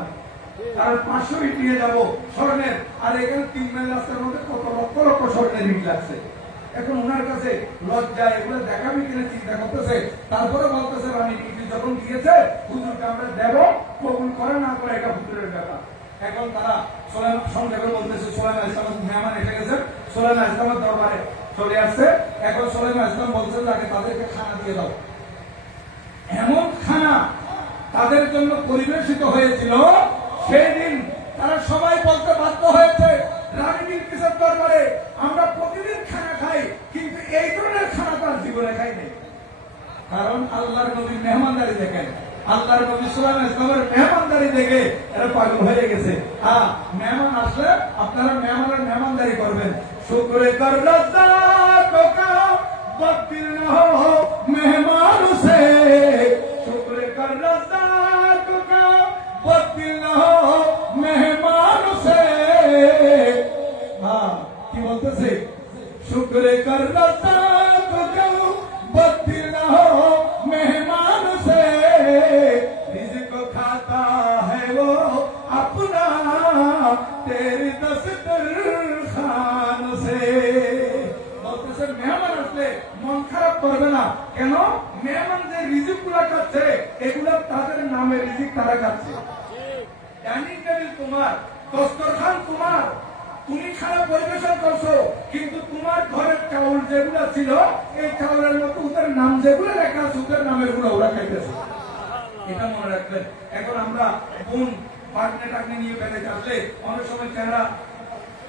কারণ 500 ইট নিয়ে যাবো স্বর্ণের, আর এখানে 3 মাইল রাস্তার মধ্যে কত লক্ষ লক্ষ স্বর্ণের ইট লাগছে। এখন ওনার কাছে লজ্জা এগুলো দেখাবি কিনা চিন্তা করতেছে। তারপরে বলতেছে রানী বিলকিস যখন দিয়েছে হুজুরকে আমরা দেব, কবুল করে না করে এটা হুজুরের ব্যাপার। এখন তারা সংক্ষেপে বলতেছে সুলাইমান ইসলামের মেহমান এসে গেছে, সুলাইমান ইসলামের দরবারে চলে আসছে। এখন সুলাইমান ইসলাম বলছে তাকে তাদেরকে খানা দিয়ে দাও। এমন খানা তাদের জন্য পরিবেশিত হয়েছিল সেই দিন তারা সবাই বলতে বাধ্য হয়েছে রানী বিলকিসের দরবারে আমরা প্রতিদিন খানা খাই কিন্তু এই ধরনের খানা তার জীবনে খাই নাই। কারণ আল্লাহর নবীর মেহমানদারি দেখেন, আল্লাহর নবী সুলাইমান ইসলামের মেহমানদারি দেখে এরা পাগল হয়ে গেছে। মেহমান আসলে আপনারা মেহমানের মেহমানদারি করবেন। শুকরে কর রজ্জাক কা বাতিল না হো মেহমান সে, শুকরে কর রজ্জাক কা বাতিল না হো মেহমান সে। কি বলতেছে? শুকরে কর রজ্জাক কা বাতিল না হো মেহমান সে, রিজিক खाता है वो अपना तेरे दस्तरखान से। বলতেছে মেহমান আসলে মন খারাপ করবে না। কেন? মেহমান যে রিজিক গুলা খাচ্ছে এগুলা তাদের নামে রিজিক তারা খাচ্ছে। ডাইনিং টেবিল তোমার, দস্তরখান তোমার, তুমি খানা পরিবেশন করছো, কিন্তু তোমার ঘরের চাউল যেগুলো ছিল এই চাউলের মতো ওদের নাম যেগুলো লেখা আছে ওদের নামের গুলো ওরা খাইতেছে। এটা মনে রাখবেন। এখন আমরা বোন পাটনে টাকনে নিয়ে বেড়াতে আসলে অনেক সময় চেহারা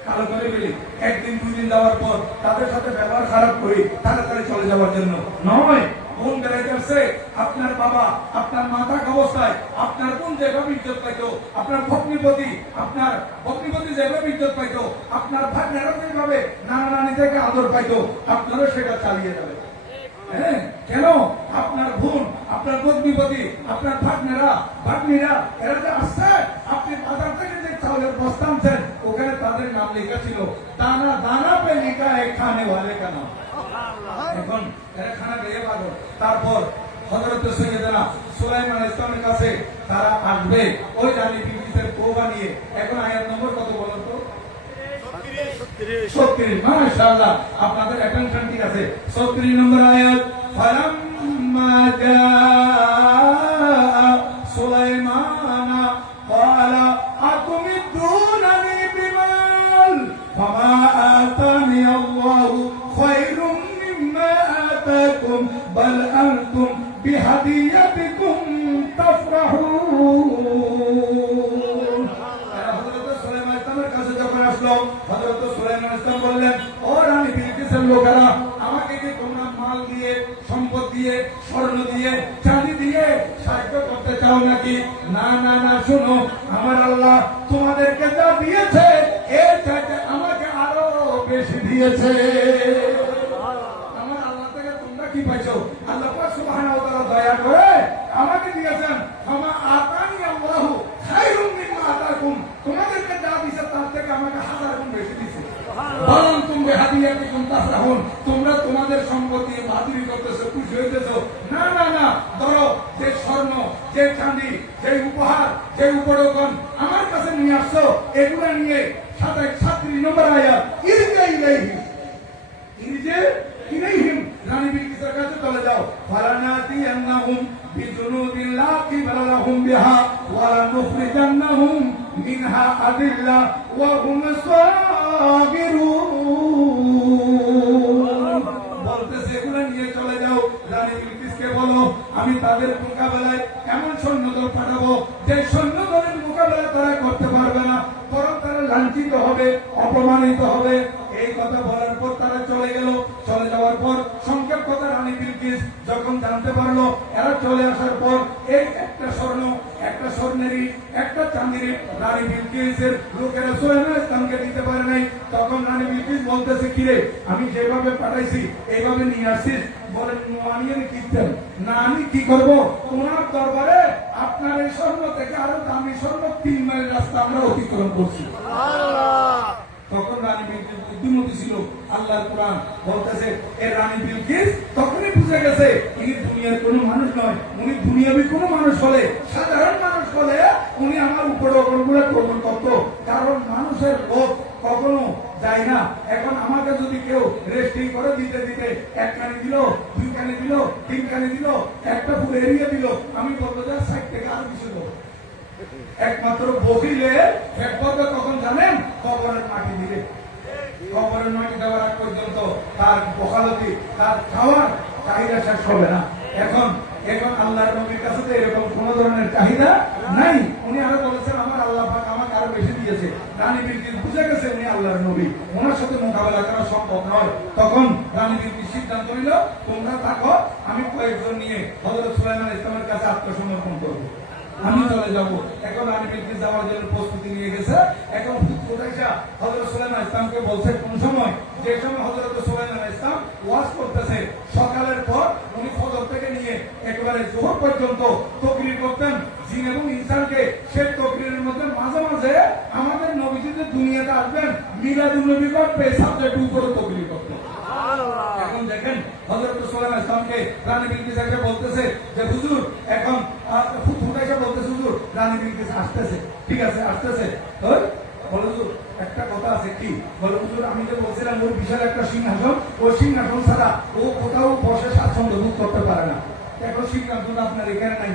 কালো করে ফেলি, একদিন দুই দিন যাওয়ার পর তাদের সাথে ব্যবহার খারাপ করি তাড়াতাড়ি চলে যাওয়ার জন্য নয়। বোন বেড়াইতে আসছে, আপনার বাবা আপনার মাথা অবস্থায় আপনার বোন যেভাবে ইজ্জত পাইতো, আপনার ভগ্নিপতি যেভাবে ইজ্জত পাইতো, আপনার ভাগ্নেরা যেভাবে নানা নানি থেকে আদর পাইতো, আপনারও সেটা চালিয়ে যাবে। হ্যাঁ, কেন? আপনার বোন, আপনার ভগ্নিপতি, আপনার ভাগ্নিরা এরা যে আসছে, আপনি বাজার থেকে যে চাউলের বস্তা আনছেন ওখানে তাদের নাম লেখা ছিল, দানা দানা পে লিখা है खाने वाले का नाम। এখন এরা খানা খেয়ে পাগল। তারপর হযরত সৈয়দনা সুলাইমান ইসলামের কাছে তারা আসবে ওই রানী বিলকিসের তওবা নিয়ে। এখন আয়াত নম্বর কত বলেন তো? 36। মাশাআল্লাহ, আপনাদের অ্যাটেনশন ঠিক আছে। 36 নম্বর আয়াত। ফালাম্মা জাআ সুলাইমানা ক্বালা আতুমিদুনানি বিমাল ফামা আতানি আল্লাহু খায়রুম মিম্মা আতাকুম বাল আনতুম বিহাদিয়াতিকুম তাফরাহুন। হযরত সুলাইমান ইসলামের কাছে যখন আসলো, হযরত সুলাইমান ইসলাম বললেন, ও রানী বিলকিসের লোকেরা, আমাকে কি তোমরা মাল দিয়ে, সম্পদ দিয়ে, স্বর্ণ দিয়ে, চাঁদি দিয়ে সাহায্য করতে চাও নাকি? না না না, শোনো, আমার আল্লাহ তোমাদেরকে যা দিয়েছে এর চাইতে আমাকে আরো বেশি দিয়েছে। আমার আল্লাহ থেকে তোমরা কি পাইছো? আল্লাহ পাক সুবহানাহু ওয়া তাআলা দয়া করে আমাকে দিয়েছেন। ফামা আতানি আল্লাহু খায়রুম মিম্মা আতাকুম, তোমাদেরকে যা দিয়েছে তার থেকে আমাকে 1000 গুণ বেশি দিয়েছে। বরং তুমি হাদিয়াতিকুম তাফরাহুন, তোমরা তোমাদের সম্পত্তি বাহাদুরি করতেছো, খুশি হইতেছো। না না না, ধরো যে স্বর্ণ, যে চাঁদি, যে উপহার, যে উপঢৌকন আমার কাছে নিয়ে আসছো, এগুলা নিয়ে 37 নম্বর আয়াত, ইরজা ইলাইহিম, রানী বিলকিসের কাছে চলে যাও। ফালানাতিয়ান্নাহুম বিজুনুদিন লা কিবালা লাহুম বিহা ওয়া লানুখরিজান্নাহুম মিনহা আদিল্লা ওয়া হুম সাগিরুন। বলতেছে এগুলো নিয়ে চলে যাও, রানী বিলকিসকে বলো আমি তাদের মোকাবেলায় এমন সৈন্যদল পাঠাবো যে সৈন্যদলের মোকাবেলা তারা করতে পারবে না, বরং তারা লাঞ্ছিত হবে, অপমানিত হবে। এই কথা বলার পর তারা চলে গেল। চলে যাওয়ার পর সংক্ষেপ কথা, রানী বিলকিস যখন জানতে পারলো এরা চলে আসার পর এই একটা স্বর্ণ, একটা স্বর্ণেরই, একটা চাঁদিরই রানী বিলকিসের লোকেরা সুলাইমান ইসলামকে দিতে পারে নাই। তখন রানী বিলকিস বলতেছে, কিরে আমি যেভাবে পাঠাইছি এইভাবে নিয়ে আসিস? বলেন আমি কিনতেন না, আমি কি করব? তোমার দরবারে আপনার এই স্বর্ণ থেকে আরো দামি স্বর্ণ 3 মাইল রাস্তা আমরা অতিক্রম করছি। তখন রানী বিলকিস বুদ্ধিমতী ছিল। আল্লাহর কোরআন বলতেছে এই রানী বিলকিস তখনই বুঝে গেছে ইনি দুনিয়ার কোনো মানুষ নয়, উনি দুনিয়াবি কোনো মানুষ হলে, সাধারণ মানুষ হলে উনি আমার উপর অপরগুলো গ্রহণ করতো। কারণ মানুষের লোভ কখনো যায় না। এখন আমাকে যদি কেউ রেস্টিং করে দিতে দিতে 1 কানি দিল, 2 কানি দিল, 3 কানি দিল, একটা ফুল এরিয়ে দিল, আমি বলবো যে 60 থেকে আরো কিছু দেবো। একমাত্র বকিলে এক পর্ব কখন জানেন? কবরের মাটি দিলে। কবরের মাটি দেওয়ার আগ পর্যন্ত তার বকালতি, তার খাওয়ার চাহিদা শেষ হবে না। এখন আল্লাহর নবীর কাছে তো এরকম কোন ধরনের চাহিদা নাই। উনি আরো বলেছেন আমার আল্লাহ পাক আমাকে আরো বেশি দিয়েছে। রানী বিলকিস বুঝে গেছে উনি আল্লাহর নবী, ওনার সাথে মোকাবেলা করা সম্ভব নয়। তখন রানী বিলকিস সিদ্ধান্ত নিল, তোমরা থাকো, আমি কয়েকজন নিয়ে হযরত সুলাইমান ইসলামের কাছে আত্মসমর্পণ করবো, আমি চলে যাব। এখন রানী বিলকিস যাওয়ার জন্য প্রস্তুতি নিয়ে গেছে। এখন কুরাইশা হযরত সুলাইমান ইসলামকে বলছে কোন সময়, যে সময় হযরত সুলাইমান ইসলাম ওয়াজ করতেছে, সকালের পর উনি ফজর থেকে নিয়ে একেবারে যোহর পর্যন্ত তাকরীর করতেন জিন এবং ইনসানকে। সেই তাকরীরের মধ্যে মাঝে মাঝে আমাদের নবীজি যে দুনিয়াতে আসবেন মিলাদুন নবী করতে সাবজেক্ট উপরে তাকরীর করতেন। এখন দেখেন হযরত সুলাইমান ইসলামকে রানী বিলকিস এসে বলতেছে যে হুজুর, এখন কুরাইশা বলতেছে হুজুর রানী বিলকিস আসতেছে। ঠিক আছে, আসতেছে। বলে হুজুর একটা কথা আছে। কি? বলে হুজুর আমি যে বলছিলাম ওই বিশাল একটা সিংহাসন, ওই সিংহাসন ছাড়া ও কোথাও বসে স্বাচ্ছন্দ্য বোধ করতে পারে না। এখন সিংহাসন আপনার এখানে নাই।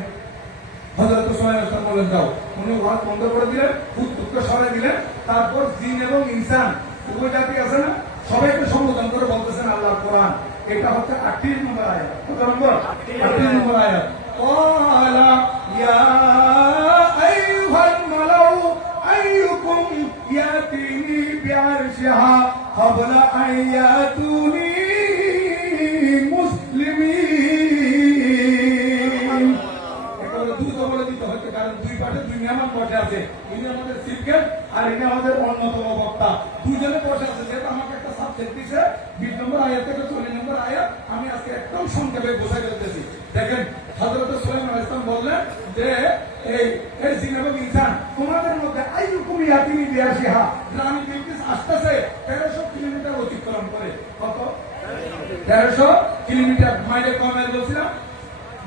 হযরত সুলাইমান ইসলাম বলেন যাও। উনি ওয়াজ বন্ধ করে দিলেন, ভূত সরাই দিলেন। তারপর জিন এবং ইনসান উভয় জাতি আছে না, সবাইকে সম্বোধন করে বলতেছেন আল্লাহর কোরআন। এটা হচ্ছে 38 নম্বর আয়াত। কত নম্বর? 38 নম্বর আয়াত। ক্বালা ইয়া আইয়ুহাল মালাউ আইয়ুকুম ইয়াতিনি বিআরশিহা ক্বাবলা আন ইয়াতুনি মুসলিমিন। একেবারে দ্রুত বলে দিতে হচ্ছে, কারণ দুই পাশে দুই মেহমান বসে আছে। ইনি আমাদের সিফকেট আর ইনি আমাদের অন্যতম বক্তা। দুইজনে বসে আছে। যেহেতু আমাকে একটা সাবজেক্ট দিছে 20 নম্বর আয়াত থেকে 40 নম্বর আয়াত, আমি আজকে একদম সংক্ষেপে বোঝাই দিতেছি। দেখেন, হযরত সুলাইমান আলাইহিস সালাম বললেন যে এই জিন এবং ইনসান তোমাদের মধ্যে আইয়ুকুম ইয়াতিনি বিআরশিহা, রানী বিলকিস আসতেছে 1300 কিলোমিটার অতিক্রম করে। কত? 1300 কিলোমিটার। মাইলে কম মাইল বলছিলাম,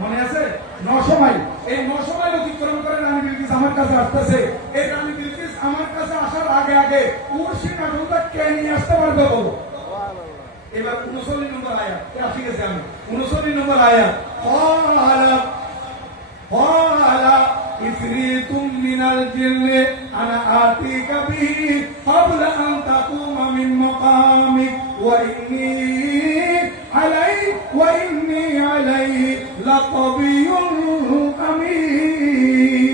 মনে আছে? 900 মাইল। এই 900 মাইল অতিক্রম করে রানী বিলকিস আমার কাছে আসতেছে। এই রানী বিলকিস আমার কাছে আসার আগে আগে উর্শি নাটকটা কে নিয়ে আসতে পারবে বলো? এবার 39 নম্বর আয়াত আসি গেছে। আমি 39 নম্বর আয়াত। ক্বালা ইফরিতুম মিনাল জিন্নি আনা আতিকা বিহি ক্বাবলা আন তাকুমা মিন মাকামিক ওয়া ইন্নী আলাইহি লাকাবিয়্যুন আমিন।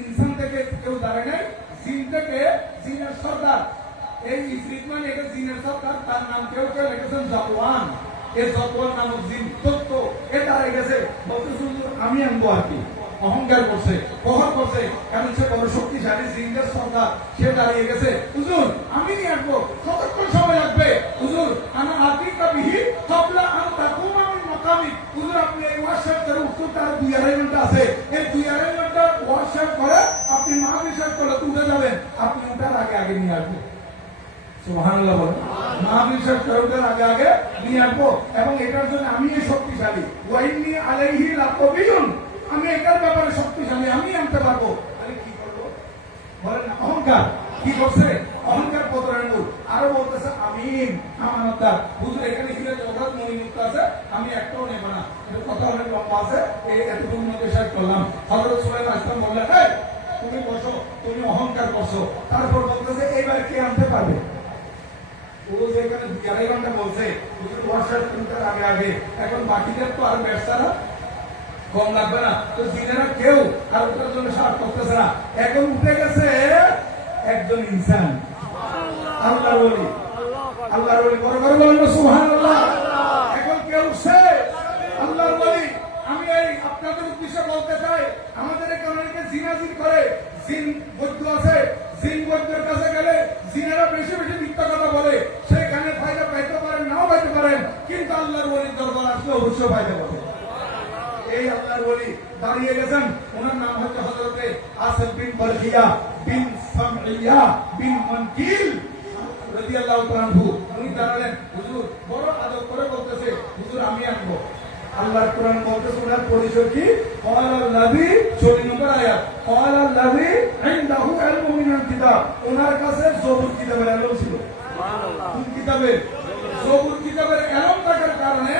ইনসান থেকে কেউ দাঁড়ায় নাই, জিন থেকে জিনের সর্দার। এই ইফরিত মানে এটা জিনের সর্দার। তার নাম কেউ কেউ লিখেছেন জাওয়ান। এই জাওয়ান নামক জিন তত্ত্ব এ দাঁড়ায় গেছে, বলতে শুধু আমি আনবো আর কি। অহংকার করছে, প্রহার করছে, কারণ সে বড় শক্তিশালী জিনের সর্দার। সে দাঁড়িয়ে গেছে, হুজুর আমি নিয়ে আসবো, কতক্ষণ সময় লাগবে? হুজুর আনা আতিকা বিহি ক্বাবলা আন তাকুমা মিন মাকামিক। হুজুর আপনি এই ওয়াশার করে উত্তর তার 2-2.5 ঘন্টা আছে। এই 2-2.5 ঘন্টা ওয়াশার করে আপনি মাহফিল করে উঠে যাবেন। আপনি উঠার আগে আগে নিয়ে আসবেন। সুবহানাল্লাহ বলেন। মাহফিল শেষ করে উঠার আগে আগে নিয়ে আসবো, এবং এটার জন্য আমি শক্তিশালী। ওয়া ইন্নী আলাইহি লাকাবিয়্যুন, আমি এটার ব্যাপারে শক্তিশালী, আমি আনতে পারবো। তাহলে কি করবো বলেন? অহংকার কি করছে? অহংকার পতনের মূল। আরো বলতেছে আমিন, আমানতদার। হুজুর এখানে হিরে জগৎ মনিমুক্ত আছে, আমি একটাও নেব না। এটা কথা অনেক লম্বা আছে, এই এতটুকু মধ্যে শেষ করলাম। হযরত সুলাইমান আলাইহিস সালাম বললেন, এই তুমি বসো, তুমি অহংকার করছো। তারপর বলতেছে এইবার কে আনতে পারবে? ও যেখানে 2-2.5 ঘন্টা বলছে, হুজুর ওয়াশার কিনতে আগে আগে, এখন বাকিদের তো আর ব্যবসারা কম লাগবে না। তো জিনেরা কেউ কারোর জন্য সাহায্য করতেছে না। এখন উঠে গেছে একজন ইনসান, আল্লাহর ওলি। আল্লাহর ওলি বড় করে বলেন সুবহানাল্লাহ। এখন কেউ উঠছে আল্লাহর ওলি। আমি এই আপনাদের উদ্দেশ্যে বলতে চাই, আমাদের এখানে অনেকে জিনাজির করে। জিন বৈদ্য আছে, জিন বৈদ্যের কাছে গেলে জিনেরা বেশি বেশি মিথ্যা কথা বলে। সেখানে ফায়দা পাইতে পারেন, নাও পাইতে পারেন, কিন্তু আল্লাহর ওলির দরবার আসলে অবশ্যই ফায়দা পাবে। এই আল্লাহর ওলি দাঁড়িয়ে গেছেন, ওনার নাম হচ্ছে হযরতে আসিফ বিন বরখিয়া বিন সামইয়া বিন মানকিল রাদিয়াল্লাহু তাআলা আনহু। উনি দাঁড়ালেন, হুজুর বড় আদব করে বলতেছে, হুজুর আমি আনবো। আল্লাহর কোরআন বলতেছে ওনার পরিচয় কি? ক্বালাল্লাযী 40 নম্বর আয়াত। ক্বালাল্লাযী ইনদাহু ইলমুম মিনাল কিতাব, ওনার কাছে জবুর কিতাবের ইলম ছিল। সুবহানাল্লাহ। কোন কিতাবের? জবুর কিতাবের ইলম থাকার কারণে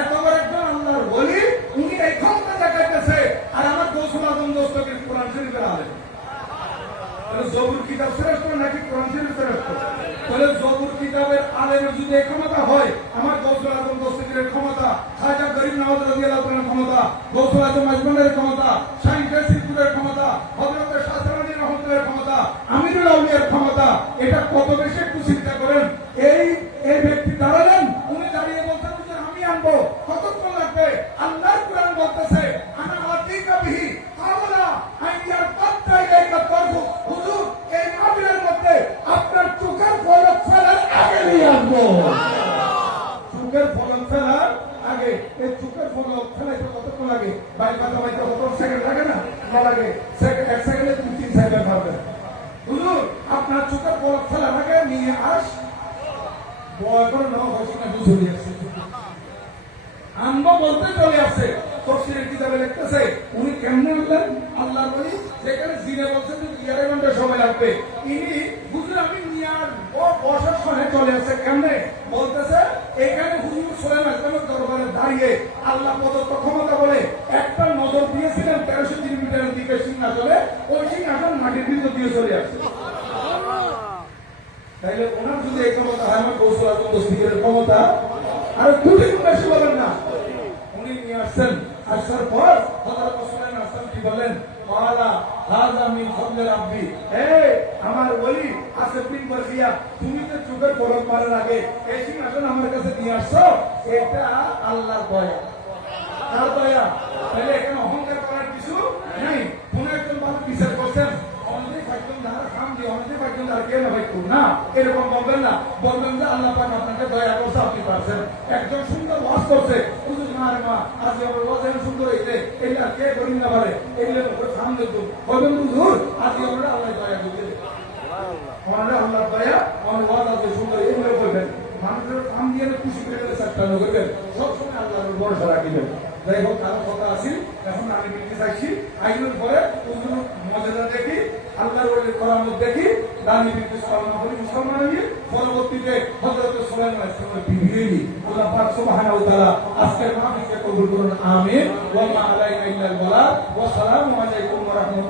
এত বড় একজন আল্লাহর ওলি, উনি এই ক্ষমতা দেখাইতেছে। আর আমার গৌসুল আজম দস্তগীর কোরআন শরীফের আলেম। তাহলে জবুর কিতাব শ্রেষ্ঠ নাকি কোরআন শরীফ শ্রেষ্ঠ? তাহলে জবুর কিতাবের আলেমের যদি এই ক্ষমতা হয়, আমার গৌসুল আজম দস্তগীরের ক্ষমতা, খাজা গরিব নওয়াজ রাদিয়াল্লাহু তাআলার ক্ষমতা, গৌসুল আজম মাজমুনের ক্ষমতা, শাইখ সিদ্দিকের ক্ষমতা, হযরত শাহজালালী রহমতুল্লাহর ক্ষমতা, আমিরুল আউলিয়ার ক্ষমতা, এটা কত বেশি একটু চিন্তা করেন। এই ব্যক্তি দাঁড়ালেন, উনি দাঁড়িয়ে বলতেন যে আমি আনবো, কতক্ষণ লাগবে? আল্লাহর কোরআন বলতেছে আনা আতিকা বিহি ক্বাবলা আন ইয়ারতাদ্দা ইলাইকা তারফুক। হুজুর এই মাহফিলের মধ্যে আপনার চোখের পলক ফেলার আগে নিয়ে আসবো। চোখের পলক ফেলার আগে। এই চোখের পলক ফেলাইতে কতক্ষণ লাগে? বাইক বাজাইতে কত সেকেন্ড লাগে না? না লাগে। এক সেকেন্ডে 2-3 সেকেন্ড হবে। হুজুর আপনার চোখের পলক ফেলার আগে নিয়ে আস। আনবো বলতে চলে আসছে। তফসিরের কিতাবে লিখতেছে উনি কেমনে আনলেন আল্লাহর ওলি? যেখানে জিনে বলছেন যে 2.5 ঘন্টা সময় লাগবে, ইনি হুজুর আমি নিয়ে আসবো বসার সময় চলে আসছে। কেমনে? বলতেছে এখানে হুজুর সুলাইমান আলাইহিস সালামের দরবারে দাঁড়িয়ে আল্লাহ প্রদত্ত ক্ষমতা বলে একটা নজর দিয়েছিলেন 1300 পিঠের দিকে সিংহাসনে, ওই সিংহাসন মাটির ভিতর দিয়ে চলে আসছে। তাইলে ওনার যদি এই ক্ষমতা হয়, আমার কৌশল স্পিকারের ক্ষমতা আর দুটি গুণ বেশি বলেন না। উনি নিয়ে আসছেন, আসার পর হযরত সুলাইমান আসলাম কি বলেন, ওয়ালা হাযা মিন ফাদলি রাব্বি, আমার ওলি আসিফ বিন বারজিয়া, তুমি তো চোখের পলক মারার আগে এই সিংহাসন আমার কাছে নিয়ে আসছো, এটা আল্লাহর দয়া। তার দয়া। তাহলে এখানে অহংকার করার কিছু নেই। কোন একজন ভালো বিচার করছেন, অনেক একজন দ্বারা খাম দিয়ে অনেক একজন দ্বারা কে না ভাইকুন না, এরকম বলবেন না। বলবেন যে আল্লাহ পাক আপনাকে দয়া করছে, আপনি পারছেন। একজন সুন্দর ওয়াজ করছে, হুজুর মা রে মা, আজ আমার ওয়াজ এমন সুন্দর হইছে, এইটা কে করি না পারে, এইগুলো সামনে দেখুন, বলবেন হুজুর আজ আমরা আল্লাহ দয়া করতে, আমরা আল্লাহ দয়া, আমার ওয়াজ আজ সুন্দর, এইগুলো বলবেন। মানুষের কাম দিয়ে খুশি করে চেষ্টা করবেন, সবসময় আল্লাহর ভরসা রাখিবেন। যাই হোক, কারো কথা আসি, এখন আমি বলতে চাইছি, আইনের পরে মর্যাদা দেখি, আল্লাহর ওলি করামত দেখি, দানি বিদ্যুৎ চালনা করি মুসলমান নিয়ে, পরবর্তীতে হযরত সুলাইমান আলাইহিস বিবিহি আল্লাহ পাক সুবহানাহু ওয়া তাআলা আজকের মাহফিলকে কবুল করুন, আমিন। ওয়া মা আলাইকা ইল্লাল বালাগ, ওয়া সালামু আলাইকুম ওয়া রাহমাতুল্লাহ।